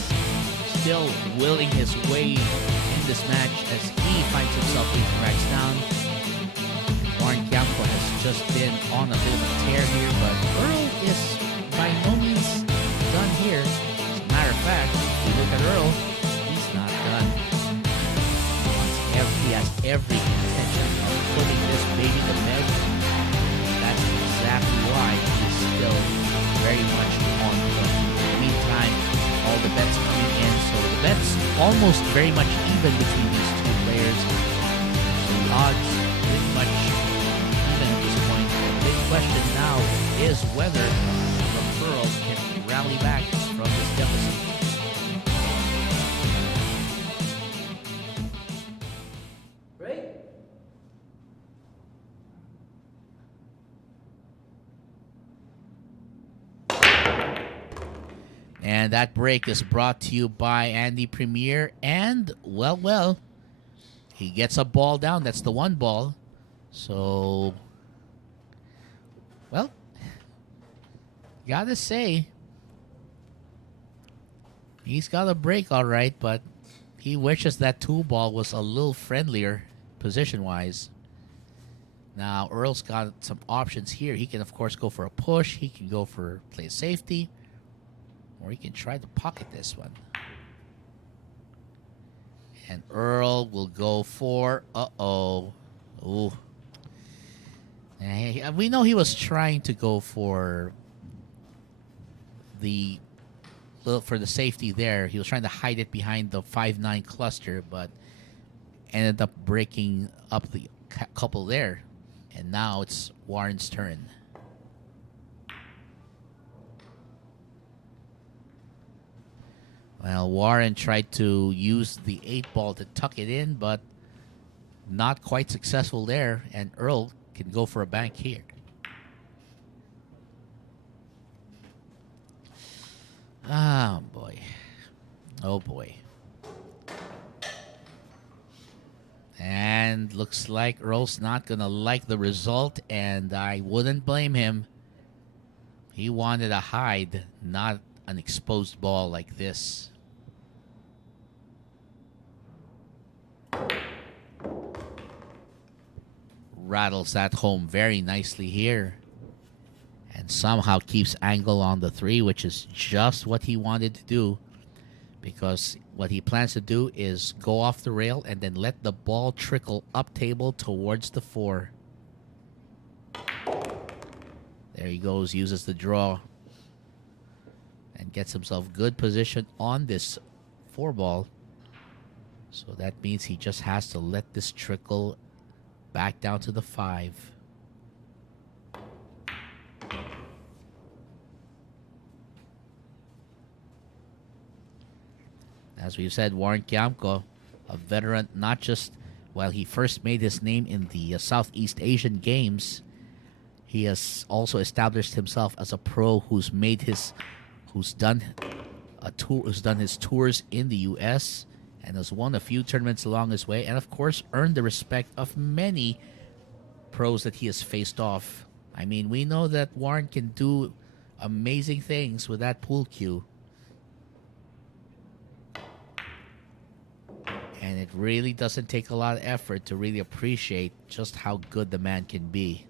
still willing his way in this match as he finds himself being cracks down. Warren Kiamco has just been on a bit of a tear here, but Earl is by no means done here. As a matter of fact, if you look at Earl, he's not done. He has every intention of putting this baby to bed. That's exactly why he's still very much on point. In the meantime, all the bets coming in, so the bets almost very much even between these two players. So the odds pretty much even at this point. The big question now is whether the Pearls can rally back from this deficit. And that break is brought to you by Andy Premier. And, well, he gets a ball down. That's the 1 ball. So, well, gotta say, he's got a break all right, but he wishes that 2 ball was a little friendlier position-wise. Now, Earl's got some options here. He can, of course, go for a push. He can go for play safety. Or he can try to pocket this one. And Earl will go for... Uh-oh. Ooh. We know he was trying to go for the for the safety there. He was trying to hide it behind the 5-9 cluster, but ended up breaking up the couple there. And now it's Warren's turn. Well, Warren tried to use the 8-ball to tuck it in, but not quite successful there. And Earl can go for a bank here. Oh, boy. Oh, boy. And looks like Earl's not going to like the result, and I wouldn't blame him. He wanted a hide, not an exposed ball like this. Rattles that home very nicely here. And somehow keeps angle on the 3, which is just what he wanted to do. Because what he plans to do is go off the rail and then let the ball trickle up table towards the 4. There he goes, uses the draw. And gets himself good position on this 4 ball. So that means he just has to let this trickle back down to the 5. As we've said, Warren Kiamco, a veteran, not just while he first made his name in the Southeast Asian Games, he has also established himself as a pro who's done his tours in the U.S. and has won a few tournaments along his way, and of course earned the respect of many pros that he has faced off. I mean, we know that Warren can do amazing things with that pool cue. And it really doesn't take a lot of effort to really appreciate just how good the man can be.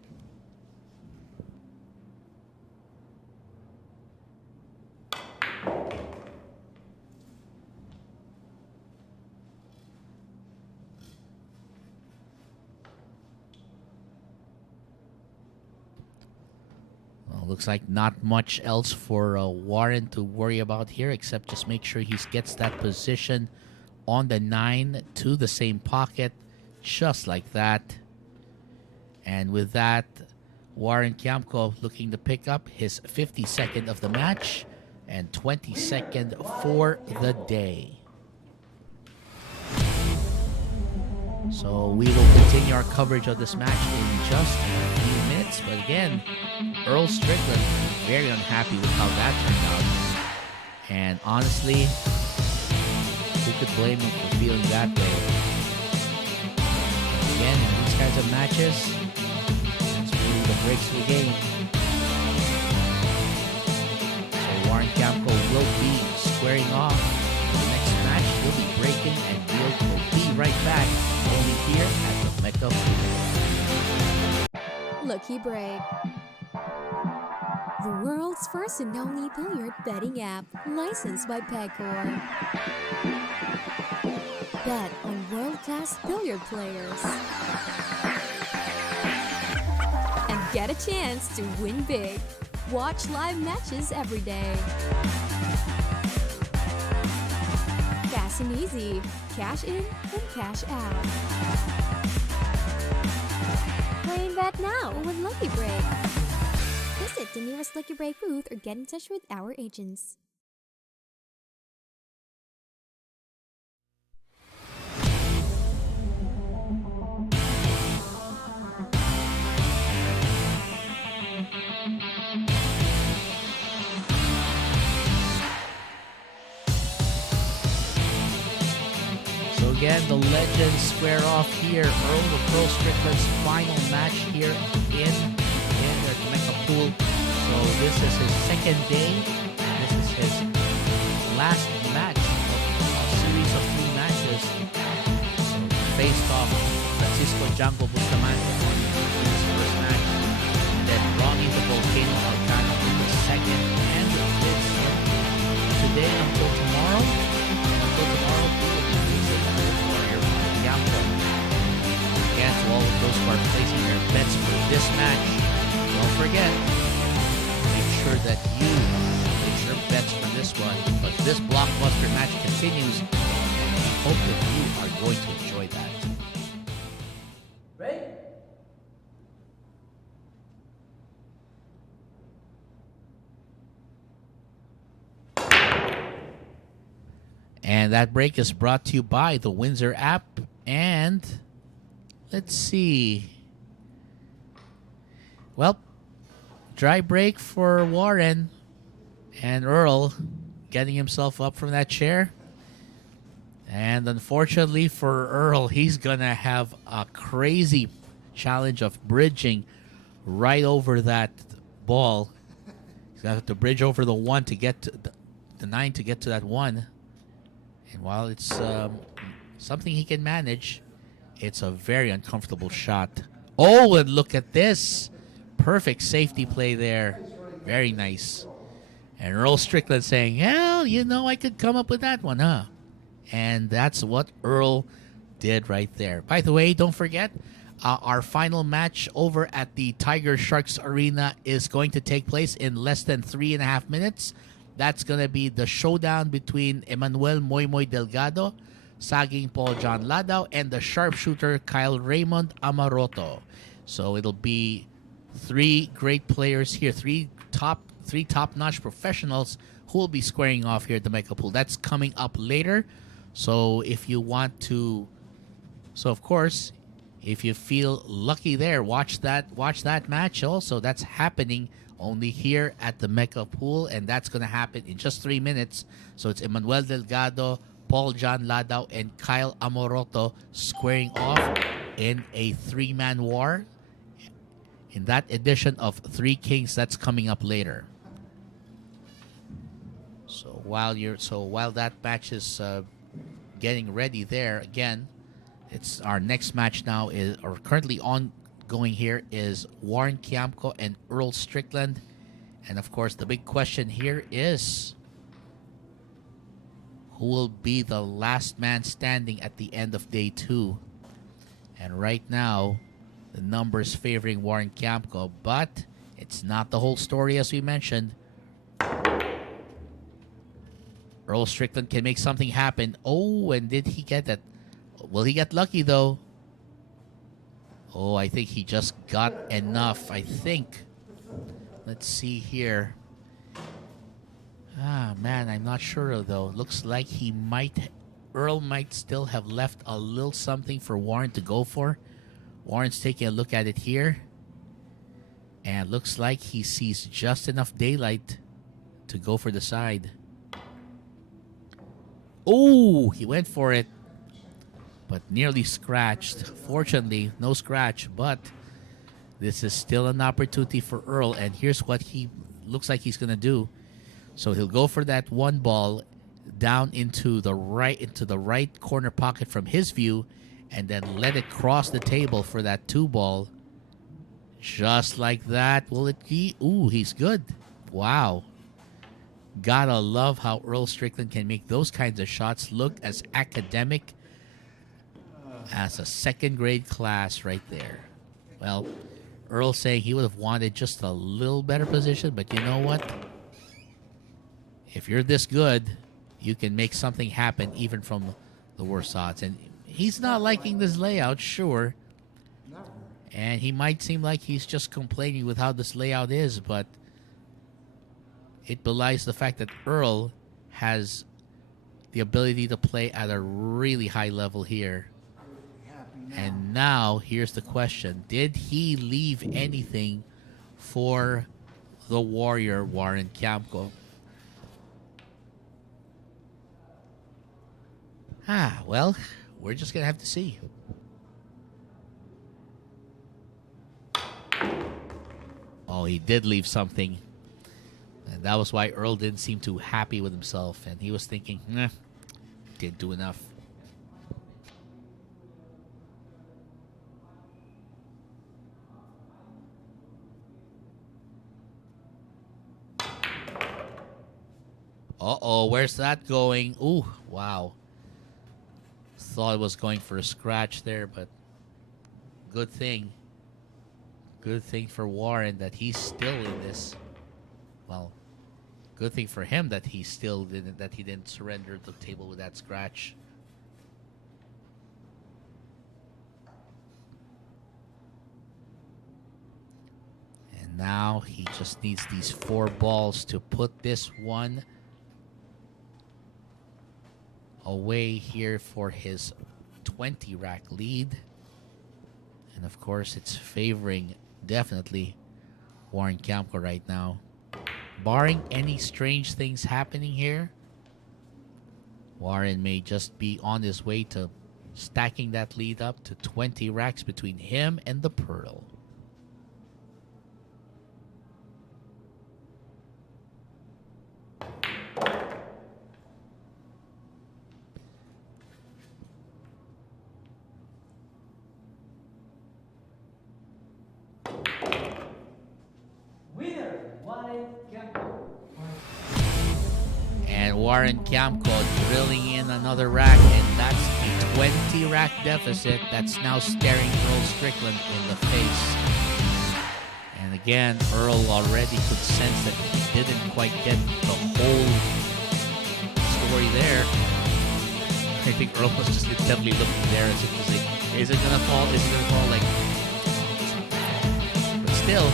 Well, looks like not much else for Warren to worry about here, except just make sure he gets that position on the 9 to the same pocket, just like that. And with that, Warren Kiamco looking to pick up his 52nd of the match and 22nd for the day. So we will continue our coverage of this match in just a few minutes. But again, Earl Strickland, very unhappy with how that turned out. And honestly, who could blame him for feeling that way? Again, in these kinds of matches, it's really the breaks of the game. So Warren Kiamco will be squaring off the next match. He'll be breaking, and we'll be right back only here at the Mecca Pool. Lucky Break. The world's first and only billiard betting app, licensed by Pegcor. Bet on world-class billiard players. And get a chance to win big. Watch live matches every day. Fast and easy. Cash in and cash out. Play and bet now with Lucky Break. Visit the nearest Lucky Break booth or get in touch with our agents. So again, the legends square off here. Earl Strickland's final match here in the Mecca Pool. So this is his second day. This is his last match of a series of 3 matches. So he faced off Francisco Django Bustamante on his first match, and then Ronnie the Volcano Alcano in the second, and it's today until tomorrow. Again, to all of those who are placing their bets for this match, don't forget, make sure that you place your bets for this one, but this blockbuster match continues. We hope that you are going to enjoy that. And that break is brought to you by the Windsor app. And let's see. Well, dry break for Warren, and Earl getting himself up from that chair. And unfortunately for Earl, he's going to have a crazy challenge of bridging right over that ball. He's going to have to bridge over the 1 to get to the 9 to get to that 1. And while it's something he can manage, it's a very uncomfortable shot. Oh, and look at this. Perfect safety play there. Very nice. And Earl Strickland saying, hell, you know, I could come up with that one, huh? And that's what Earl did right there. By the way, don't forget, our final match over at the Tiger Sharks Arena is going to take place in less than 3.5 minutes. That's going to be the showdown between Emmanuel Moy Moy Delgado, Saging Paul John Ladao, and the sharpshooter Kyle Raymond Amaroto. So it'll be 3 great players here, three top-notch professionals who will be squaring off here at the Mega Pool. That's coming up later. So if you want to, of course, if you feel lucky there, watch that match also. That's happening only here at the Mecca Pool, and that's going to happen in just 3 minutes. So it's Emmanuel Delgado, Paul John Ladao, and Kyle Amoroto squaring off in a 3-man war in that edition of 3 Kings that's coming up later. So while that match is getting ready there, again, it's our next match now is, or currently ongoing here, is Warren Kiamco and Earl Strickland. And of course, the big question here is who will be the last man standing at the end of day 2. And right now, the numbers favoring Warren Kiamco, but it's not the whole story as we mentioned. Earl Strickland can make something happen. Oh, and did he get that? Will he get lucky though? Oh, I think he just got enough. I think. Let's see here. Ah, man, I'm not sure though. Looks like Earl might still have left a little something for Warren to go for. Warren's taking a look at it here. And looks like he sees just enough daylight to go for the side. Oh, he went for it, but nearly scratched. Fortunately, no scratch, but this is still an opportunity for Earl, and here's what he looks like he's going to do. So he'll go for that 1 ball down into the right corner pocket from his view, and then let it cross the table for that 2 ball. Just like that. Will it be? Ooh, he's good. Wow. Gotta love how Earl Strickland can make those kinds of shots look as academic as a 2nd grade class right there. Well, Earl saying he would have wanted just a little better position, but you know what? If you're this good, you can make something happen even from the worst odds. And he's not liking this layout, sure. And he might seem like he's just complaining with how this layout is, but it belies the fact that Earl has the ability to play at a really high level here. And now, here's the question. Did he leave anything for the warrior, Warren Kiamco? Well, we're just going to have to see. Oh, he did leave something. And that was why Earl didn't seem too happy with himself. And he was thinking, didn't do enough. Uh-oh, where's that going? Ooh, wow. Thought it was going for a scratch there, but good thing. Good thing for Warren that he's still in this. Well, Good thing for him that he didn't surrender the table with that scratch. And now he just needs these 4 balls to put this one away here for his 20 rack lead. And of course, it's favoring definitely Warren Kiamco right now. Barring any strange things happening here, Warren may just be on his way to stacking that lead up to 20 racks between him and the Pearl. And Warren Kiamco drilling in another rack, and that's a 20 rack deficit that's now staring Earl Strickland in the face. And again, Earl already could sense that he didn't quite get the whole story there. I think Earl was just intently looking there as if to say, is it gonna fall? Is it gonna fall? Like, but still,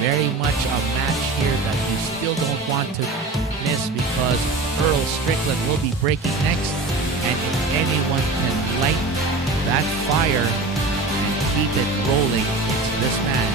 very much a match here that you still don't want to miss, because Earl Strickland will be breaking next, and if anyone can light that fire and keep it rolling, it's this man.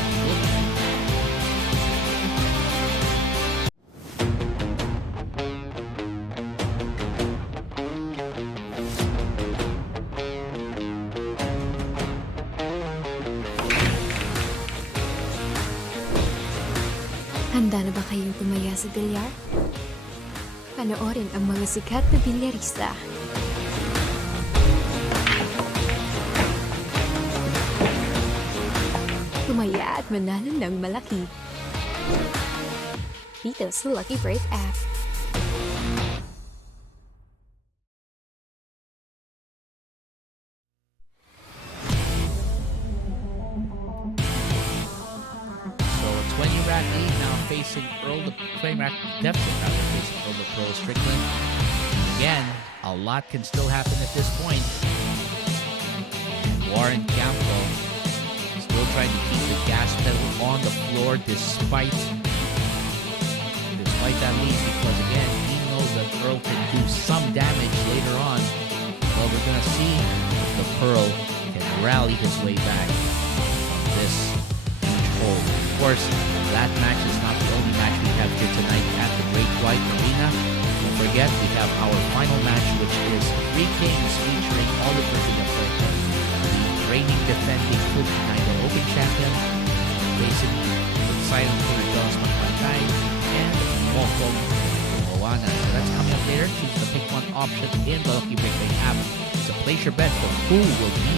Handa na ba kayong tumaya sa bilyar? Panoorin ang mga sikat na bilyarista. Tumaya at manalo ng malaki. Dito sa Lucky Break app. Facing Earl the Flame Rack, definitely not facing Earl the Pro Strickland. Again, a lot can still happen at this point. Warren Kiamco still trying to keep the gas pedal on the floor despite that lead, because again, he knows that Earl can do some damage later on. Well, we're gonna see if the Pearl can rally his way back from this huge hole. Of course, that match is not the only match we have here tonight at the Great White Arena. Don't forget, we have our final match, which is 3 games featuring Oliver Villafuerte, the reigning defending Philippine Open champion, facing the silent killer Jones Magpantay and Mokong Moana. So that's coming up later. Choose the pick one option in the Lucky Break app to place your bet for who will be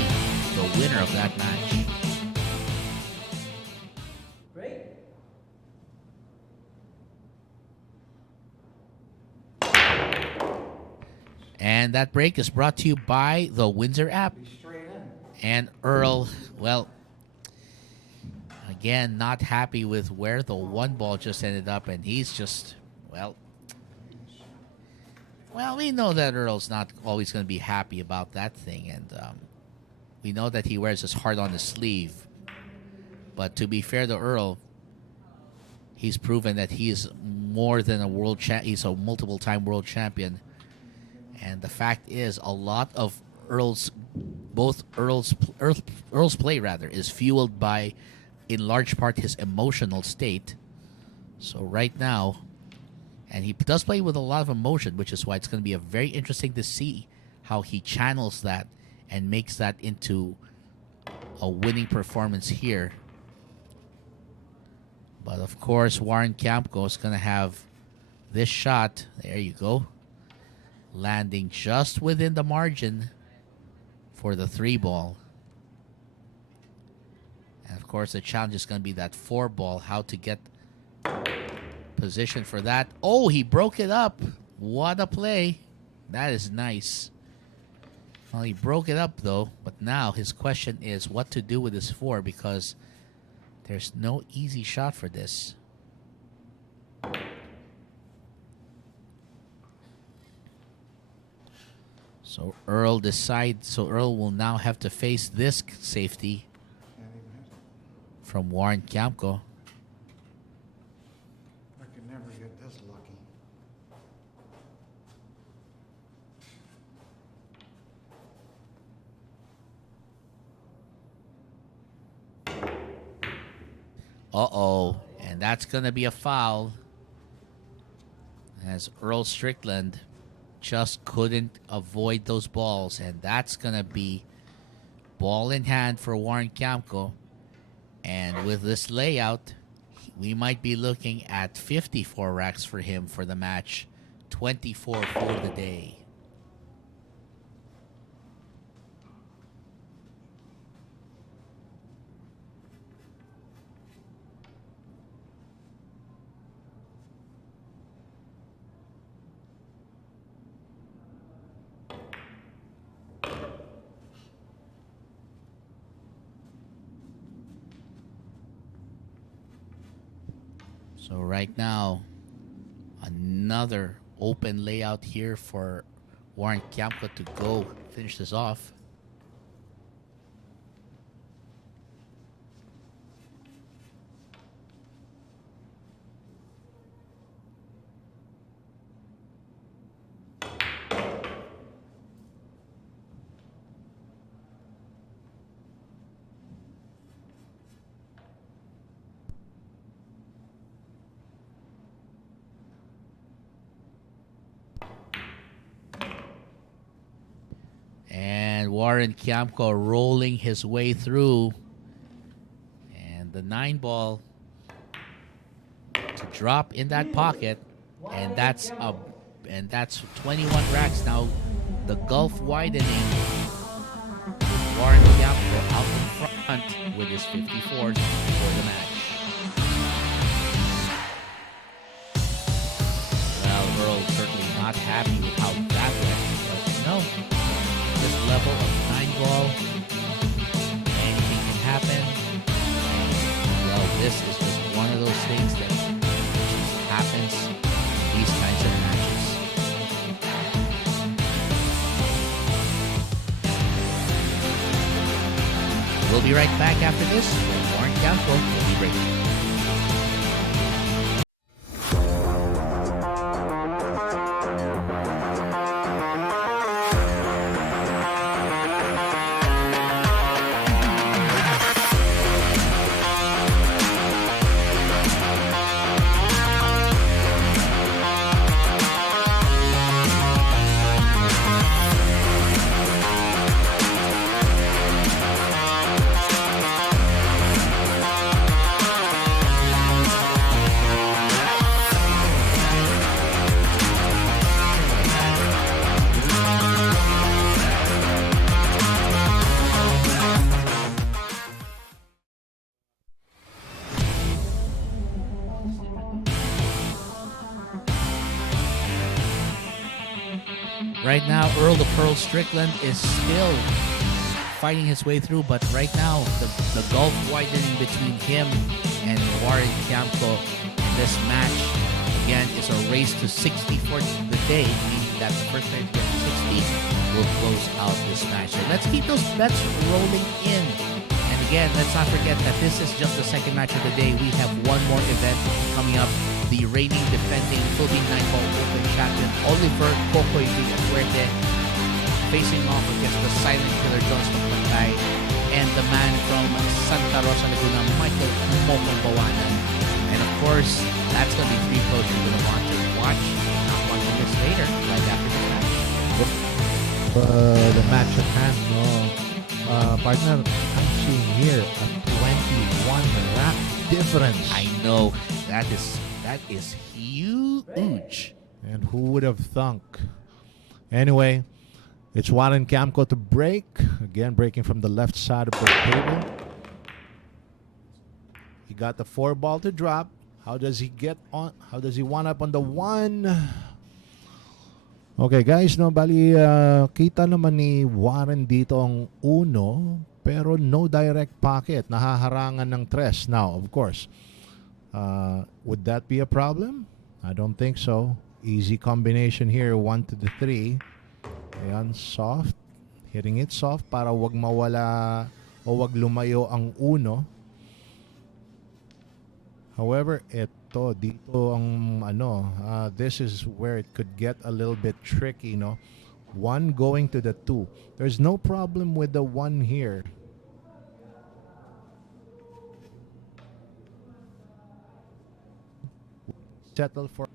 the winner of that match. And that break is brought to you by the Windsor app. And Earl, well, again, not happy with where the 1 ball just ended up. And he's just, well, we know that Earl's not always going to be happy about that thing. And we know that he wears his heart on his sleeve. But to be fair to Earl, he's proven that he is more than a world champ. He's a multiple-time world champion. And the fact is, a lot of Earl's play is fueled by, in large part, his emotional state. So right now, and he does play with a lot of emotion, which is why it's going to be very interesting to see how he channels that and makes that into a winning performance here. But of course, Warren Kiamco is going to have this shot. There you go. Landing just within the margin for the 3 ball. And of course, the challenge is going to be that 4 ball, how to get position for that. Oh, he broke it up. What a play. That is nice. Well, he broke it up though, but now his question is what to do with this 4, because there's no easy shot for this. So Earl decides. So Earl will now have to face this safety from Warren Kiamco. I can never get this lucky. Uh-oh. And that's going to be a foul. As Earl Strickland just couldn't avoid those balls. And that's going to be ball in hand for Warren Kiamco. And with this layout, we might be looking at 54 racks for him for the match. 24 for the day. So right now, another open layout here for Warren Kiamco to go finish this off. And Warren Kiamco rolling his way through. And the 9 ball to drop in that pocket. And that's 21 racks. Now the gulf widening. Warren Kiamco out in front with his 54th for the match. Well, Earl certainly not happy with how that went, but no. This level of 9 ball, anything can happen. Well, this is just one of those things that just happens in these kinds of matches. We'll be right back after this. Warren Kiamco will be breaking. Right now, Earl the Pearl Strickland is still fighting his way through, but right now, the gulf widening between him and Warren Kiamco in this match, again, is a race to 60 for the day, meaning that the first player to get to 60 will close out this match. So let's keep those bets rolling in. And again, let's not forget that this is just the second match of the day. We have one more event coming up. The reigning defending Philippine 9-ball Open champion Oliver Kokoy Villafuerte facing off against the silent killer Johnston Pantay and the man from Santa Rosa, Laguna, Michael Momon Bawanan. And of course, that's going to be 3 pros you're going to want to watch, not want to miss later, right after the match. The match at hand, no. Partner, I'm seeing here a 21 rack difference. I know, that is huge. And who would have thunk? Anyway, it's Warren Kiamco to break. Again, breaking from the left side of the table. He got the 4-ball to drop. How does he get on? How does he one up on the 1? Okay, guys, no, bali, kita naman ni Warren dito ang 1, pero no direct pocket. Nahaharangan ng 3. Now, of course, would that be a problem? I don't think so. Easy combination here, 1 to the 3. Ayan, soft. Hitting it soft para wag mawala o wag lumayo ang uno. However, dito ang this is where it could get a little bit tricky, no? 1 going to the 2. There's no problem with the 1 here. Settle for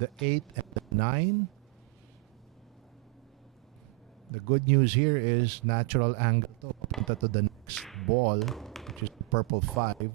the 8 and the 9. The good news here is natural angle to papunta to the next ball, which is the purple 5.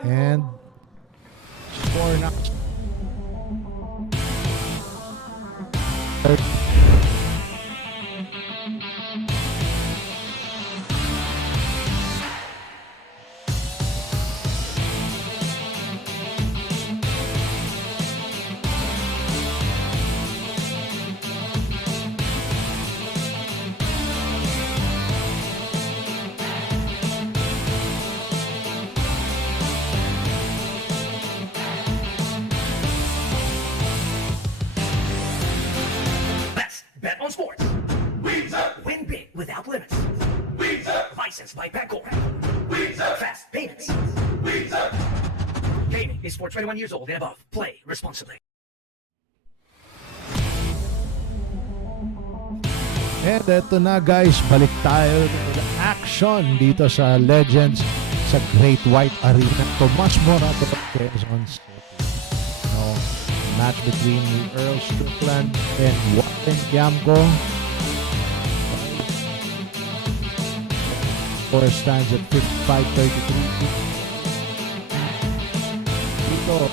And score now. Let's bet on sports. Win big without limits. Licensed by Pacor. Fast payments. Gaming is for 21 years old and above. Play responsibly. And eto na guys, balik tayo to the action dito sa Legends sa Great White Arena. Tomas Morato, Quezon City. No, match between Earl Strickland and Warren Kiamco. Score stands at 55-33. Dito,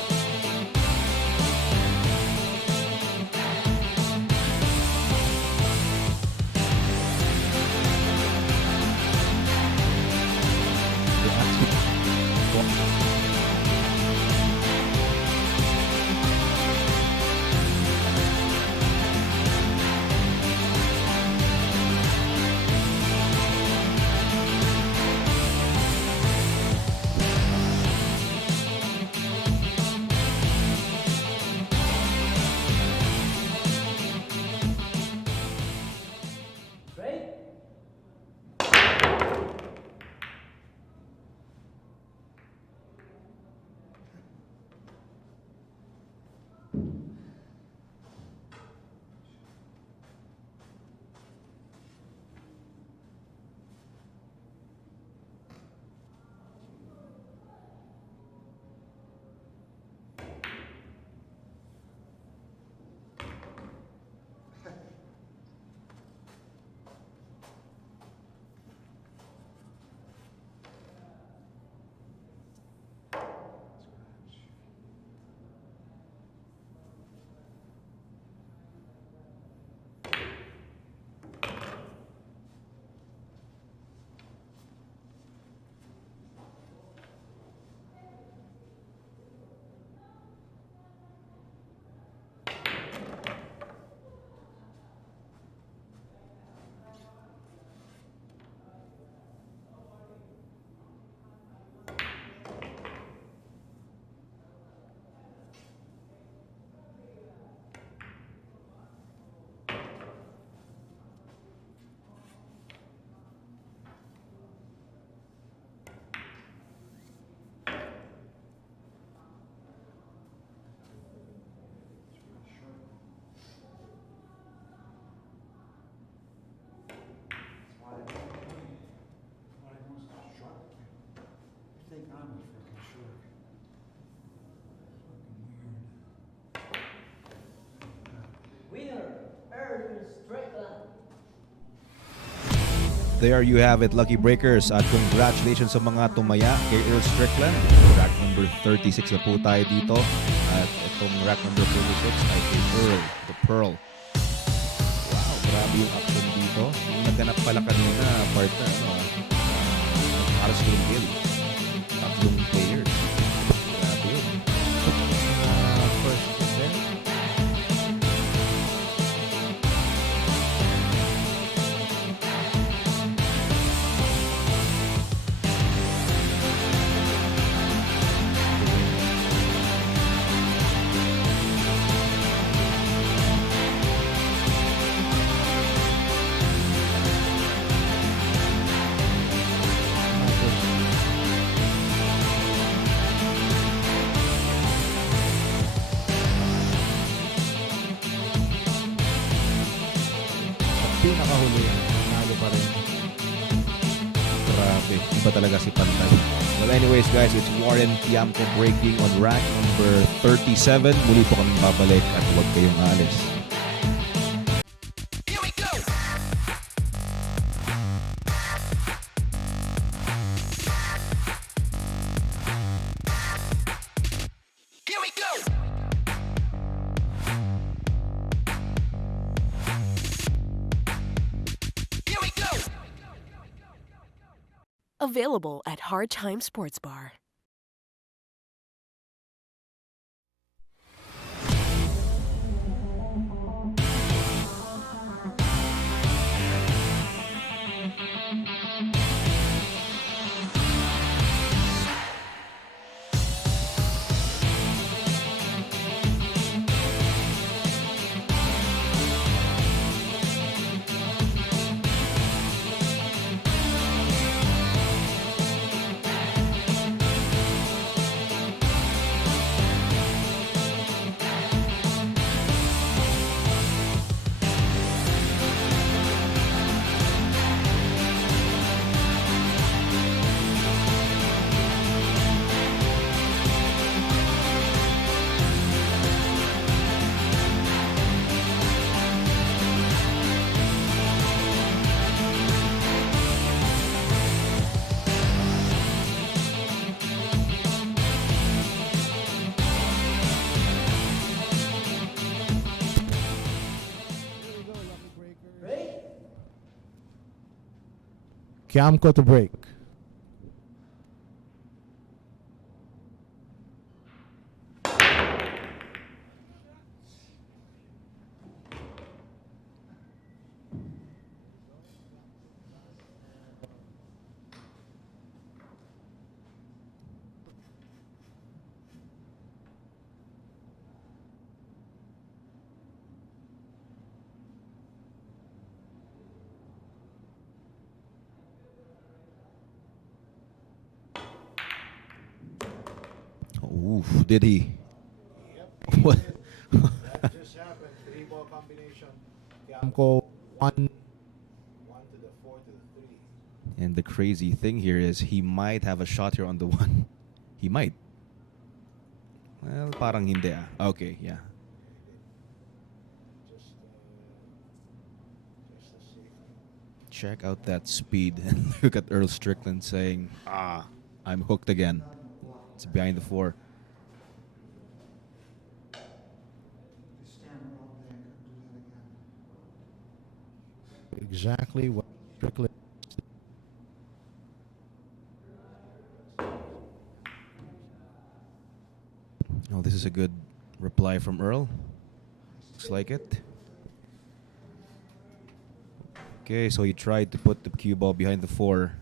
there you have it, Lucky Breakers. At congratulations sa mga tumaya kay Earl Strickland. Rack number 36 na po tayo dito. At itong rack number 36 ay kay Earl, the Pearl. Wow, grabe yung action dito. Yung naganap pala kanina, partner, halos kill. Tatlong players. Grabe yun. First there. Pinakahuli, nanalo pa rin. Grabe, iba talaga si Pantay. Well, anyways guys, it's Warren Kiamco breaking on rack number 37. Muli po kami babalik at huwag kayong alis. Here we go! Here we go! Here we go! Available at Hard Time Sports Bar. Kiamco to break. Oof, did he? What? That just happened. 3-ball combination. Kiamco 1 to the 4 to the 3. And the crazy thing here is he might have a shot here on the 1. He might. Well, parang hindi ah. Okay, yeah. Just a safe. Check out that speed. And look at Earl Strickland saying, I'm hooked again. It's behind the 4. Exactly what Strickland. Oh, this is a good reply from Earl. Looks like it. Okay, so he tried to put the cue ball behind the 4.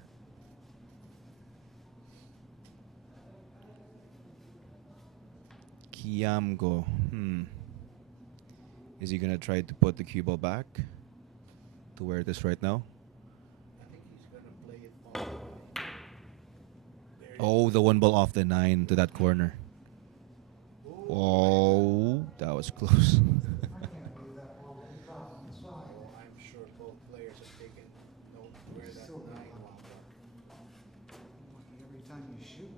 Kiamco. Is he gonna try to put the cue ball back to where it is right now? I think he's gonna play it off. Oh, the 1 ball off the 9 to that corner. Oh, that was close. I'm sure both players have taken note where that 9 was. Every time you shoot.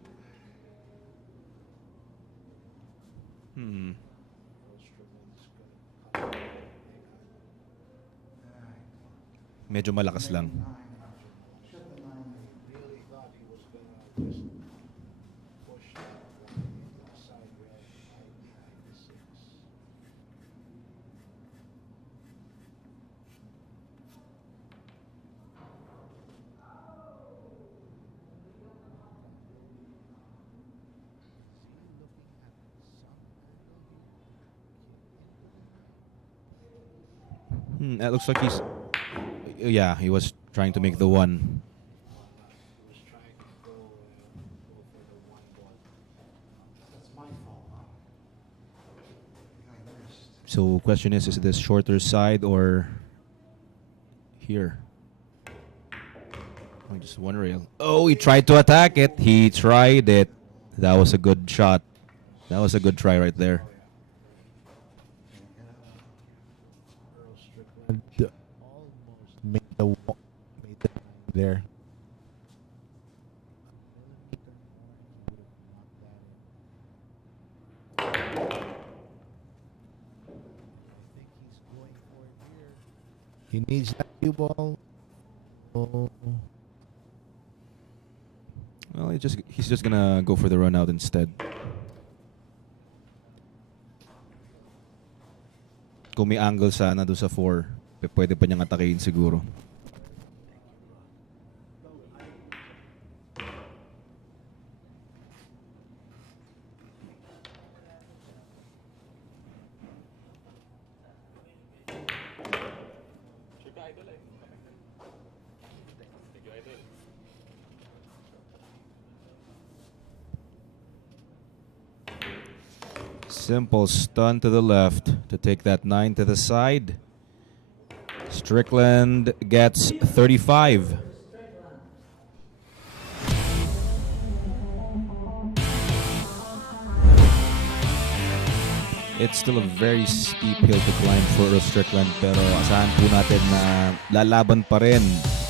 Medyo malakas lang. It looks like he's... Yeah, he was trying to make the one. So question is this shorter side or here? I just one rail. Oh, he tried to attack it. He tried it. That was a good shot. That was a good try right there. Almost made the there. He needs that cue ball. Oh. Well, he's just gonna go for the run out instead. Kung may angle sana doon sa 4, pwede pa niyang atakein siguro. Simple stun to the left to take that 9 to the side. Strickland gets 35. It's still a very steep hill to climb for Strickland, pero asahan po natin na lalaban pa rin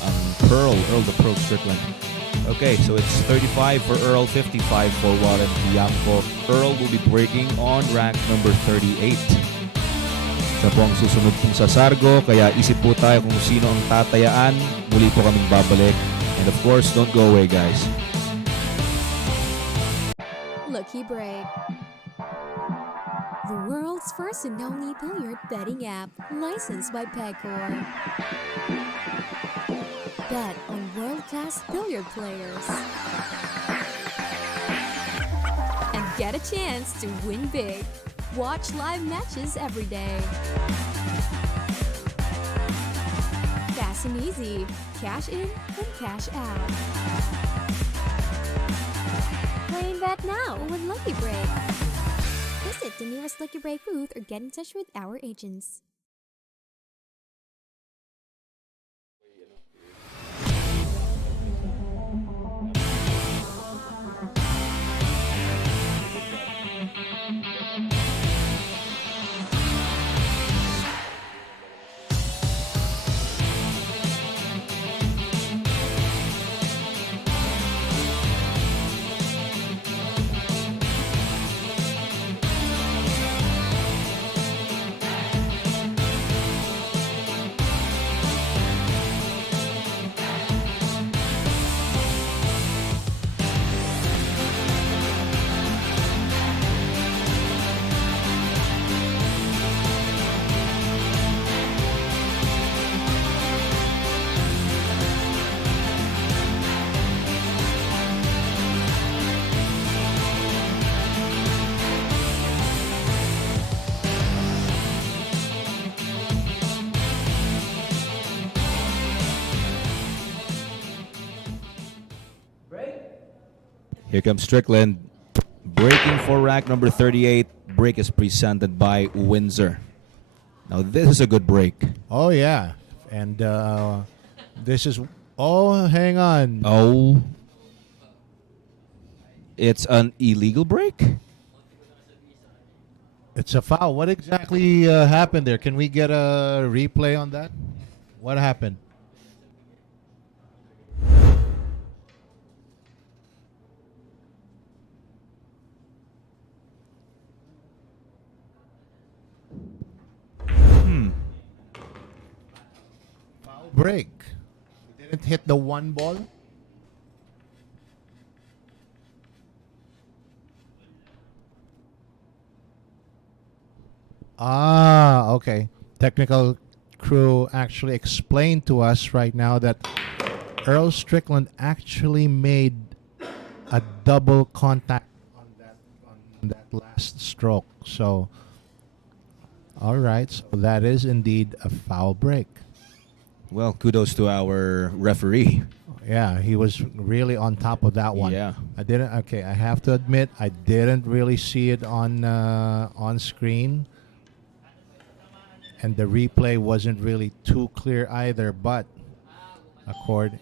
ang Earl the Pearl Strickland. Okay, so it's 35 for Earl, 55 for Warren Kiamco. Earl will be breaking on rack number 38. Siya po ang susunod pong sa Sargo, kaya isip po tayo kung sino ang tatayaan. Muli po kaming babalik. And of course, don't go away, guys. Lucky Break. The world's first and only billiard betting app, licensed by Pegcor. Bet on world-class billiard players. And get a chance to win big. Watch live matches every day. Fast and easy. Cash in and cash out. Play and bet now with Lucky Break. Visit the nearest Lucky Break booth or get in touch with our agents. Here comes Strickland. Breaking for rack number 38. Break is presented by Windsor. Now this is a good break. Oh, yeah. And this is... Oh, hang on. Oh. It's an illegal break? It's a foul. What exactly happened there? Can we get a replay on that? What happened? Foul break. He didn't hit the one ball. Ah, okay. Technical crew actually explained to us right now that Earl Strickland actually made a double contact on that last stroke. So All right, so that is indeed a foul break. Well, kudos to our referee. Yeah, he was really on top of that one. Yeah. I didn't. Okay, I have to admit, I didn't really see it on screen, and the replay wasn't really too clear either. But according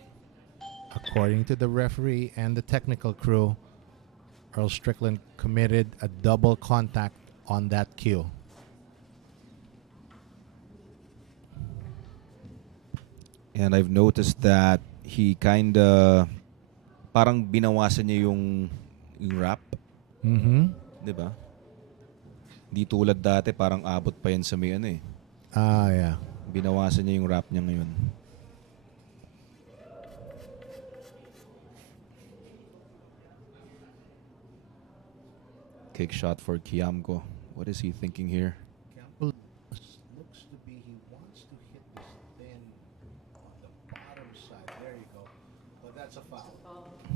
to the referee and the technical crew, Earl Strickland committed a double contact on that cue. And I've noticed that he kinda parang binawasan niya yung wrap. Mm-hmm. Di ba? Di tulad dati, parang abot pa yan sa may ano eh. Ah, yeah. Binawasan niya yung wrap niya ngayon. Kick shot for Kiamco. What is he thinking here? Campbell looks to be he wants to hit this thin on the bottom side. There you go. But that's a foul.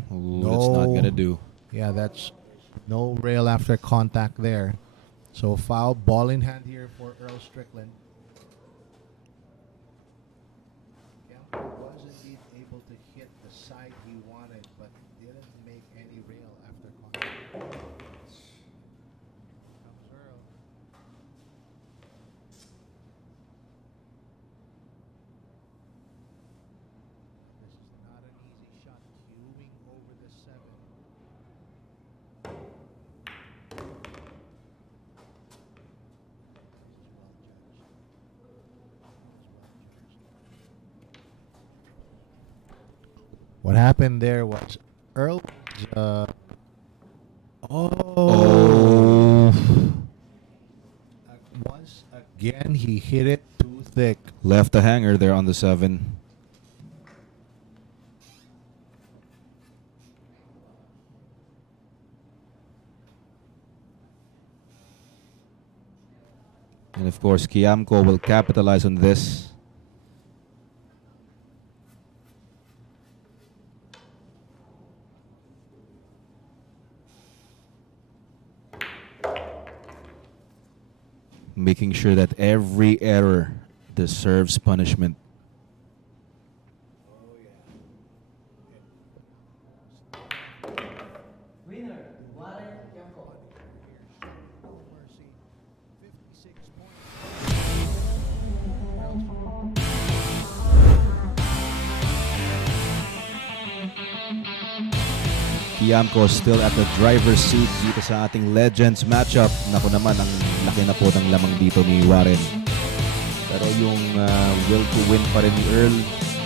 Ooh, that's not gonna do. Yeah, that's no rail after contact there. So foul, ball in hand here for Earl Strickland. Campbell was indeed able to hit the side he wanted, but didn't make any rail after contact. Comes Earl. This is not an easy shot. Queuing over the 7. What happened there was Earl once again he hit it too thick. Left a hanger there on the 7. And of course, Kiamco will capitalize on this. Making sure that every error deserves punishment. Kiamco still at the driver's seat dito sa ating Legends matchup. Naku naman, ang laki na po ng lamang dito ni Warren. Pero yung will to win pa rin ni Earl,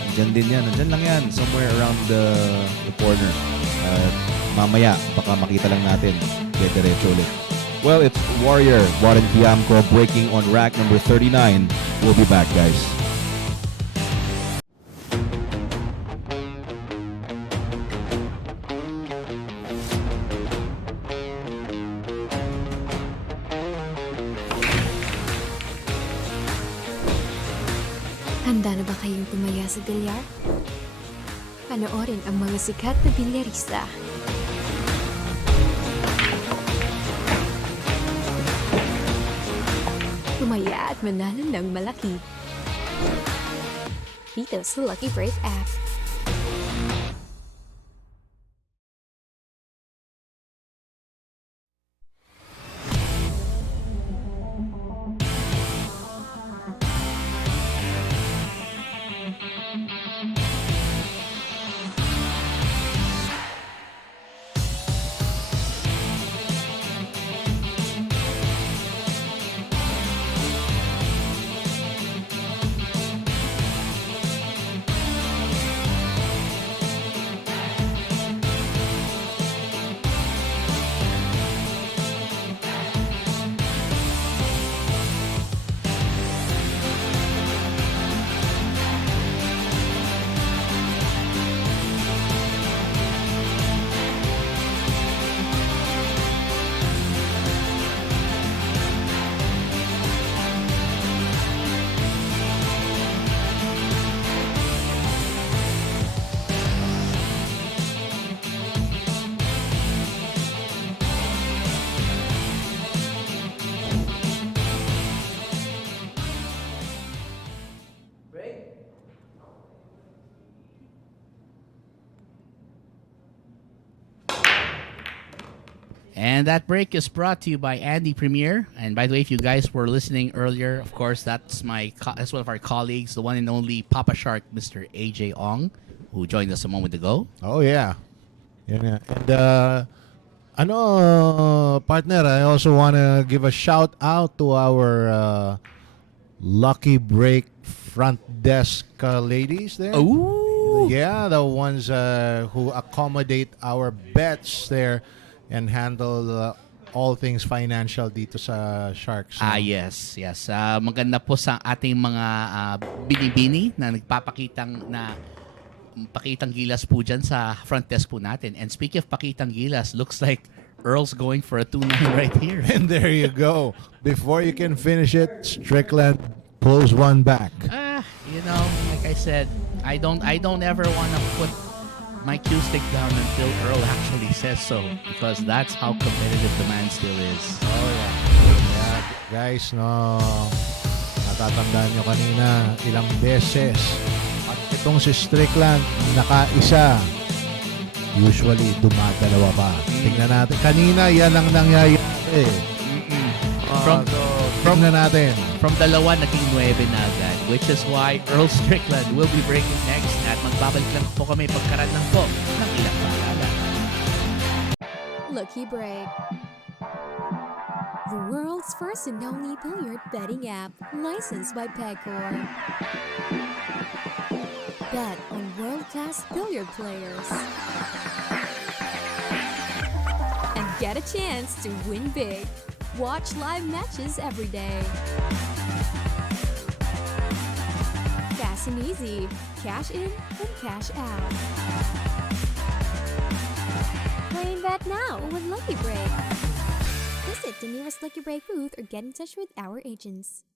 andyan din yan. Andyan lang yan, somewhere around the corner. Mamaya, baka makita lang natin. Get diretso ulit. Well, it's Warrior, Warren Kiamco breaking on rack number 39. We'll be back, guys. Handa na ba kayong tumaya sa bilyar? Panoorin ang mga sikat na bilyarista. Tumaya at manalo ng malaki. Dito sa Lucky Break app. And that break is brought to you by Andy Premier. And by the way, if you guys were listening earlier, of course, that's that's one of our colleagues, the one and only Papa Shark, Mr. AJ Ong, who joined us a moment ago. Oh, yeah. Yeah. And, partner, I also want to give a shout out to our Lucky Break front desk ladies there. Ooh! Yeah, the ones who accommodate our bets there and handle all things financial dito sa Sharks. Yes. Maganda po sa ating mga binibini na pakitang gilas po dyan sa front desk po natin. And speaking of pakitang gilas, looks like Earl's going for a 2-9 right here. And there you go. Before you can finish it, Strickland pulls one back. Like I said, I don't ever want to put my cue stick down until Earl actually says so, because that's how competitive the man still is. Oh, yeah. Guys, natatandaan nyo kanina, ilang beses at itong si Strickland nakaisa. Usually, dumadalawa pa. Tingnan natin. Kanina, yan ang nangyayari. Tingnan natin. From dalawa, naging 9 na agad, which is why Earl Strickland will be breaking next at magbabalik lang po kami pagkarat lang po ng ilang paalala. Lucky Break. The world's first and only billiard betting app, licensed by Pegcor. Bet on world-class billiard players. And get a chance to win big. Watch live matches every day. Fast and easy. Cash in and cash out. Play and bet now with Lucky Break. Visit the nearest Lucky Break booth or get in touch with our agents.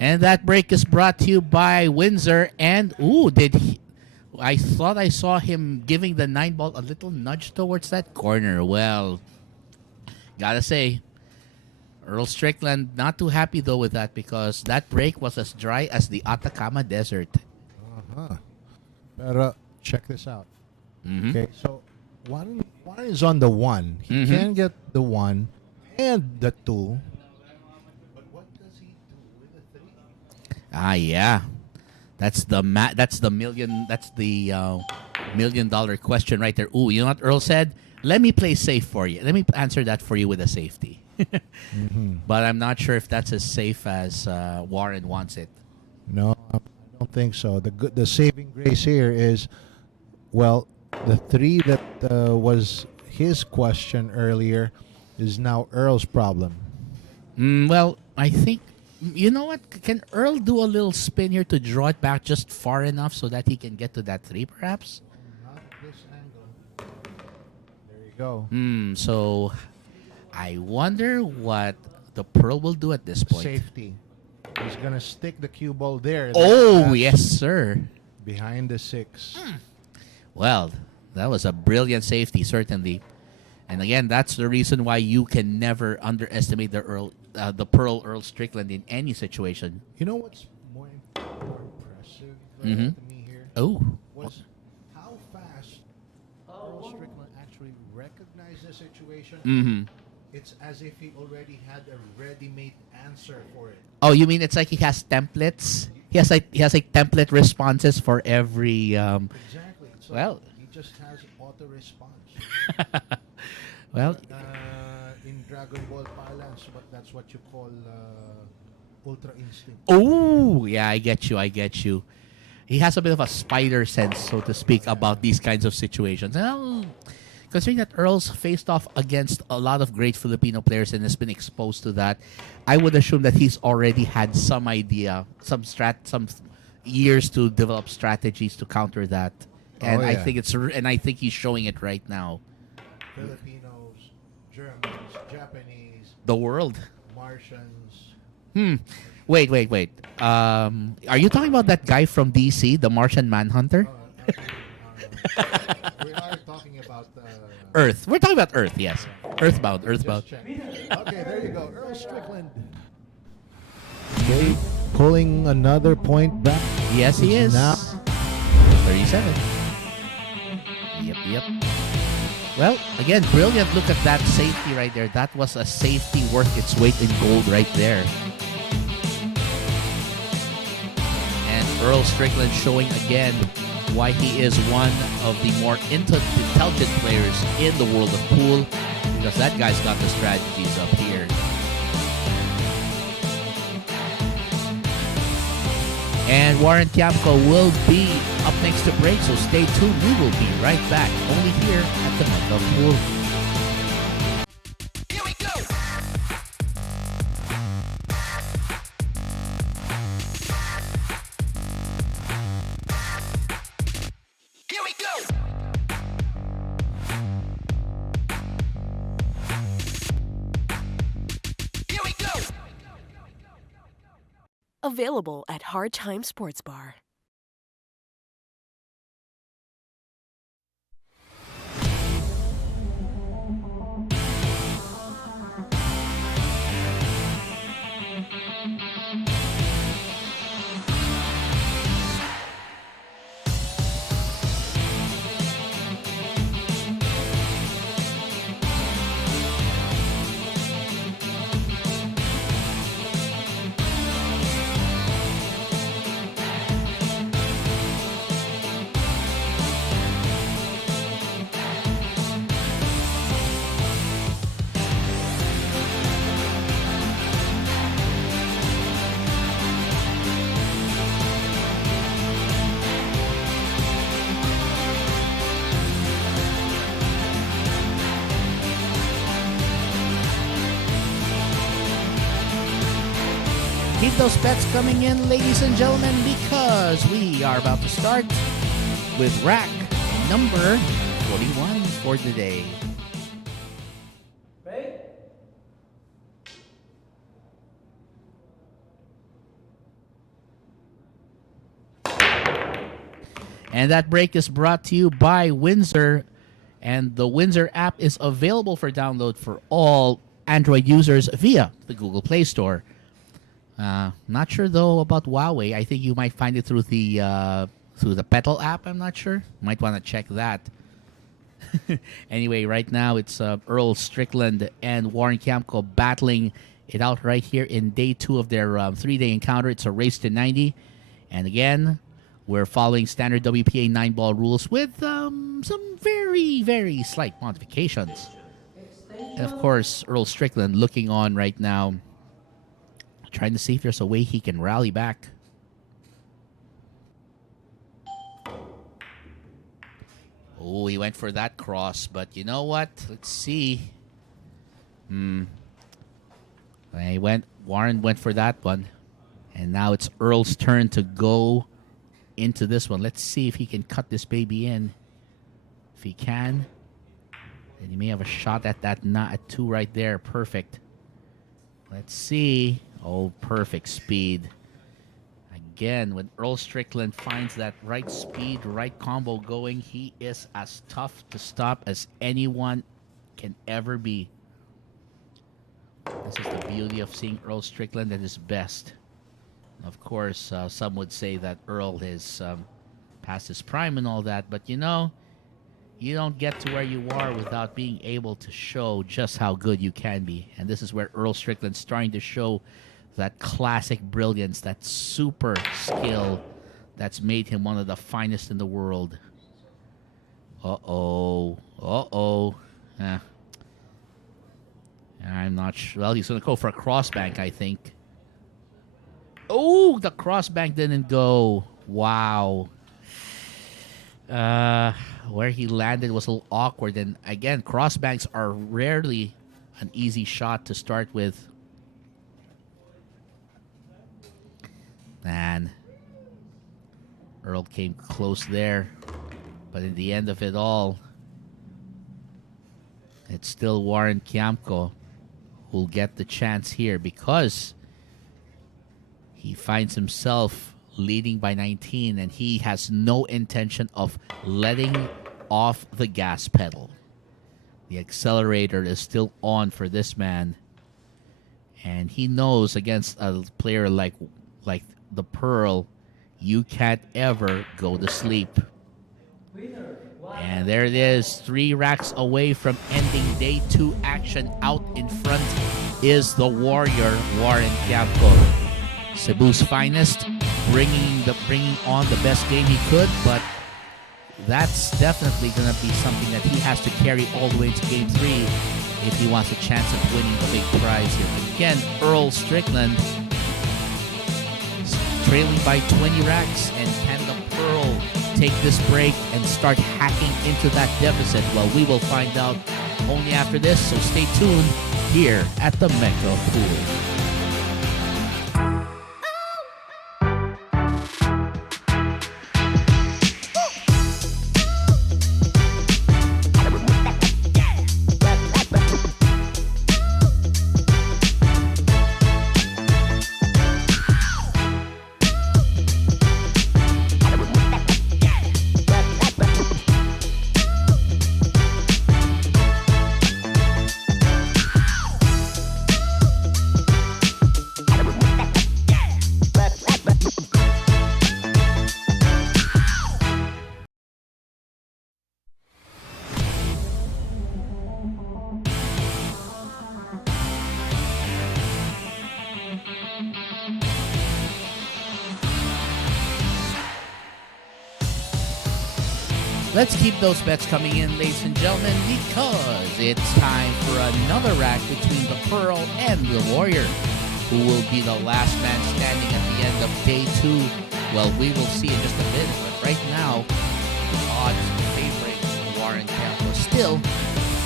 And that break is brought to you by Windsor. And I thought I saw him giving the 9 ball a little nudge towards that corner. Well, gotta say, Earl Strickland not too happy though with that, because that break was as dry as the Atacama Desert. Pero check this out. Mm-hmm. Okay, so one is on the 1. He can get the 1 and the 2. But what does he do with the 3? Yeah. That's the million dollar question right there. Ooh, you know what Earl said? Let me play safe for you. Let me answer that for you with a safety. But I'm not sure if that's as safe as Warren wants it. No, I don't think so. The saving grace here is, well, the 3 that was his question earlier is now Earl's problem. Well, I think, you know what? Can Earl do a little spin here to draw it back just far enough so that he can get to that 3, perhaps? Not this angle. There you go. So I wonder what the Pearl will do at this point. Safety. He's going to stick the cue ball there. Oh, yes, sir. Behind the 6. Well, that was a brilliant safety, certainly. And again, that's the reason why you can never underestimate the Pearl Earl Strickland in any situation. You know what's more impressive to me here? Oh. Was how fast Earl Strickland actually recognize the situation. Mm-hmm. It's as if he already had a ready-made answer for it. Oh, you mean it's like he has templates? He has like template responses for every. Exactly. So Well. he just has auto response. Well, In Dragon Ball parlance, but that's what you call Ultra Instinct. oh yeah, I get you. He has a bit of a spider sense, so to speak, about these kinds of situations. Well, considering that Earl's faced off against a lot of great Filipino players and has been exposed to that, I would assume that he's already had some idea, some years to develop strategies to counter that. And I think I think he's showing it right now. Filipinos, Germans, Japanese, The world. Martians. Wait. Are you talking about that guy from DC, the Martian Manhunter? We are talking about Earth. We're talking about Earth, yes. Earthbound. Just check. Okay, there you go. Earl Strickland. Okay, pulling another point back. Yes, he is. Now 37. Yep. Well, again, brilliant look at that safety right there. That was a safety worth its weight in gold right there. And Earl Strickland showing again why he is one of the more intelligent players in the world of pool, because that guy's got the strategies up here. And Warren Kiamco will be up next to break, so stay tuned. We will be right back, only here at the Month of Pool. Here we go! Here we go! Here we go! Available at Hard Time Sports Bar. Keep those bets coming in, ladies and gentlemen, because we are about to start with rack number 41 for today. And that break is brought to you by Windsor. And the Windsor app is available for download for all Android users via the Google Play Store. Not sure though about Huawei. I think you might find it through the Petal app. I'm not sure. Might want to check that. Anyway, right now it's Earl Strickland and Warren Kiamco battling it out right here in day 2 of their 3-day encounter. It's a race to 90, and again, we're following standard WPA 9-ball rules with some very, very slight modifications. And of course, Earl Strickland looking on right now, trying to see if there's a way he can rally back. Oh, he went for that cross, but you know what? Let's see. Warren went for that one. And now it's Earl's turn to go into this one. Let's see if he can cut this baby in. If he can, then he may have a shot at that knot at 2 right there. Perfect. Let's see. Oh, perfect speed. Again, when Earl Strickland finds that right speed, right combo going, he is as tough to stop as anyone can ever be. This is the beauty of seeing Earl Strickland at his best. Of course, some would say that Earl is past his prime and all that, but you know, You don't get to where you are without being able to show just how good you can be. And this is where Earl Strickland's starting to show that classic brilliance, that super skill that's made him one of the finest in the world. Uh-oh. Uh-oh. I'm not sure. Well, he's going to go for a crossbank, I think. Oh, the crossbank didn't go. Wow. Where he landed was a little awkward. And again, crossbanks are rarely an easy shot to start with. Man, Earl came close there. But in the end of it all, it's still Warren Kiamco who'll get the chance here because he finds himself leading by 19 and he has no intention of letting off the gas pedal. The accelerator is still on for this man. And he knows against a player like the Pearl, you can't ever go to sleep. And there it is, 3 racks away from ending day 2 action. Out in front is the Warrior, Warren Kiamco. Cebu's finest, bringing on the best game he could, but that's definitely going to be something that he has to carry all the way into game 3 if he wants a chance of winning the big prize here. Again, Earl Strickland trailing by 20 racks, and can the Pearl take this break and start hacking into that deficit? Well, we will find out only after this, so stay tuned here at the Mecca Pool. Let's keep those bets coming in, ladies and gentlemen, because it's time for another rack between the Pearl and the Warrior. Who will be the last man standing at the end of day 2? Well, we will see in just a minute, but right now, the odds favoring Warren Kiamco. Still,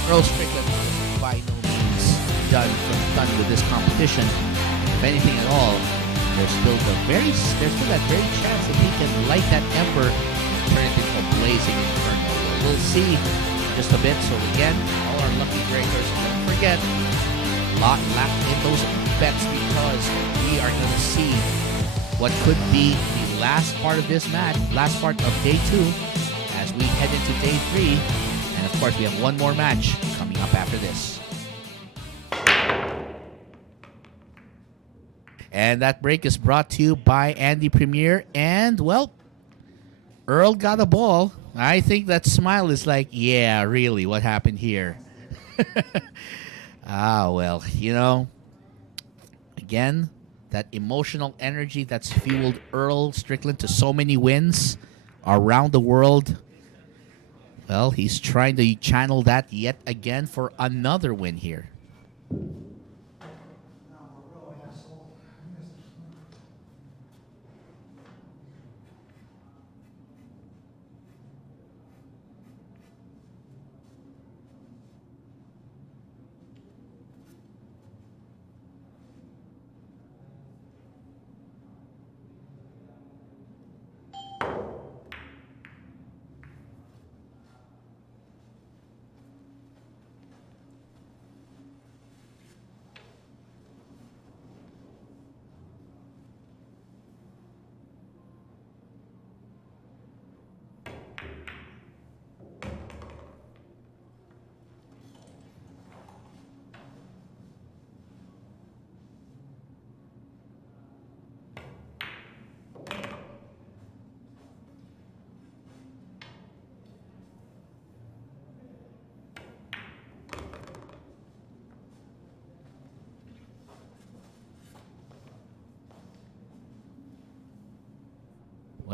Earl Strickland is by no means done with this competition. If anything at all, there's still that very chance that he can light that ember, turn it into a blazing inferno. We'll see just a bit. So again, all our lucky breakers, don't forget, lot left in those bets because we are going to see what could be the last part of this match, last part of day 2, as we head into day 3. And of course, we have one more match coming up after this. And that break is brought to you by Andy Premier. And, well, Earl got a ball. I think that smile is like, yeah, really, what happened here? Well, again, that emotional energy that's fueled Earl Strickland to so many wins around the world. Well, he's trying to channel that yet again for another win here.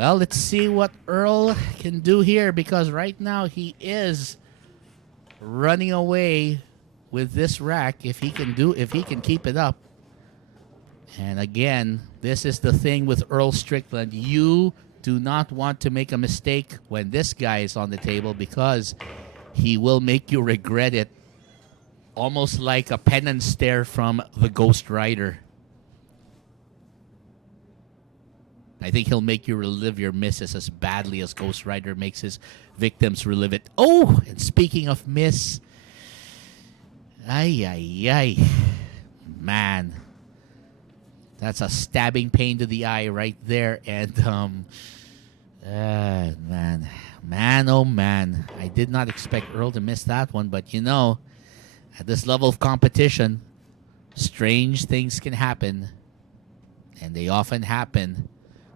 Well, let's see what Earl can do here, because right now he is running away with this rack if he can keep it up. And again, this is the thing with Earl Strickland. You do not want to make a mistake when this guy is on the table, because he will make you regret it. Almost like a penance stare from the Ghost Rider. I think he'll make you relive your misses as badly as Ghost Rider makes his victims relive it. Oh, and speaking of miss, ay. Man, that's a stabbing pain to the eye right there. And, man, oh man. I did not expect Earl to miss that one, but you know, at this level of competition, strange things can happen, and they often happen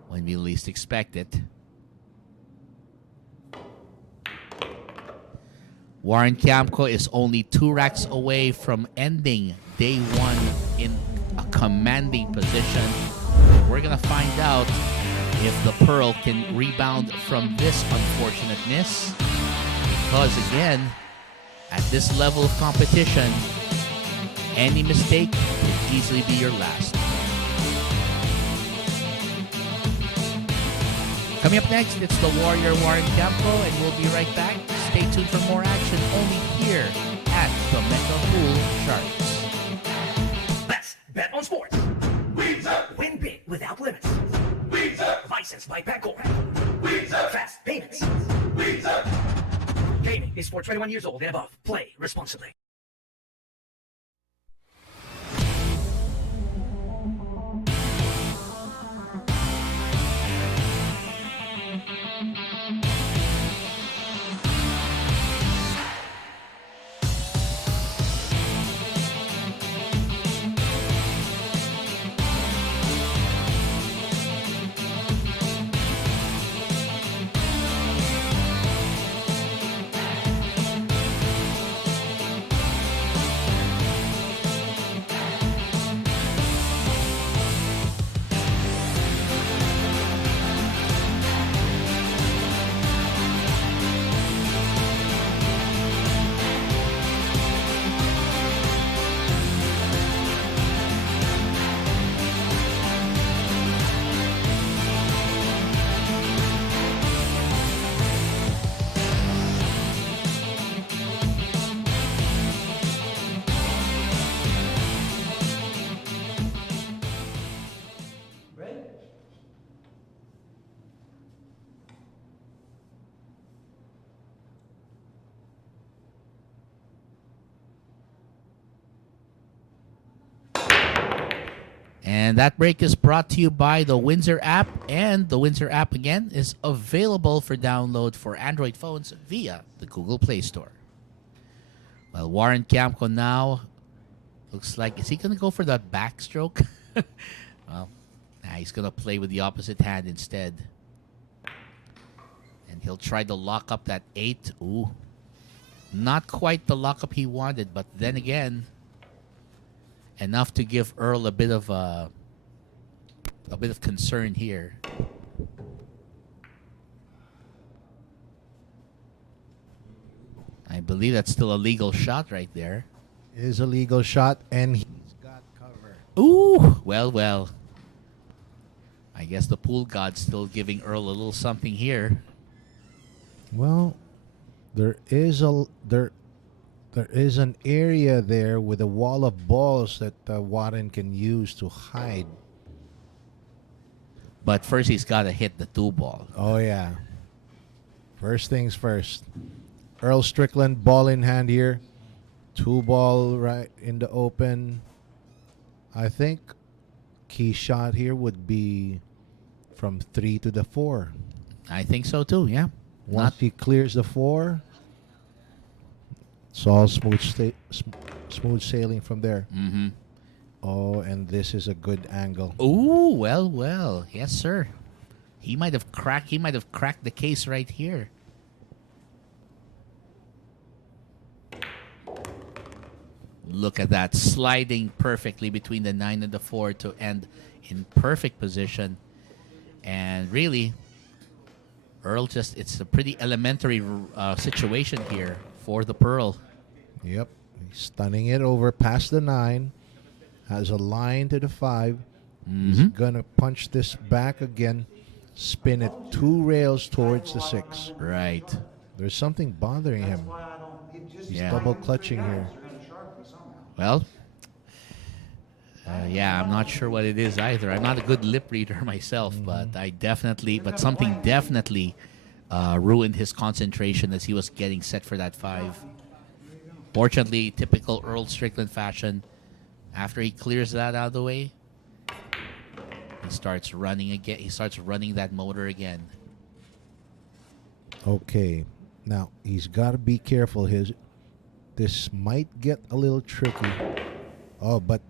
when we least expect it. Warren Kiamco is only 2 racks away from ending day 1 in a commanding position. We're going to find out if the Pearl can rebound from this unfortunate miss. Because again, at this level of competition, any mistake could easily be your last. Coming up next, it's the Warrior Warren Kiamco, and we'll be right back. Stay tuned for more action only here at the Mega Pool Sharks. Let's bet on sports. Win big without limits. Licensed by Pacor. Fast payments. Gaming is for 21 years old and above. Play responsibly. And that break is brought to you by the Windsor app. And the Windsor app, again, is available for download for Android phones via the Google Play Store. Well, Warren Kiamco now looks like, is he going to go for that backstroke? Well, he's going to play with the opposite hand instead. And he'll try to lock up that 8. Ooh. Not quite the lockup he wanted, but then again, enough to give Earl a bit of concern here. I believe that's still a legal shot right there. It is a legal shot, and he's got cover. Ooh, well. I guess the pool god's still giving Earl a little something here. Well, there is an area there with a wall of balls that Warren can use to hide. But first, he's got to hit the 2 ball. Oh, yeah. First things first. Earl Strickland, ball in hand here. 2 ball right in the open. I think key shot here would be from 3 to the 4. I think so too, yeah. Once he clears the 4, it's all smooth sailing from there. Mm-hmm. Oh, and this is a good angle. Ooh, well. Yes, sir. He might have cracked the case right here. Look at that, sliding perfectly between the 9 and the 4 to end in perfect position. And really, Earl it's a pretty elementary situation here for the Pearl. Yep. He's stunning it over past the 9. Has a line to the 5. He's going to punch this back again. Spin it 2 rails towards the 6. Right. There's something bothering him. He's Yeah. double clutching here. Well, yeah, I'm not sure what it is either. I'm not a good lip reader myself, but something definitely ruined his concentration as he was getting set for that 5. Fortunately, typical Earl Strickland fashion, after he clears that out of the way, he starts running again. He starts running that motor again. Okay. Now, he's got to be careful. This might get a little tricky. Oh, but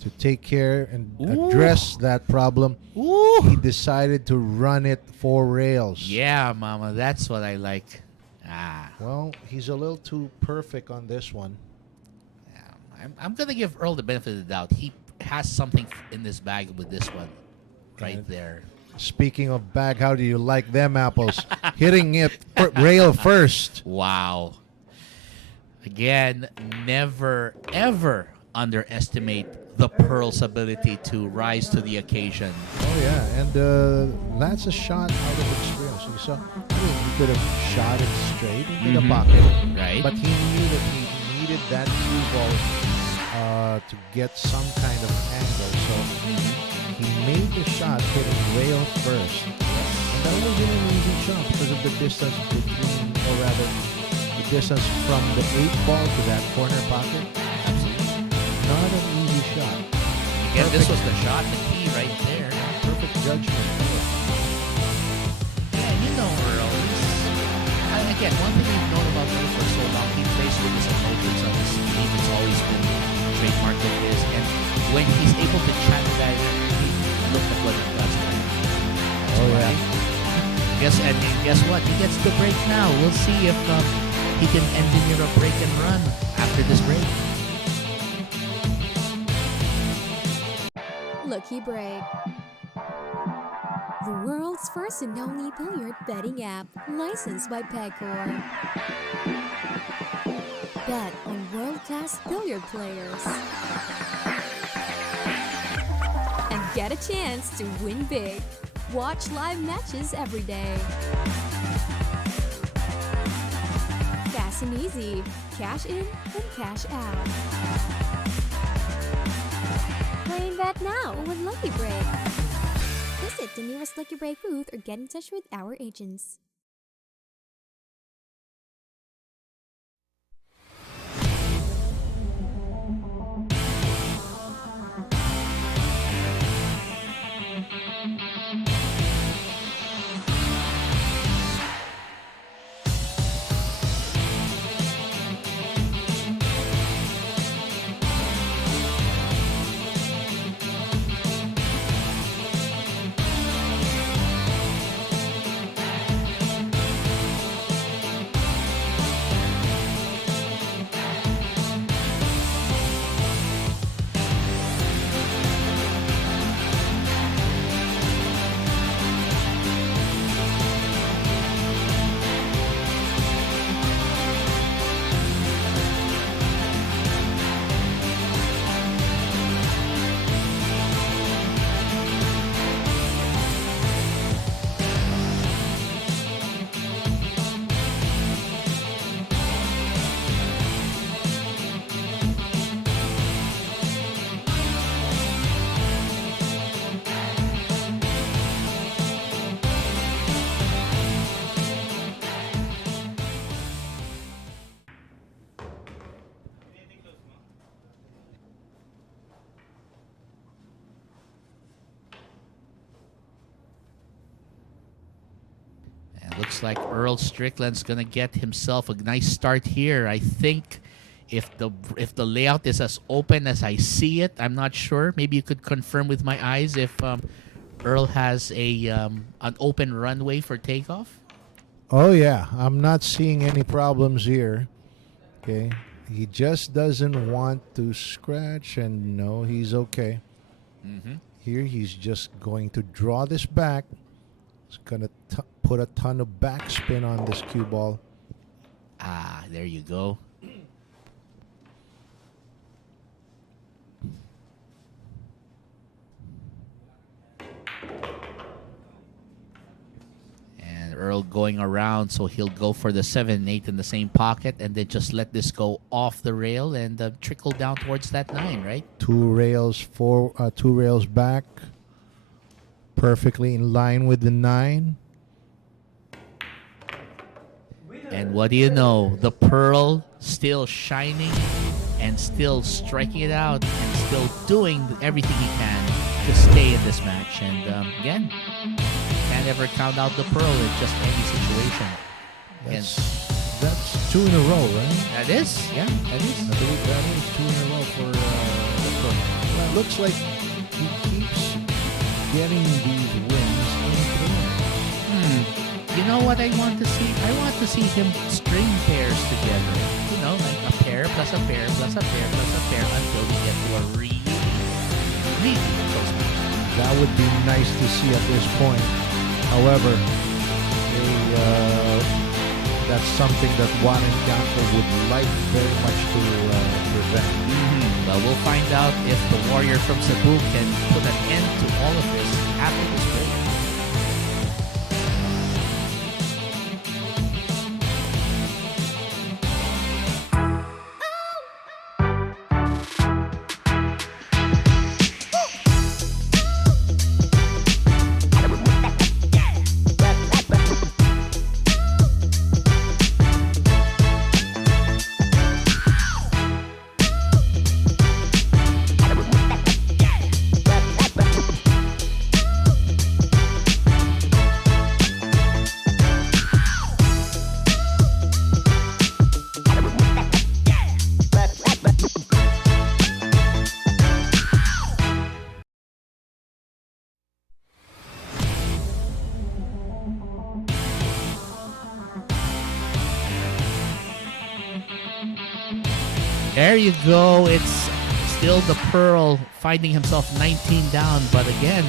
to take care and address that problem, he decided to run it 4 rails. Yeah, Mama, that's what I like. Well, he's a little too perfect on this one. Yeah, I'm going to give Earl the benefit of the doubt. He has something in this bag with this one right there. Speaking of bag, how do you like them apples? Hitting it rail first. Wow. Again, never, ever underestimate the Pearl's ability to rise to the occasion. Oh, yeah. And that's a shot out of experience. You saw, he could have shot it straight into the pocket. Right. But he knew that he needed that cue ball to get some kind of angle. So he made the shot hitting rail first. And that wasn't an easy shot because of the distance between, or rather, the distance from the 8 ball to that corner pocket. Not an easy shot. Again, this was the shot, the key right there. Perfect judgment. Yeah, you know Earl. Again, one thing we've known about Earl for so long, he plays with his emotions on his sleeve. It's always been trademark of his. And when he's able to channel that, look at what he does. Oh, yeah. Guess what? He gets the break now. We'll see if he can engineer a break and run after this break. Lucky Break. The world's first and only billiard betting app, licensed by Pegcor. Bet on world-class billiard players. And get a chance to win big. Watch live matches every day. Fast and easy. Cash in and cash out. Playing that now with Lucky Break. Visit the nearest Lucky Break booth or get in touch with our agents. Looks like Earl Strickland's gonna get himself a nice start here. I think if the layout is as open as I see it, I'm not sure. Maybe you could confirm with my eyes if Earl has an open runway for takeoff. Oh, yeah. I'm not seeing any problems here. Okay. He just doesn't want to scratch, and no, he's okay. Here, he's just going to draw this back, It's gonna put a ton of backspin on this cue ball. Ah, there you go. And Earl going around, so he'll go for the 7 and 8 in the same pocket and then just let this go off the rail and trickle down towards that 9, right? Two rails back. Perfectly in line with the 9. And what do you know? The Pearl still shining and still striking it out and still doing everything he can to stay in this match. And again, can't ever count out the Pearl in just any situation. That's 2 in a row, right? That is, yeah, that is. I believe that is 2 in a row for the Pearl. Well, it looks like he keeps getting these wins in pairs. You know what I want to see? I want to see him string pairs together. You know, like a pair plus a pair plus a pair plus a pair until we get to a really, really close match. That would be nice to see at this point. However, that's something that Juan and Kiamco would like very much to prevent. Well, we'll find out if the Warrior from Cebu can put an end to all of this after this break. There you go. It's still the Pearl finding himself 19 down, but again,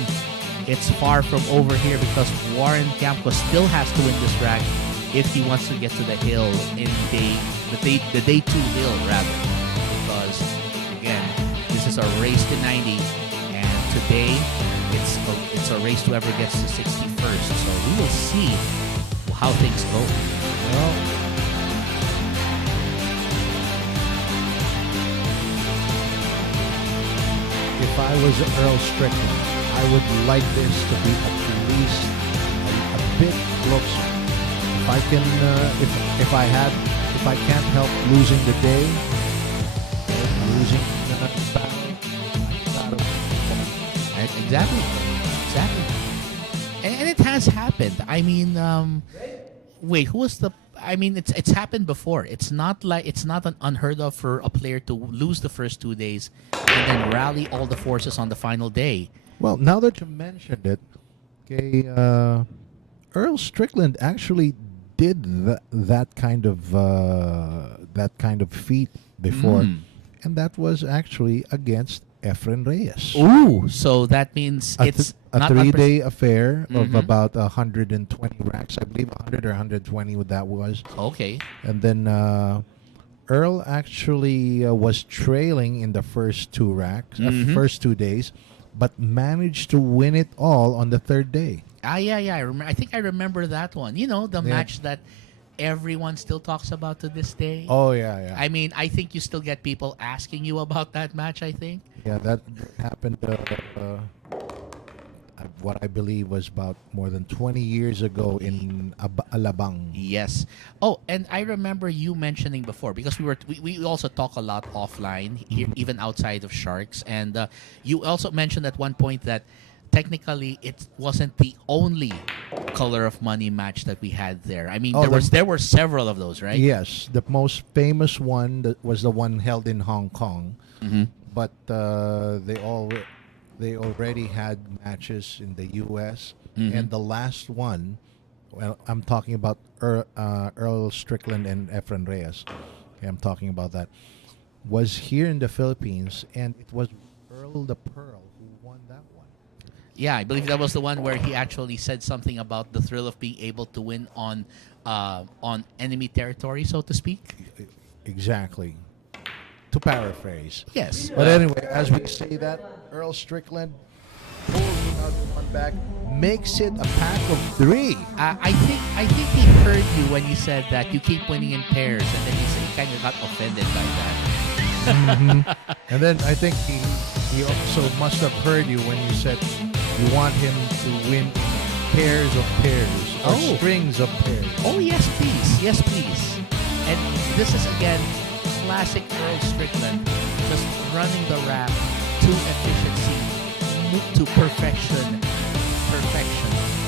it's far from over here because Warren Kiamco still has to win this rack if he wants to get to the hill in the day 2 hill rather. Because again, this is a race to 90, and today it's a race to whoever gets to 61st. So we will see how things go. Well, if I was Earl Strickland, I would like this to be at least a bit closer. If I can, if I can't help losing the day, losing the battle. Exactly. And it has happened. I mean, wait, who was the? I mean, it's happened before. It's not an unheard of for a player to lose the first 2 days and then rally all the forces on the final day. Well, now that you mentioned it, okay, Earl Strickland actually did that kind of feat before, and that was actually against Efren Reyes. Ooh, so that means it's a not 3-day affair of about 120 racks. I believe 100 or 120 what that was. Okay. And then Earl actually was trailing in the first 2 racks, first 2 days, but managed to win it all on the 3rd day. Yeah. I think I remember that one. You know, the match that everyone still talks about to this day. Oh, yeah. I mean, I think you still get people asking you about that match, I think. Yeah, that happened, what I believe was about more than 20 years ago in Alabang. Yes. Oh, and I remember you mentioning before, because we also talk a lot offline, here, even outside of Sharks, and you also mentioned at one point that technically it wasn't the only Color of Money match that we had there. I mean, there were several of those, right? Yes, the most famous one was the one held in Hong Kong, but they already had matches in the U.S. And the last one, well, I'm talking about Earl Strickland and Efren Reyes. Okay, I'm talking about that. Was here in the Philippines, and it was Earl the Pearl who won that one. Yeah, I believe that was the one where he actually said something about the thrill of being able to win on enemy territory, so to speak. Exactly. To paraphrase. Yes. But anyway, as we say that, Earl Strickland pulls another one back, makes it a pack of 3. I think he heard you when you said that you keep winning in pairs, and then he kind of got offended by that. And then I think he also must have heard you when you said you want him to win pairs of pairs or strings of pairs. Oh, yes, please. Yes, please. And this is, again, classic Earl Strickland. Just running the rack to efficiency, to perfection.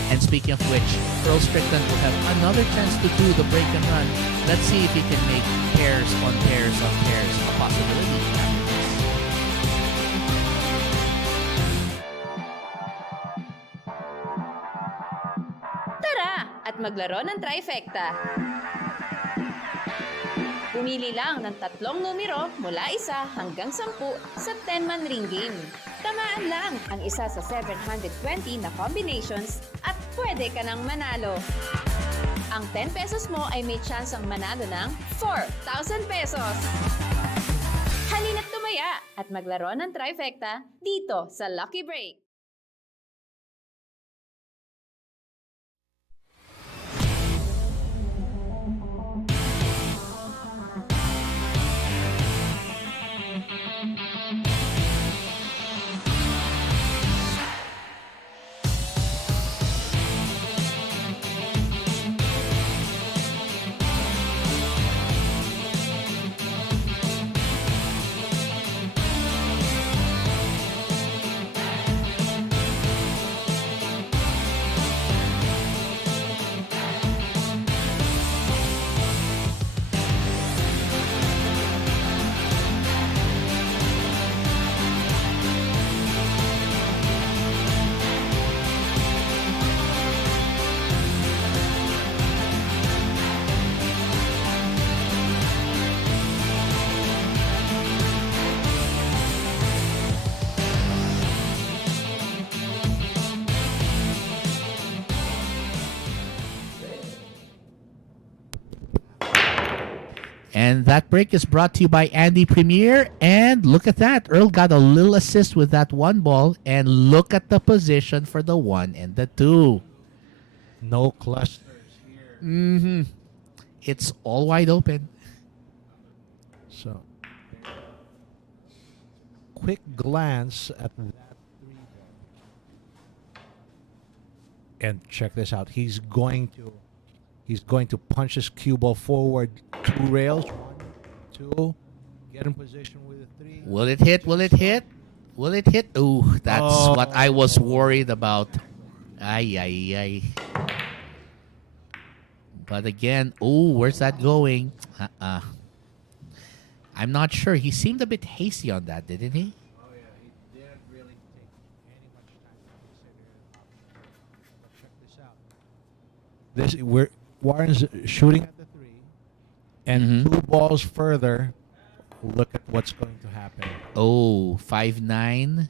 And speaking of which, Earl Strickland will have another chance to do the break and run. Let's see if he can make pairs on pairs on pairs a possibility after this. Tara at maglaro ng trifecta. Pumili lang ng 3 numero mula 1 hanggang 10 sa 10-man ring game. Tamaan lang ang isa sa 720 na combinations at pwede ka nang manalo. Ang 10 pesos mo ay may chance ang manalo ng 4,000 pesos. Halina't tumaya at maglaro ng trifecta dito sa Lucky Break. And that break is brought to you by Andy Premier. And look at that. Earl got a little assist with that 1 ball. And look at the position for the 1 and the 2. No clusters here. Mm-hmm. It's all wide open. So, quick glance at that 3 ball. And check this out. He's going to punch his cue ball forward 2 rails. 1, 2. Get in position with a 3. Will it hit? Will it hit? Will it hit? Ooh, that's what I was worried about. Ay, ay, ay. But again, where's that going? I'm not sure. He seemed a bit hasty on that, didn't he? Oh yeah, he didn't really take any much time to consider it. But check this out. Warren's shooting at the 3, and 2 balls further. Look at what's going to happen. Oh, 5'9".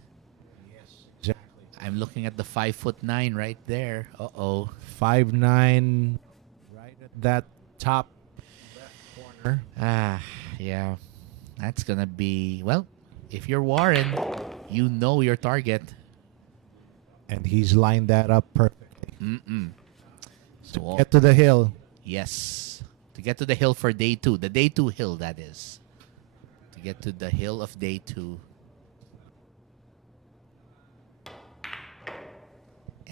Yes, exactly. I'm looking at the 5'9" right there. 5'9", right at that top left corner. Yeah. That's gonna be, well, if you're Warren, you know your target. And he's lined that up perfectly. So Get to the hill. Yes. To get to the hill for day 2. The day 2 hill, that is. To get to the hill of day 2.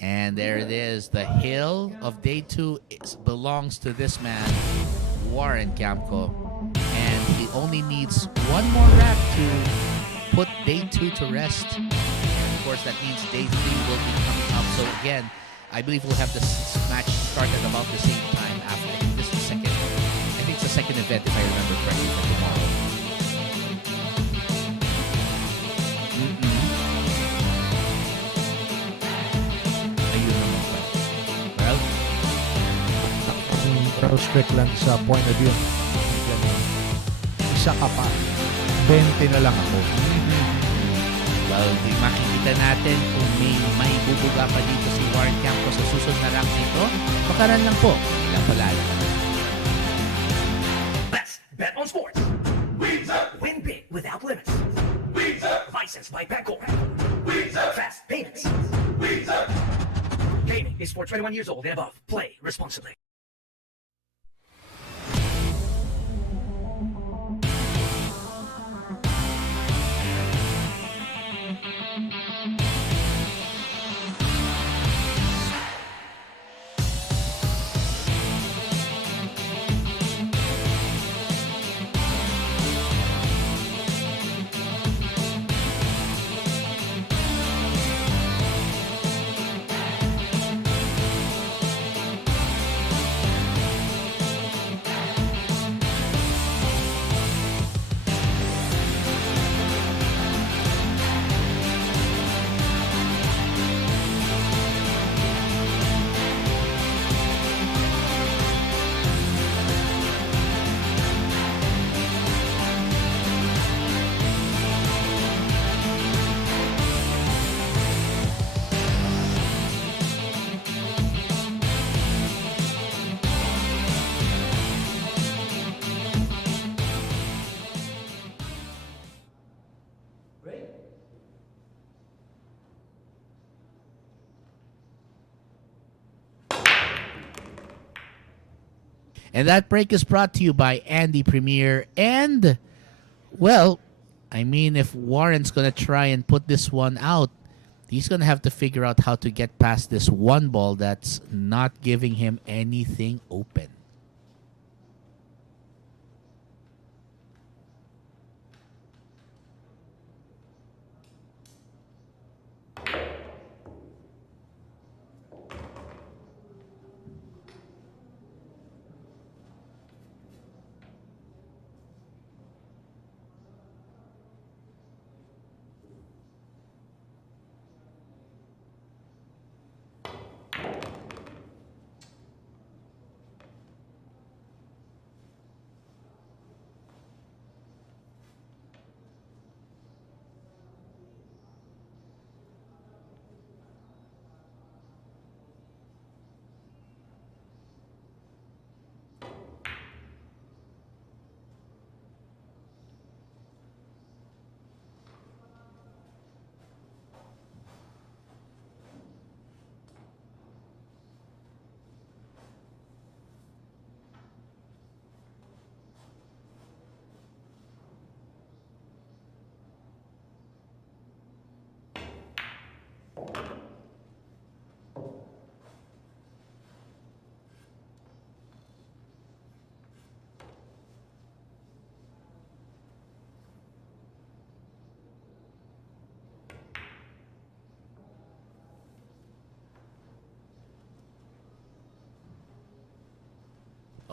And there it is. The hill of day 2 belongs to this man, Warren Kiamco. And he only needs 1 more rep to put day 2 to rest. And of course, that means day 3 will be coming up. So again, I believe we'll have this match start at about the same time after. I think this is the second event, if I remember correctly, for tomorrow. Ayun naman pa. Well, Earl Strickland's point of view. Isa ka pa. 20 na lang ako. Well, makikita natin kung may bubuga pa dito si Warren Kiamco sa susunod na rank nito. Bakaran lang po. Ilang palala. Let's bet on sports. Win big without limits. Licensed by Bancorp. Fast payments. Gaming is for 21 years old and above. Play responsibly. And that break is brought to you by Andy Premier. And, well, I mean, if Warren's going to try and put this one out, he's going to have to figure out how to get past this one ball that's not giving him anything open.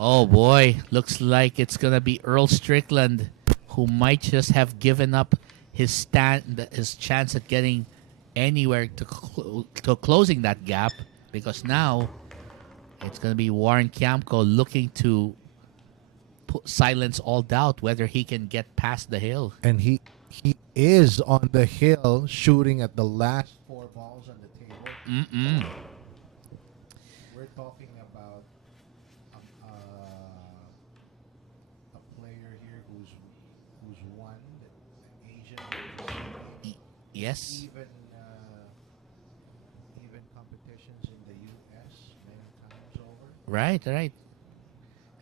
Oh boy, looks like it's going to be Earl Strickland who might just have given up his chance at getting anywhere to closing that gap, because now it's going to be Warren Kiamco looking to silence all doubt whether he can get past the hill. And he is on the hill shooting at the last 4 balls on the table. We're talking about a player here who's won an Asian Yes. even competitions in the U.S. many times over. Right.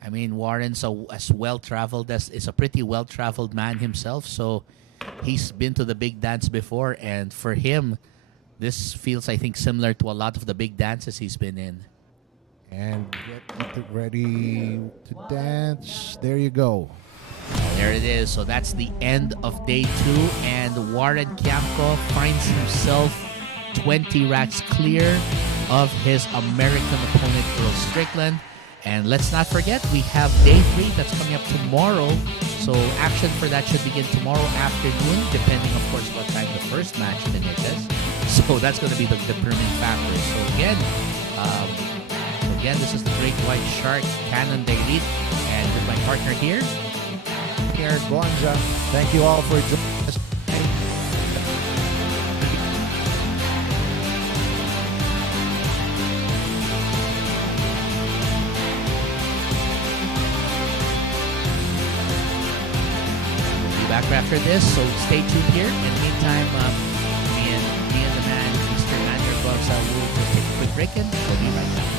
I mean, Warren's as well-traveled is a pretty well-traveled man himself, so he's been to the big dance before, and for him, this feels, I think, similar to a lot of the big dances he's been in. And get ready to dance. There you go. There it is. So that's the end of day 2, and Warren Kiamco finds himself 20 racks clear of his American opponent, Earl Strickland. And let's not forget, we have day 3 that's coming up tomorrow. So action for that should begin tomorrow afternoon, depending, of course, what time the first match finishes. So that's going to be the determining factor. So again, this is the Great White Shark Cannon Dairit, and with my partner here, Gonza. Thank you all for joining us. after this, so stay tuned here. In the meantime, me and the man, Mr. Mander Gloves, will take a quick break and we'll be right back.